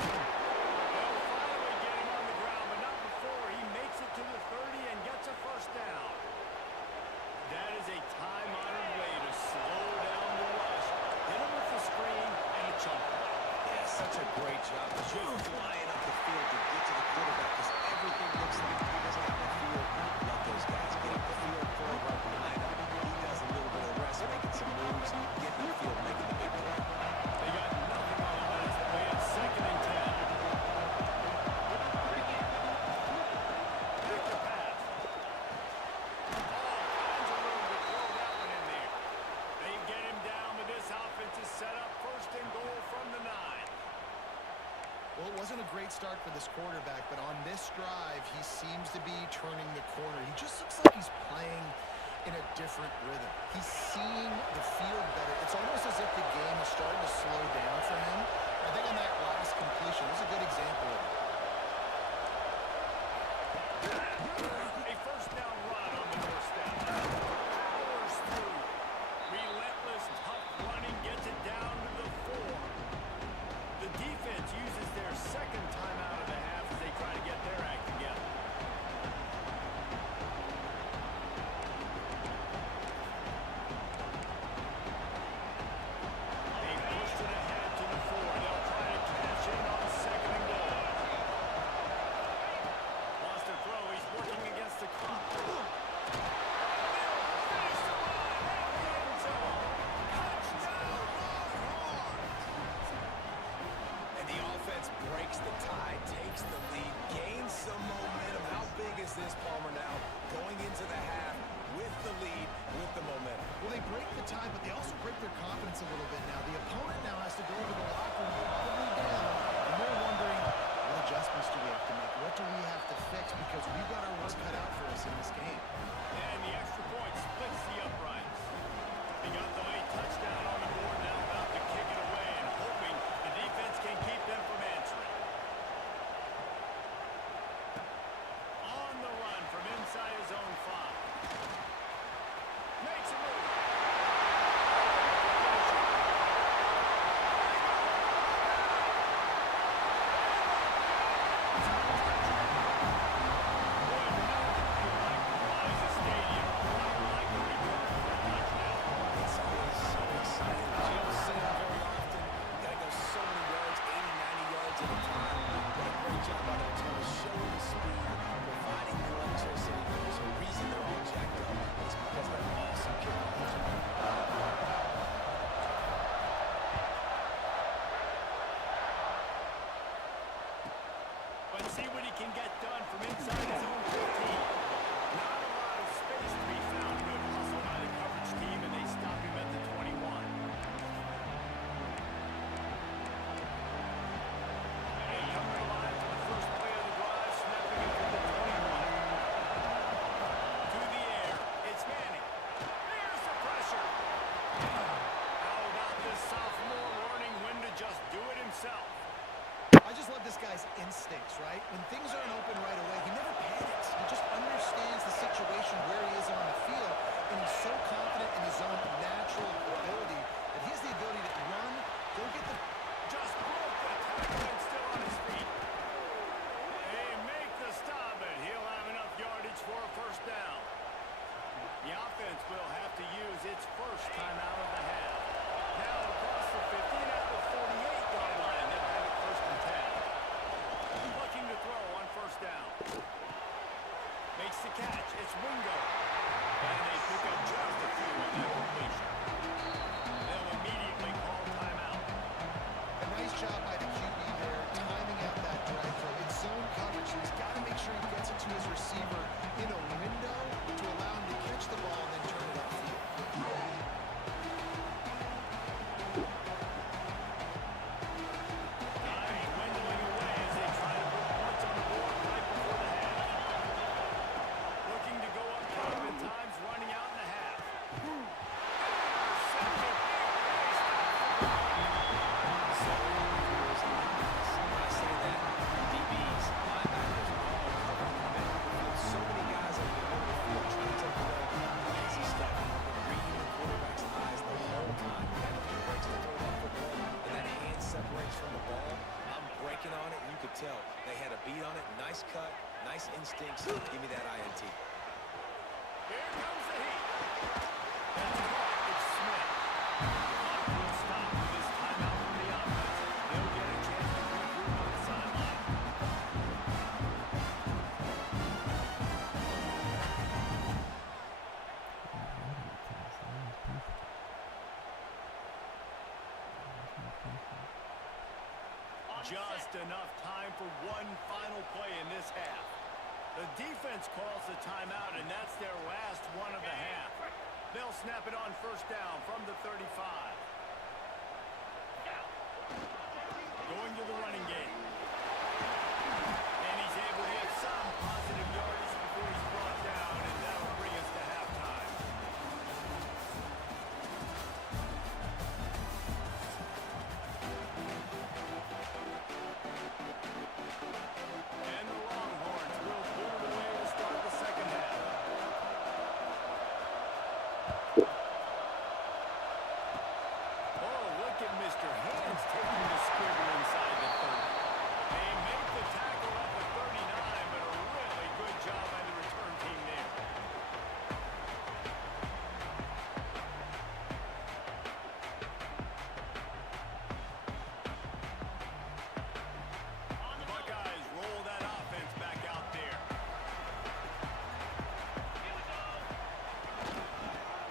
They'll finally get him on the ground, but not before he makes it to the 30 and gets a 1st down. That is a time-honored way to slow down the rush. Hit him with the screen and a chunk play. Yeah, such a great job. You're flying up the field to get to the quarterback because everything looks like he doesn't have the field. Let those guys get up the field, throw it right behind him. He does a little bit of rest, making some moves, getting the field, making the big play. They got nothing on the last play. It's 2nd and 10. Back to pass. All kinds of room to throw that one in there. They get him down, but this offense is set up 1st and goal from the 9. Well, it wasn't a great start for this quarterback, but on this drive, he seems to be turning the corner. He just looks like he's playing in a different rhythm. He's seeing the field better. It's almost as if the game is starting to slow down for him. I think on that last completion, it was a good example of it. A 1st down run on the doorstep. Powers through. Relentless, tough running gets it down to the 4. The defense uses their 2nd time out of the half as they try to get their act together. They pushed it ahead to the 4. They'll try to cash in on 2nd and goal. Lost a throw. He's working against the clock. Finish the run at the end zone. Touchdown, Longhorns! And the offense breaks the tie, takes the lead, gains some momentum. How big is this, Palmer, now? Going into the half with the lead, with the momentum. Well, they break the tie, but they also break their confidence a little bit now. The opponent now has to go into the locker room probably down, and they're wondering, what adjustments do we have to make? What do we have to fix? Because we've got our work cut out for us in this game. And the extra point splits the uprights. They got the late touchdown on the board, now about to kick it away and hoping the defense can keep them from answering. On the run from inside his own 5. Makes a move. It's always so exciting. You don't see it very often. You got to go so many yards, 80, 90 yards at a time. What a great job by their team, showing the speed, providing the electricity. There's a reason they're all jacked up. It's because they're awesome kickers. Let's see what he can get done from inside his own 15. Not a lot of space to be found. Good hustle by the coverage team, and they stop him at the 21. They come to the line for the first play of the drive, snapping it from the 21. To the air, it's Manning. There's the pressure. How about this sophomore learning when to just do it himself? I just love this guy's instincts, right? When things aren't open right away, he never panics. He just understands the situation where he is on the field, and he's so confident in his own natural ability that he has the ability to run, go get the... Just broke the tackle and still on his feet. They make the stop, and he'll have enough yardage for a 1st down. The offense will have to use its 1st time out of the half. Now across the 15 at the 48-yard line. They'll have it 1st and 10. Looking to throw on 1st down. Makes the catch. It's Wingo. And they pick up just a few on that completion. They'll immediately call timeout. A nice job by the QB there, timing out that drive throw. It's zone coverage, so he's got to make sure he gets it to Nice instincts. Give me that INT. Here comes the heat. That's caught. It's Smith. Clock will stop with this timeout from the offense. They'll get a chance to regroup on the sideline. Just enough time for one final play in this half. The defense calls the timeout, and that's their last one of the half. They'll snap it on first down from the 35. Going to the running game. And he's able to get some positive yardage before he's brought down, and that'll bring us to halftime. And the Longhorns will pull it away to start the second half. Oh, look at Mr. Hands taking the squiggle inside the 30. They make the tackle at the 39, but a really good job by the return team there. The Buckeyes roll that offense back out there.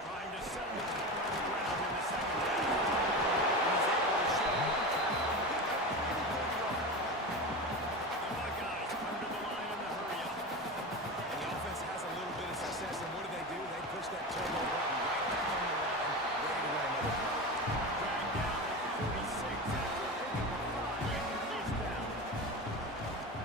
Trying to send the ball on the ground in the second half. He's able to show one tackle and pick up a pretty good yard. The Buckeyes come to the line in the hurry-up. And the offense has a little bit of success, and what do? They push that turbo button right back on the line, ready to win another play. Dragged down at the 46 after a pickup of 5 and first down.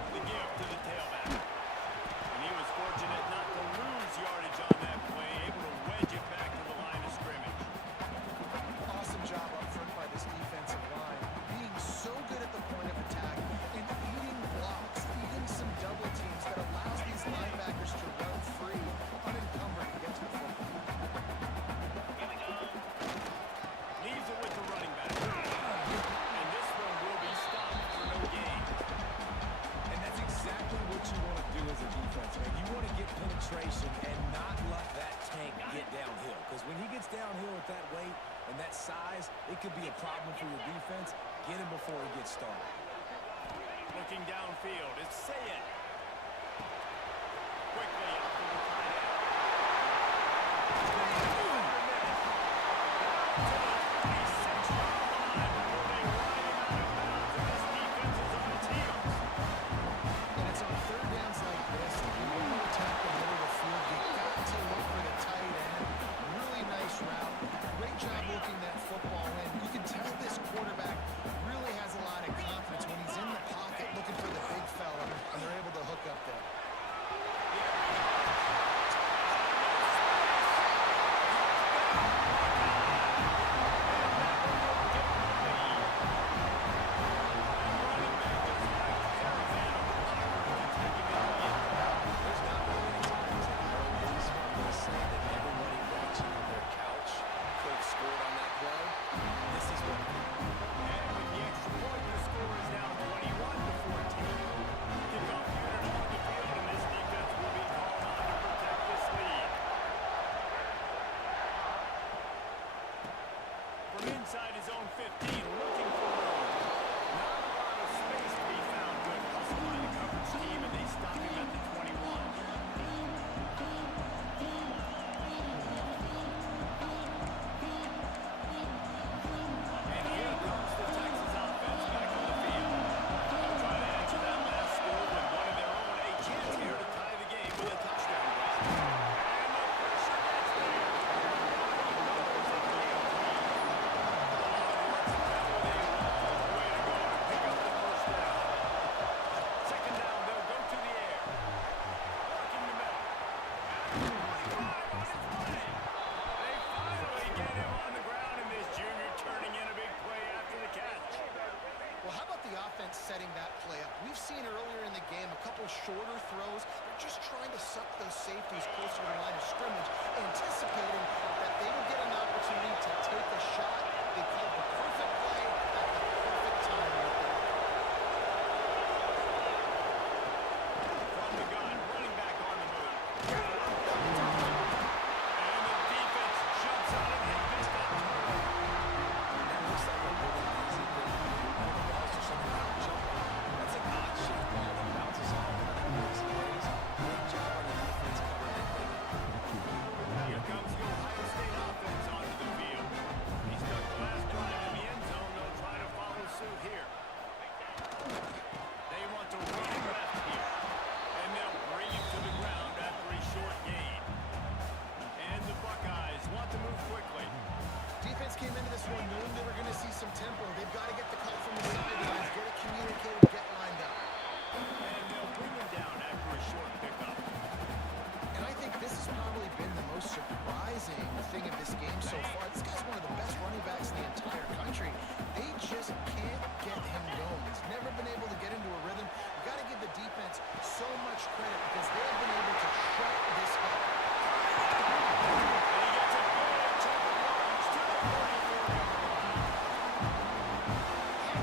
The give to the tailback. And he was fortunate not to lose yardage on that play, able to wedge it back to the line of scrimmage. Awesome job up front by this defensive line, being so good at the point of attack and eating blocks, eating some double teams that allows these linebackers to run free, unencumbered, and get to the football. Leaves it with the running back. And this one will be stopped for no gain. And that's exactly what you want to do as a defense, man. You want to get penetration and not let that tank get downhill. Because when he gets downhill with that weight and that size, it could be a problem for your defense. Get him before he gets started. Looking downfield, it's Sayed. Quickly up to the tight end. And it's on third downs like this, if you want to attack the middle of the field, you've got to look for the tight end. Really nice route. Great job looking that football in. You can tell this quarterback really has a lot of confidence when he's in the pocket looking for the big fella, and they're able to hook up there. There's not really many times that you heard these from say that everybody watching on their couch could have scored on that play. This is what And with the extra point, the score is now 21-14. Kickoff unit on the field, and this defense will be called on to protect this lead. From inside his own 15, looking for room. Not a lot of space to be found. Good hustle by the coverage team, and they stop him at the 21. And here comes the Texas offense back on the field. They'll try to answer that last score with one of their own. A chance here to tie the game with a touchdown run. And the pressure gets there. Numbers at the 18. The Longhorns met with a long way to go to pick up the first down. Second down, they'll go to the air.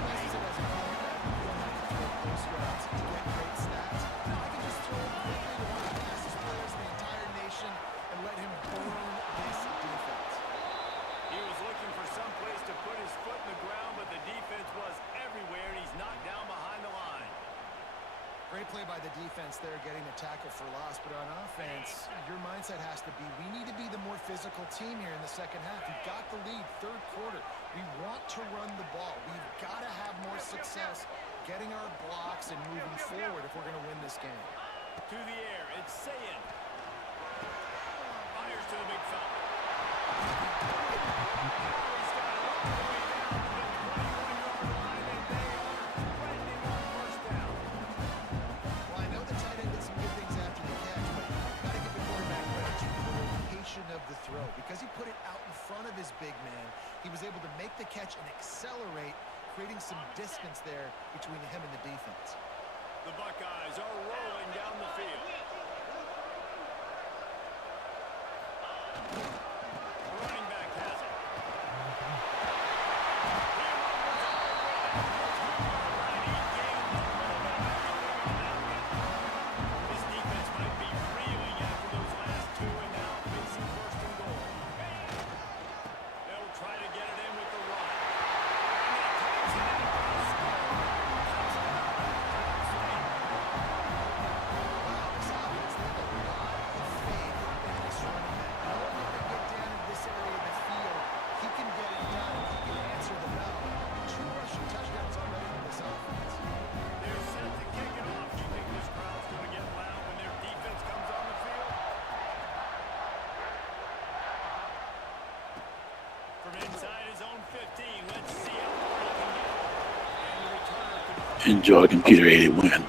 Messes it as a cornerback. You don't have to throw post routes to get great stats. Now I can just throw it quickly to one of the fastest players in the entire nation and let him burn this defense. He was looking for some place to put his foot in the ground, but the defense was everywhere, and he's knocked down behind the line. Great play by the defense there, getting the tackle for loss. But on offense, your mindset has to be, we need to be the more physical team here in the second half. We've got the lead, third quarter. We want to run the ball. We've got to have more success getting our blocks and moving forward if we're going to win this game. To the air, it's Sayin. Fires to the big fella. He's got it all the way down to the 21-yard line, and they are threatening on first down. Well, I know the tight end did some good things after the catch, but you've got to give the quarterback credit to the location of the throw. Because he put it out in front of his big man, he was able to make the catch and accelerate, creating some distance there between him and the defense. The Buckeyes are rolling down the field. The running back has it. He rumbles all the way down to the 2-yard line. He gained a little bit of extra on that one. This defense might be reeling after those last two and now facing first and goal. They'll try to get it in with the run. And that takes it in for a score. Touchdown, Ohio State. Wow, this offense, they have a lot of faith in this running back. Knowing if they get down in this area of the field, he can get it done. He can answer the bell. Two rushing touchdowns already for this offense. They're set to kick it off. Do you think this crowd's going to get loud when their defense comes on the field? From inside his own 15, let's see how far he can get. And the returner could Enjoy Computer 80 win.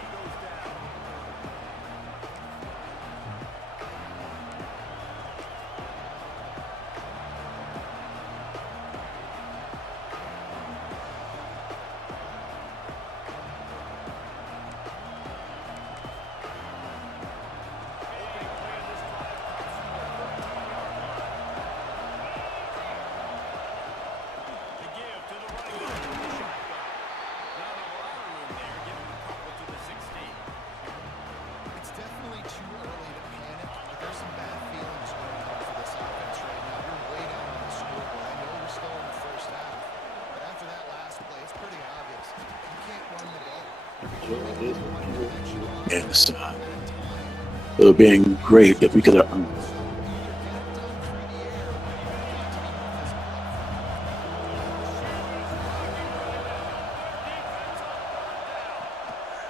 goes down. Opening play of this drive comes from the 14-yard line. The give to the running back in the shotgun. Not a lot of room there, give him a couple to the 16. It's definitely too early to panic, but there's some bad feelings going on for this offense right now. You're way down on the scoreboard. I know we're still in the first half, but after that last play, it's pretty obvious. You can't run the ball. Yes, it would have been great if we could have.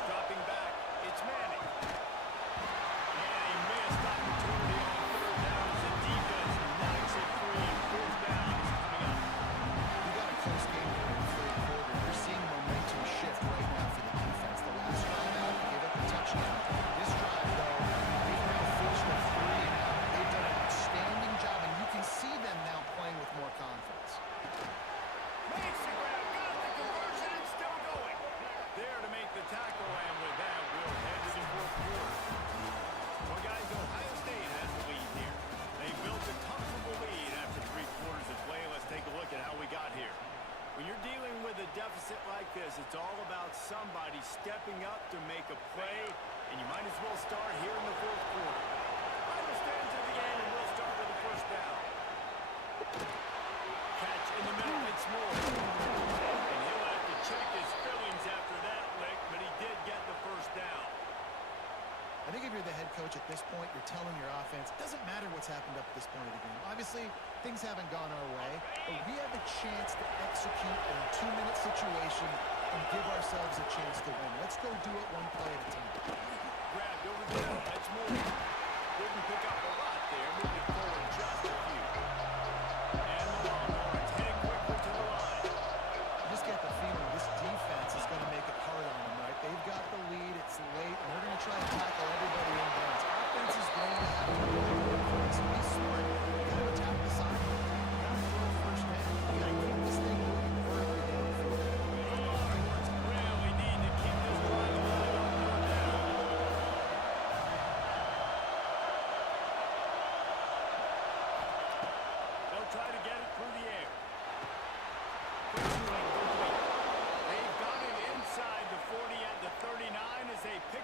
Dropping back, it's Manning. And a missed opportunity on third down as the defense knocks it free. Fourth down is coming up. We got a close game here in the third quarter. You're seeing momentum shift right now for the defense. The last drive out, they gave up a touchdown. This drive, though, they've now forced a three and out. They've done an outstanding job, and you can see them now playing with more confidence. Makes the grab, got the conversion, and still going. There to make the tackle, and with that, we'll head to the fourth quarter. Well, guys, Ohio State has the lead here. They built a comfortable lead after 3 quarters of play. Let's take a look at how we got here. When you're dealing with a deficit like this, it's all about somebody stepping up to make a play, and you might as well start here in the fourth quarter. Final stands of the game, and we'll start with the first down. Catch in the middle, it's Moore. And he'll have to check his feelings after that lick, but he did get the first down. I think if you're the head coach at this point, you're telling your offense, it doesn't matter what's happened up to this point of the game. Obviously, things haven't gone our way, but we have a chance to execute in a 2-minute situation and give ourselves a chance to win. Let's go do it one play at a time. Grabbed over the middle, that's Moore. Didn't pick up a lot there, moving forward just a few. And the Longhorns heading quickly to the line. I just get the feeling this defense is going to make it hard on them, right? They've got the lead, it's late, and they're going to try to tackle everybody in bounds. Offense is going to have to work for us. Be smart. You got to attack the side. You got to throw first down. You got to keep this thing moving further down the field. The Longhorns really need to keep this drive alive on third down.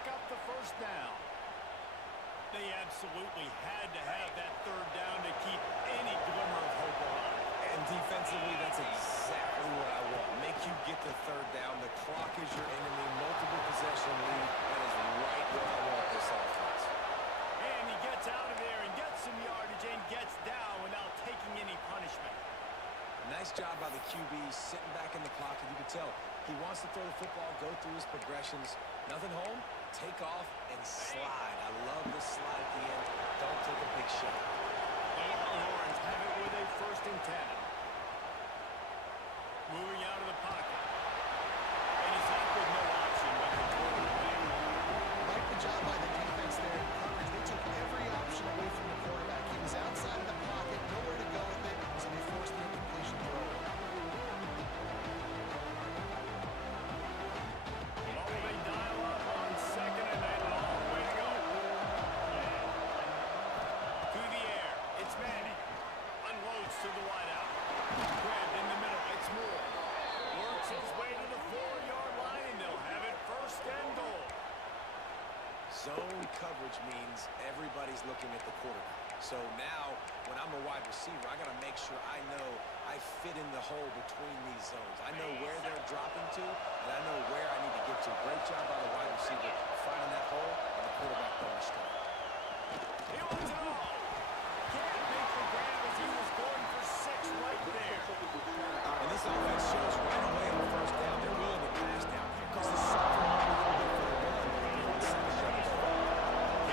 pick up the first down. They absolutely had to have that third down to keep any glimmer of hope alive. And defensively, that's exactly what I want. Make you get the third down. The clock is your enemy. Multiple possession lead. That is right where I want this offense. And he gets out of there and gets some yardage and gets down without taking any punishment. Nice job by the QB sitting back in the clock, and you can tell he wants to throw the football, go through his progressions. Nothing home, take off, and slide. I love the slide at the end. Don't take a big shot. The Longhorns have it with a 1st and 10. Moving out of the pocket. And he's up with no option but to throw it away. Like the job by the defense there in coverage. They took every option away from the quarterback. He was outside of the pocket, nowhere to go with it, so they forced the incompletion throw. What will they dial up on 2nd and a long way to go? To the air. It's Manning. Unloads to the wideout. Grabbed in the middle. It's Moore. Works his way to the 4-yard line, and they'll have it 1st and goal. Zone coverage means everybody's looking at the quarterback. So now, when I'm a wide receiver, I got to make sure I know I fit in the hole between these zones. I know where they're dropping to, and I know where I need to get to. Great job by the wide receiver finding that hole, and the quarterback throwing straight. He wants it all. Can't make the grab as he was going for 6 right there. And this offense shows right away on 1st down. They're willing to pass down here because the suffer a little bit for the run on 2nd down.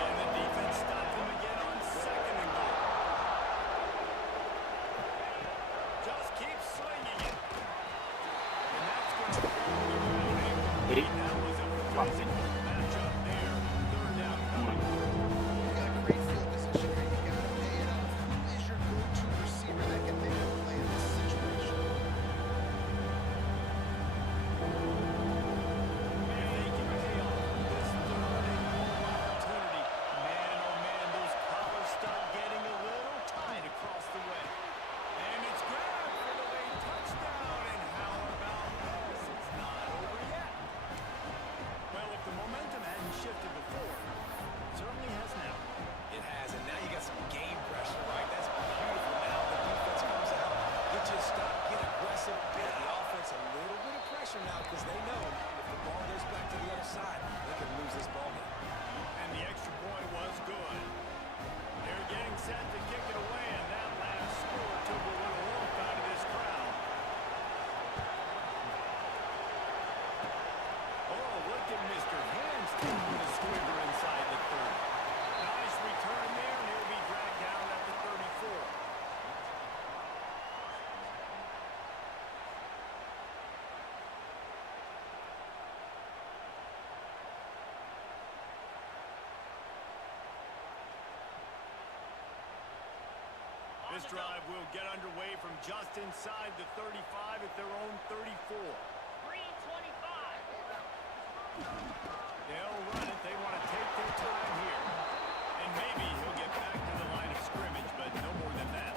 And the defense stopped him again on 2nd and goal. Just keep slinging it. And that's going to fall to the ground. That was a physical matchup there. 3rd down coming. You got great field position here. You got to pay it up. Who is your go-to receiver that can make a play in this situation? If they can pay off this 3rd and goal opportunity, man, oh man, those collars start getting a little tight across the way. And it's grabbed for the late touchdown. And how about this? It's not over yet. Well, if the momentum hadn't shifted before, it certainly has now. It has, and now you got some game pressure, right? That's beautiful. Now the defense comes out, get you a stop, get aggressive, get the offense a little bit of pressure now because they know if the ball goes back to the other side, they can lose this ball game. And the extra point was good. They're getting set to kick it away, and that last score took a little lump out of this crowd. Oh, look at Mr. Hands taking the squibber inside the 30. Nice return there, and he'll be dragged down at the 34. This drive will get underway from just inside the 35 at their own 34. They'll run it. They want to take their time here. And maybe he'll get back to the line of scrimmage, but no more than that.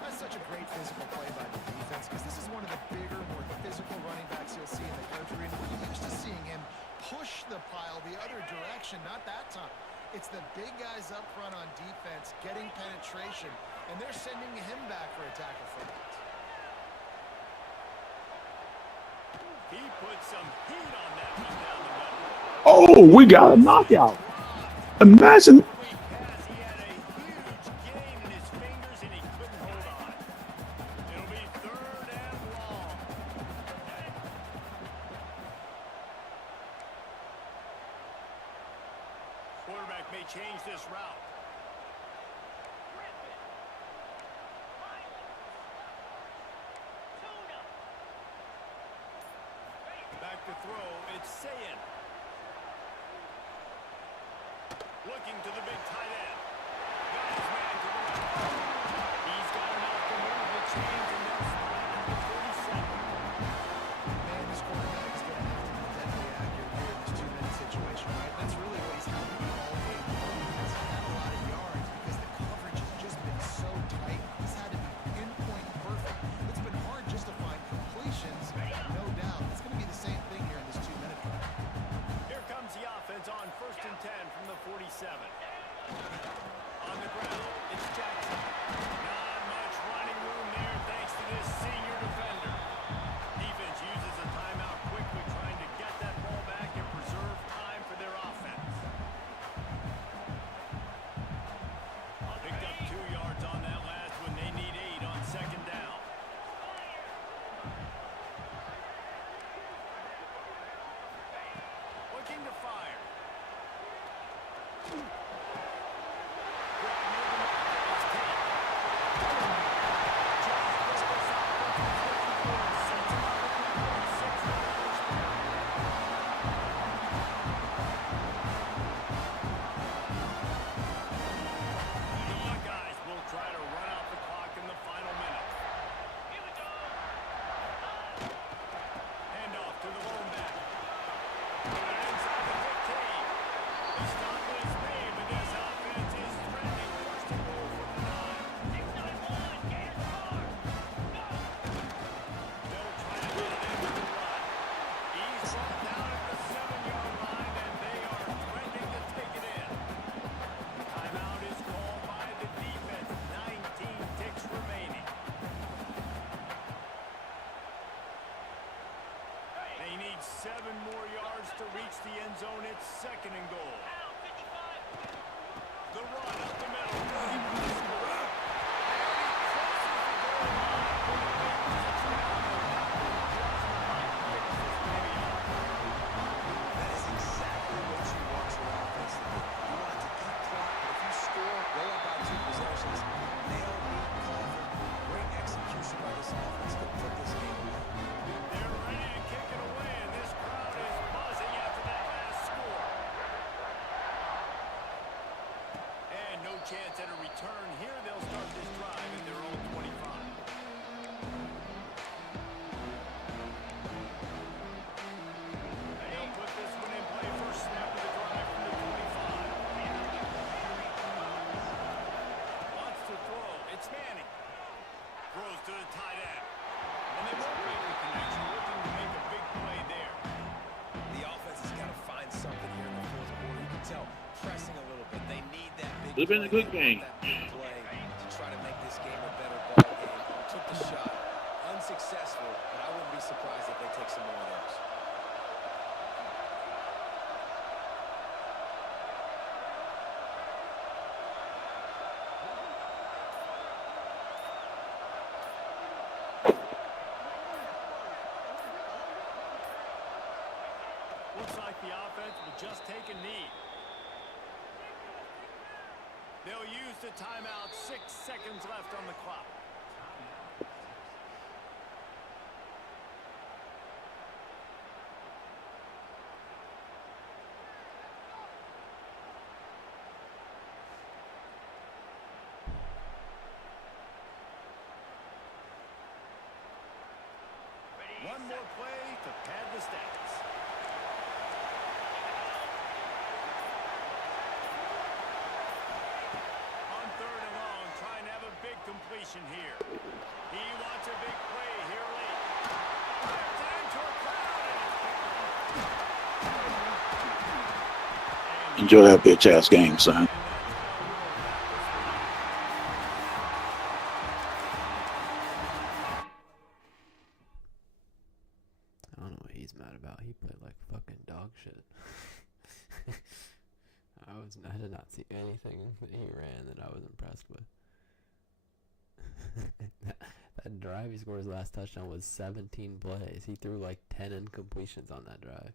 That's such a great physical play by the defense because this is one of the bigger, more physical running backs you'll see in the country. And we're used to seeing him push the pile the other direction, not that time. It's the big guys up front on defense getting penetration, and they're sending him back for a tackle for that. He put some heat on that one down the middle. Oh, we got a knockout. Imagine. Quick pass. He had a huge gain in his fingers, and he couldn't hold on. It'll be 3rd and long. Quarterback may change this route. Back to throw, it's Sayin. Looking to the big tight end. Got his man to the right. He's got enough to move the chains, and they'll spot him at the 37. Man, this quarterback is going to have to be deadly accurate here in this 2-minute situation, right? That's really what he's had to do all game long. He's had a lot of yards because the coverage has just been so tight. He's had to be pinpoint perfect. It's been hard just to find completions, no doubt. It's going to be the same thing here in this 2-minute drive. Here comes the offense. this senior defender. Defense uses a timeout quickly, trying to get that ball back and preserve time for their offense. Picked up 2 yards on that last one. They need 8 on second down. Looking to fire. They need 7 more yards to reach the end zone. It's second and goal. The run up the middle. He puts it away. That is exactly what you want your offense to do. You want to keep clock, but if you score, go up by 2 possessions. Nail, neat, clever, great execution by this offense to put this game away. They're ready to kick it away, and this crowd is buzzing after that last score. And no chance at a return here. They'll start this drive at their own 25. They'll put this one in play. First snap of the drive from the 25. Wants to throw. It's Manning. Throws to the tight end. And they won't make the connection. Looking to make a big play there. The offense has got to find something here in the fourth quarter. You can tell pressing a little bit. They need that big It's been a play. good They game. want that big play to try to make this game a better ball game. Took the shot. Unsuccessful, but I wouldn't be surprised if they take some more of those. Looks like the offense will just take a knee. They'll use the timeout. 6 seconds left on the clock. One more play to pad the stats. On third and long, trying to have a big completion here. He wants a big play here late. Drives it into a crowd, and it's picked up. Enjoy that bitch ass game, son. I don't know what he's mad about. He played like fucking dog shit. I did not see anything that he ran that I was impressed with. that drive he scored his last touchdown was 17 plays. He threw like 10 incompletions on that drive.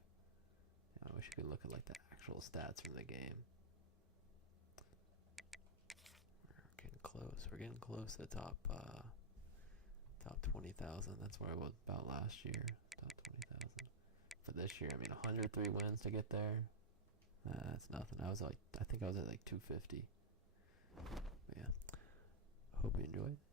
I wish you could look at like the actual stats from the game. We're getting close. We're getting close to top 20,000. That's where I was about last year. Top 20,000. For this year, I mean, 103 wins to get there. That's nothing. I think I was at like 250. But yeah. Hope you enjoyed.